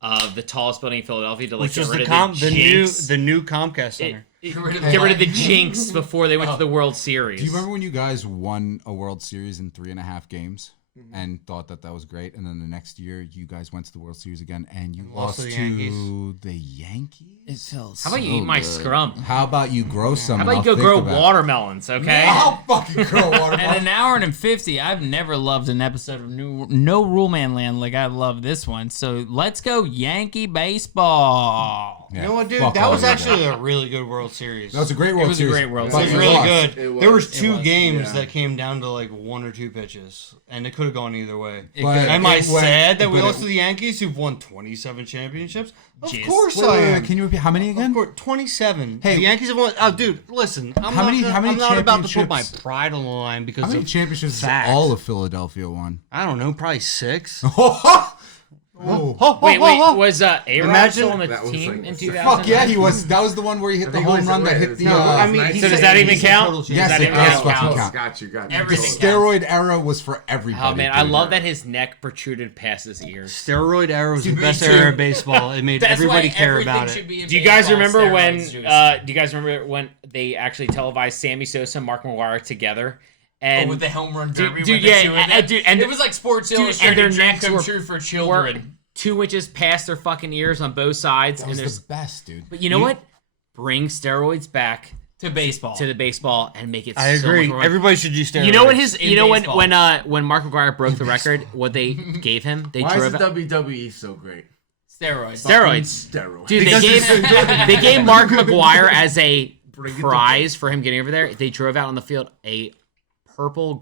of the tallest building in Philadelphia to like Which get was rid the, of the jinx. the new Comcast Center. Get rid of Get rid of the jinx before they went to the World Series. Do you remember when you guys won a World Series in 3.5 games and thought that was great, and then the next year you guys went to the World Series again and you lost to to the Yankees. the Yankees? It feels. How about you eat my scrum? How about you grow some? How and about you I'll go think grow about it? watermelons, okay? I'll fucking grow And watermelon. an hour and 50. I've never loved an episode of No Rule Man Land like I love this one. So let's go Yankee baseball. Yeah, You know what, dude? fuck That all was of actually a really good World Series. That was a great World was a Series. great World but It was we really lost. good. It There was. was two was, games yeah. that came down to like 1 or 2 pitches, and it could have gone either way. But Am I it went- sad that we but lost it- to the Yankees, who've won 27 championships? Of Jeez. course Wait, I wait, wait, am. can you repeat how many again? Of course, 27. Hey, the Yankees have won. Oh, dude, listen. I'm how not, many- how many I'm not about to put my championships- pride on the line because How many of championships facts. all of Philadelphia won? I don't know, probably 6. Oh. Wait, was A-Rod Imagine- still on the That was team like in the 2000? Fuck yeah, he was. That was the one where he hit the think it home was- run that wait, hit it's the. not- I mean, So he's does a- that even he's a count? total champion. Yes, that it even does count? fucking Counts. count. Got you. Everything The steroid era was for everybody. Oh man, I dude. love that his neck protruded past his ears. Steroid era was the Me best too. era of baseball. It made That's everybody why care everything about should it. be in Do you guys baseball, remember when? steroids, Juice. Do you guys remember when they actually televised Sammy Sosa and Mark McGwire together? And with the home run Dude, derby, dude, with the yeah, two of and- them? dude, and- it was like Sports dude, Illustrated. and their dream necks come were- true for were children. 2 inches past their fucking ears on both sides, That and was there's. the best, dude. But you know what? Bring steroids back To baseball. to the baseball and make it. I so agree. much more fun. Everybody should do steroids. You know what his? In You know baseball. when Mark McGwire broke the record, what they gave him? They Why is drove. the WWE so great? Steroids. Dude, they gave Mark McGuire as a prize for him getting over there. They drove out on the field a purple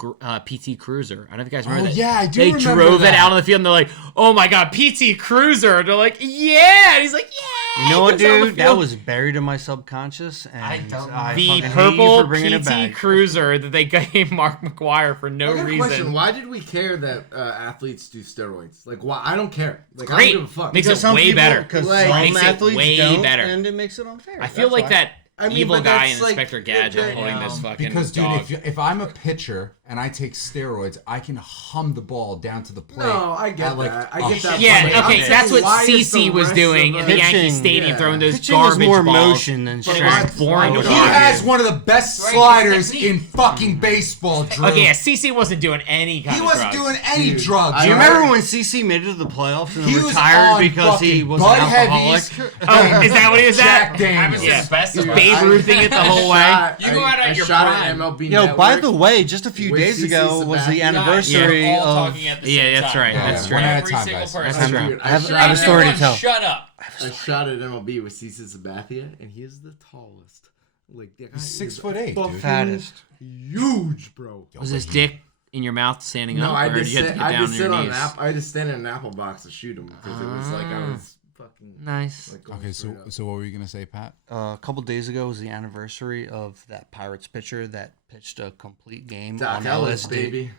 PT Cruiser. I don't know if you guys remember that. Yeah, I do They remember drove that. it out on the field and they're like, "Oh my god, PT Cruiser!" And they're like, "Yeah!" And he's like, "Yeah!" You know what, He goes out on the dude? That field. was buried in my subconscious, and I don't fucking the hate you purple for bringing it PT back. Cruiser that they gave Mark McGuire for no I got a reason. question. Why did we care that athletes do steroids? Like, why? I don't care. Like, I Great. don't give a fuck. Makes Because it some way people, better. Because Like, some makes it athletes way don't, better. and it makes it unfair. I feel That's like why. that I mean, evil but guy that's in like- Inspector Gadget that- holding this fucking Because dude, dog. if I'm a pitcher and I take steroids, I can hum the ball down to the plate. No, I get at, like, that. I get that. Yeah, But I'm okay, saying, that's what why is the CeCe was rest doing of in the us- Yankee Pitching, Stadium, yeah. throwing those Pitching is garbage more balls. motion than But strength. why- boring why to would He watch. I- has one of the best Strength sliders technique. in fucking baseball, Drew. Okay, yeah, CeCe wasn't doing any kind He of wasn't drugs. doing any Dude, drugs. Do you all right? remember when CC made it to the playoffs and He then was retired on because he fucking was Bud an alcoholic? Heavies. Oh, is that what he was Jack at? Daniels. Yeah. The best of He's us. Babe Ruthing it the whole way. You go out at I your shot prime. at MLB Yo, Network. by the way, just a few with days CC ago was the Sabathia. anniversary all of. talking at the Yeah, same that's time. right, that's Yeah, one right. at a Every time, single guys. person. That's true. Dude, I have a Everyone, story to tell. Shut up. I shot at MLB with CeCe Sabathia, and he is the tallest. Like, that guy He's is 6'8", fucking dude. Fattest. huge, bro. Was his dick in your mouth standing No, up, I or did just you have sit, to get I down just on sit your on an knees? apple. I just stand in an apple box to shoot him because it was like I was fucking Nice. like going Okay, so straight up. so what were you gonna say, Pat? A couple days ago was the anniversary of that Pirates pitcher that pitched a complete game Doc on Ellis, LSD. baby.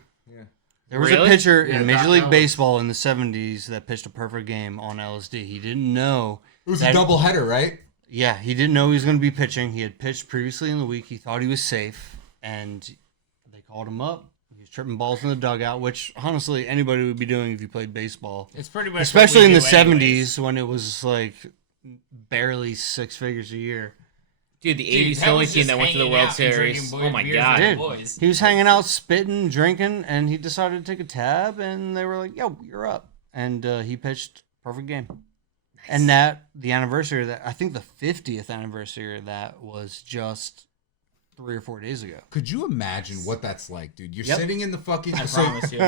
There was Really? a pitcher Yeah, in Major Doc League Ellis. Baseball in the 70s that pitched a perfect game on LSD. He didn't know. It was that- a double header, right? Yeah, he didn't know he was going to be pitching. He had pitched previously in the week. He thought he was safe, and they called him up. He was tripping balls in the dugout, which honestly anybody would be doing if you played baseball. It's pretty much Especially what in we the do anyways. 70s when it was like barely six figures a year. Dude, the Dude, 80s that Philly was team just that went to the hanging World out and drinking Series. beer- Oh my beers god. with Did. boys. He was hanging out, spitting, drinking, and he decided to take a tab, and they were like, "Yo, you're up," and he pitched perfect game. And that the anniversary of that, I think the 50th anniversary of that was just 3 or 4 days ago. Could you imagine what that's like, dude? You're Yep. sitting in the fucking. I so promise you.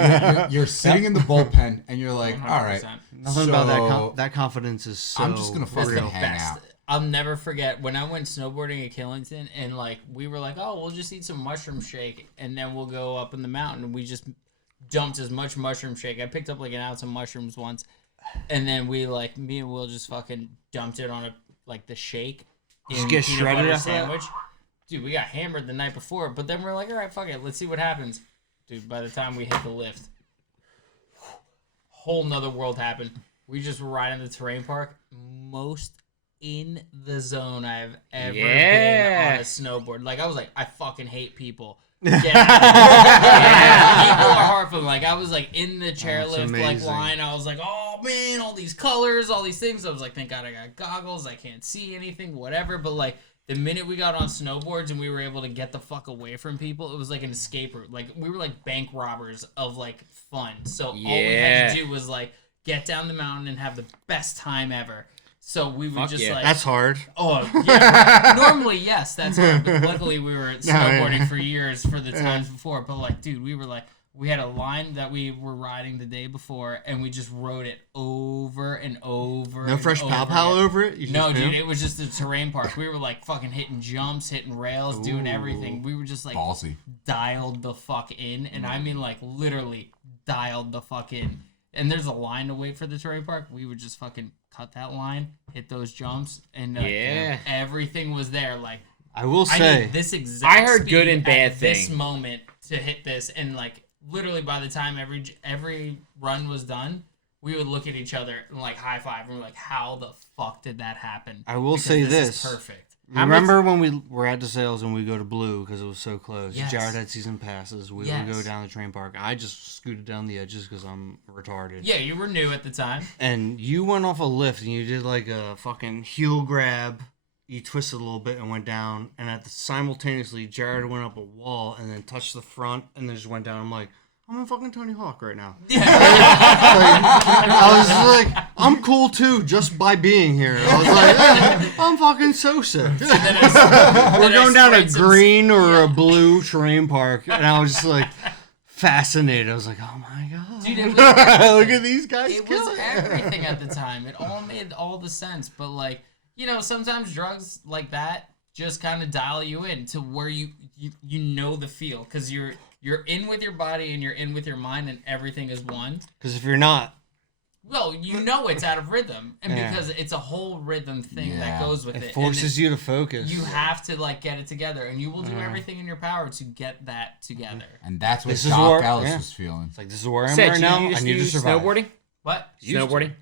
you're sitting in the bullpen, and you're like, all right, 100%. Nothing about that. So, That confidence is so. I'm just gonna That's fucking the hang best. out. I'll never forget when I went snowboarding at Killington, and like we were like, oh, we'll just eat some mushroom shake, and then we'll go up in the mountain. And we just dumped as much mushroom shake. I picked up like an ounce of mushrooms once, and then we like me and Will just fucking dumped it on a like the shake. Just in get peanut shredded butter after that? sandwich. Dude, we got hammered the night before, but then we're like, all right, fuck it, let's see what happens. Dude, by the time we hit the lift, whole nother world happened. We just were riding the terrain park. Most in the zone I've ever been on a snowboard. Like, I was like, I fucking hate people. Get out of here. People are hard for them. Like, I was like in the chairlift like amazing. line. I was like, oh man, all these colors, all these things. I was like, thank God I got goggles. I can't see anything, whatever. But like, the minute we got on snowboards and we were able to get the fuck away from people, it was like an escape route. Like, we were like bank robbers of like fun. So all we had to do was like get down the mountain and have the best time ever. So we would Fuck just yeah. like, That's hard. oh yeah. Normally, yes, that's hard. But luckily, we were snowboarding for years for the times before. But like, dude, we were like, we had a line that we were riding the day before, and we just rode it over and over. No and fresh over pow pow again. over it? You No, just dude, knew? it was just a terrain park. We were like fucking hitting jumps, hitting rails, doing everything. We were just like Ballsy. dialed the fuck in, and I mean like literally dialed the fuck in. And there's a line to wait for the terrain park. We would just fucking cut that line, hit those jumps, and Yeah. everything was there. Like, I will I say. need this exact. I heard good speed and bad at this thing. moment to hit this, and like literally by the time every run was done, we would look at each other and like high five, and we're like, "How the fuck did that happen?" I will Because say is this. perfect. Remember when we were at DeSales and we go to Blue because it was so close? Yes. Jared had season passes. We would Yes. go down the train park. I just scooted down the edges because I'm retarded. Yeah, you were new at the time. And you went off a lift and you did like a fucking heel grab. You twisted a little bit and went down. And simultaneously, Jared went up a wall and then touched the front and then just went down. I'm like, I'm in fucking Tony Hawk right now. I was just like, I'm cool too, just by being here. I was like, I'm fucking so sick. We're going down a green or a blue terrain park, and I was just like, fascinated. I was like, oh my god, Dude, it was look at these guys. it kill was everything at the time. It all made all the sense. But like, sometimes drugs like that just kind of dial you in to where you know the feel, because you're in with your body and you're in with your mind, and everything is one. Because if you're not, Well, it's out of rhythm, and Yeah. because it's a whole rhythm thing that Yeah. goes with it. it forces and you to focus. You have to like get it together, and you will do everything in your power to get that together. And that's what This is Doc where- Ellis yeah. was feeling. It's like, this is where I am Said, right you now. just I need do to survive. snowboarding. What? Snowboarding.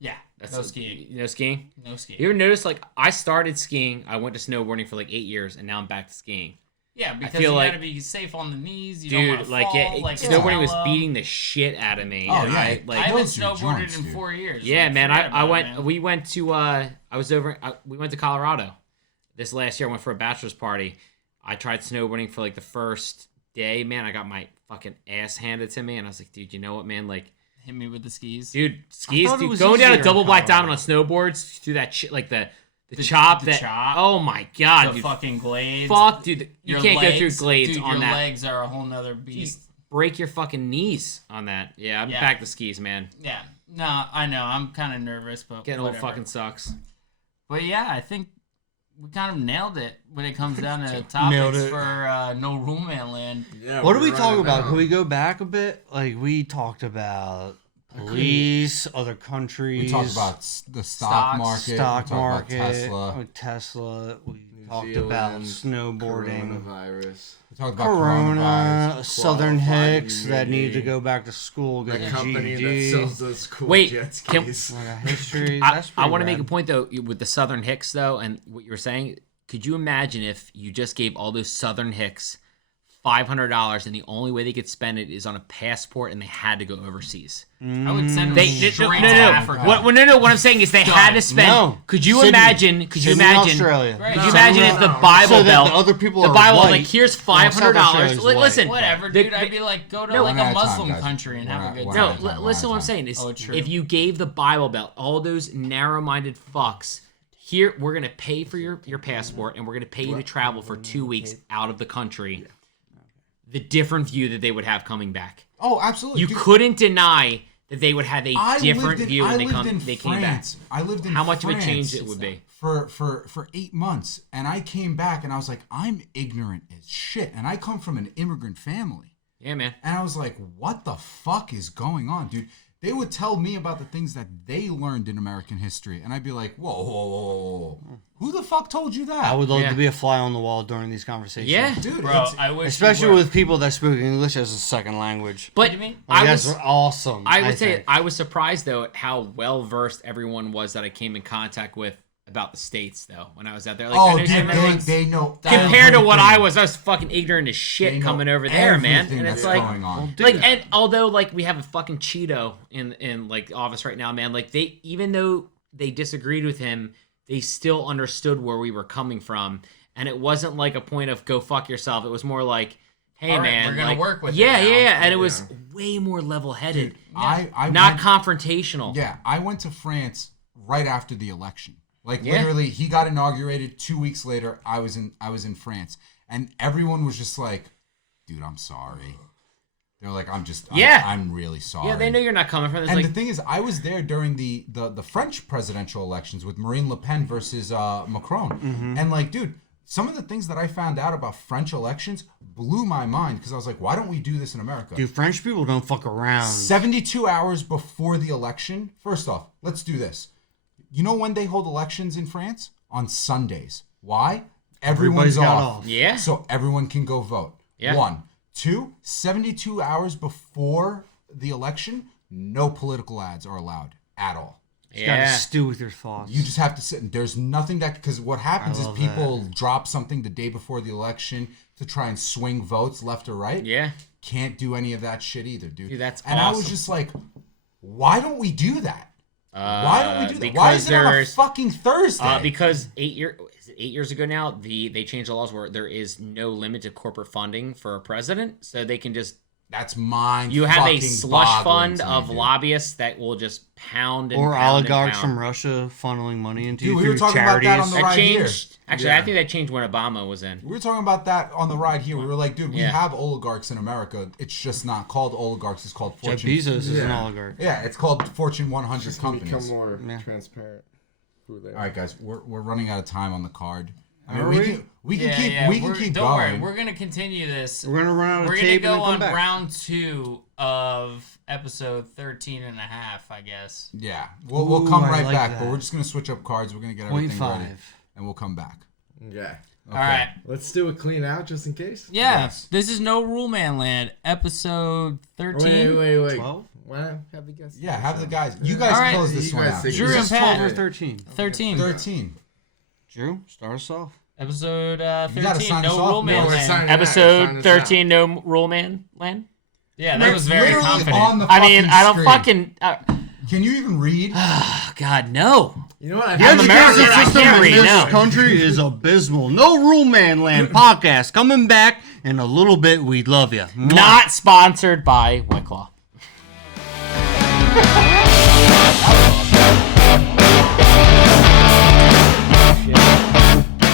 Yeah. No skiing. No skiing. No skiing. You ever notice, like, I started skiing, I went to snowboarding for like 8 years, and now I'm back to skiing. Yeah, because feel you like- gotta be safe on the knees. You don't want Dude, to like, fall. yeah, Like it's snowboarding was mellow. beating the shit out of me. Oh, and yeah. I, I like, haven't Those are snowboarded joints, in dude. 4 years. yeah, Like, man. forget I about it, went. man. We went to. We went to Colorado this last year. I went for a bachelor's party. I tried snowboarding for like the first day. Man, I got my fucking ass handed to me, and I was like, dude, you know what, man? Like, Hit me with the skis. dude, skis, thought it dude, was going down easier a double in black diamond on Colorado. snowboards through that shit, like the chop. the that. chop. Oh my god, the dude. fucking glades. Fuck, dude. You Your can't go through legs- glades dude, on your that. legs are a whole nother beast. Break your fucking knees on that. Yeah, I'm Yeah. back to skis, man. Yeah. No, I know. I'm kind of nervous, but Getting a little whatever. fucking sucks. But yeah, I think we kind of nailed it when it comes down to Nailed topics it. for No Rule Man Land. Yeah, What do we're we talk running about? down. Can we go back a bit? Like, we talked about police, other countries. We talked about the stock Stocks, market. stock we talked market, about Tesla. Tesla. We New talked about Zealand, snowboarding. Coronavirus. We talked about Corona, coronavirus. Southern Qualified Hicks that need to immunity. go back to school, get That a company that GED. sells those cool Wait, jet can- skis. Like a history. I That's pretty want to make a rad. point though with the Southern Hicks though, and what you were saying. Could you imagine if you just gave all those Southern Hicks $500 and the only way they could spend it is on a passport and they had to go overseas? I would send them They straight no, to no, Africa. What I'm saying is they had to spend. No. Could you Sydney. imagine? Could you Sydney, imagine? Australia. Right. Could you No, imagine no, if the no. Bible So that Belt, the other people the are Bible, white. like here's South $500. Australia's white. Listen, Whatever, the- dude. I'd be like, go to No, like one at a a time, Muslim guys. country and One have a at- good one time. at No, a time, one at listen a what I'm time. saying is Oh, true. if you gave the Bible Belt all those narrow-minded fucks, here we're gonna pay for your passport and we're gonna pay you to travel for 2 weeks out of the country. The different view that they would have coming back. Oh, absolutely. You Dude, couldn't deny that they would have a I different lived in, view I when they lived in they came back. France. I lived in How much of a France change it would be? for 8 months, and I came back and I was like, I'm ignorant as shit, and I come from an immigrant family, Yeah, man. and I was like, what the fuck is going on, dude? They would tell me about the things that they learned in American history, and I'd be like, whoa, whoa, whoa, whoa, whoa. Who the fuck told you that? I would love Yeah. to be a fly on the wall during these conversations. Yeah, dude, Bro, it's- I wish. Especially you were. with people that speak English as a second language. but you mean? Like, I that's was awesome. I would say think. I was surprised though at how well versed everyone was that I came in contact with about the states though when I was out there. Like, I oh, knew dude, everyone's- they know compared to what everything. I was fucking ignorant as They shit know coming over there, man. everything And it's that's like, going on. like, and although like we have a fucking Cheeto in like office right now, man. Like they, even though they disagreed with him, they still understood where we were coming from, and it wasn't like a point of go fuck yourself. It was more like, hey, All right, man, we're gonna like, work with it yeah, now. yeah, yeah, and it was way more level headed, I not went- confrontational. Yeah, I went to France right after the election. Like Yeah. literally, he got inaugurated. 2 weeks later, I was in France, and everyone was just like, "Dude, I'm sorry." They're like, Yeah. I'm really sorry." Yeah, they know you're not coming from. It's And like, the thing is, I was there during the French presidential elections with Marine Le Pen versus Macron, Mm-hmm. and like, dude, some of the things that I found out about French elections blew my mind because I was like, why don't we do this in America? Dude, French people don't fuck around. 72 hours before the election. First off, let's do this. You know when they hold elections in France? On Sundays. Why? Everybody's Everyone's got off. off. Yeah. So everyone can go vote. Yeah. 1. 2, 72 hours before the election, no political ads are allowed at all. You gotta yeah, stew with your thoughts. You just have to sit and there's nothing that, because what happens is love people drop something the day before the election to try and swing votes left or right. yeah. Can't do any of that shit either, dude. Dude, that's and I was awesome. just like, why don't we do that? Why don't we do that? Why because is it on a there's- fucking Thursday? Because 8 years ago now, they changed the laws where there is no limit to corporate funding for a president, so they can just That's mind. You have a fucking slush boggling fund to me, of dude. lobbyists that will just pound and Or pound oligarchs and from pound. Russia funneling money into Dude, you we were through talking about that on charities. the That ride here. changed. Actually, Yeah. I think that changed when Obama was in. We were talking about that on the ride here. We were like, dude, we Yeah. have oligarchs in America. It's just not called oligarchs. It's called Jeff Fortune. Bezos is an Yeah. oligarch. Yeah, it's called Fortune 100 It's gonna companies. become more Yeah. transparent. Who they are. All right, guys, we're running out of time on the card. I mean, Are we we? can we can keep Don't worry, going. we're gonna continue this. We're gonna run out of We're gonna tape go and then come on back. round 2 of episode 13 and a half, I guess. Yeah, we'll come Ooh, I right like back, that. but we're just gonna switch up cards. We're gonna get Point everything ready, 5. and we'll come back. Yeah. All right. Let's do a clean out just in case. Yeah, Yes. this is No Rule Man Land, episode 13. Wait. 12? Why not have the guests? Yeah, have the guys. You guys All right. close this You one guys out. think Drew it's and Is just this 12 Pat. or 13? 13. 13. Drew, start us off. Episode You gotta 13, sign us No off, Rule man. Man we're Land. signing out. Sign Episode us 13, No Rule Man Land. Yeah, that was very Literally confident. on the I mean, fucking I don't screen. fucking. Can you even read? Oh, God, no. You know what? I'm Education American, I system can't in read, this no. country is abysmal. No Rule Man Land podcast coming back in a little bit. We'd love you. Not sponsored by White Claw. That was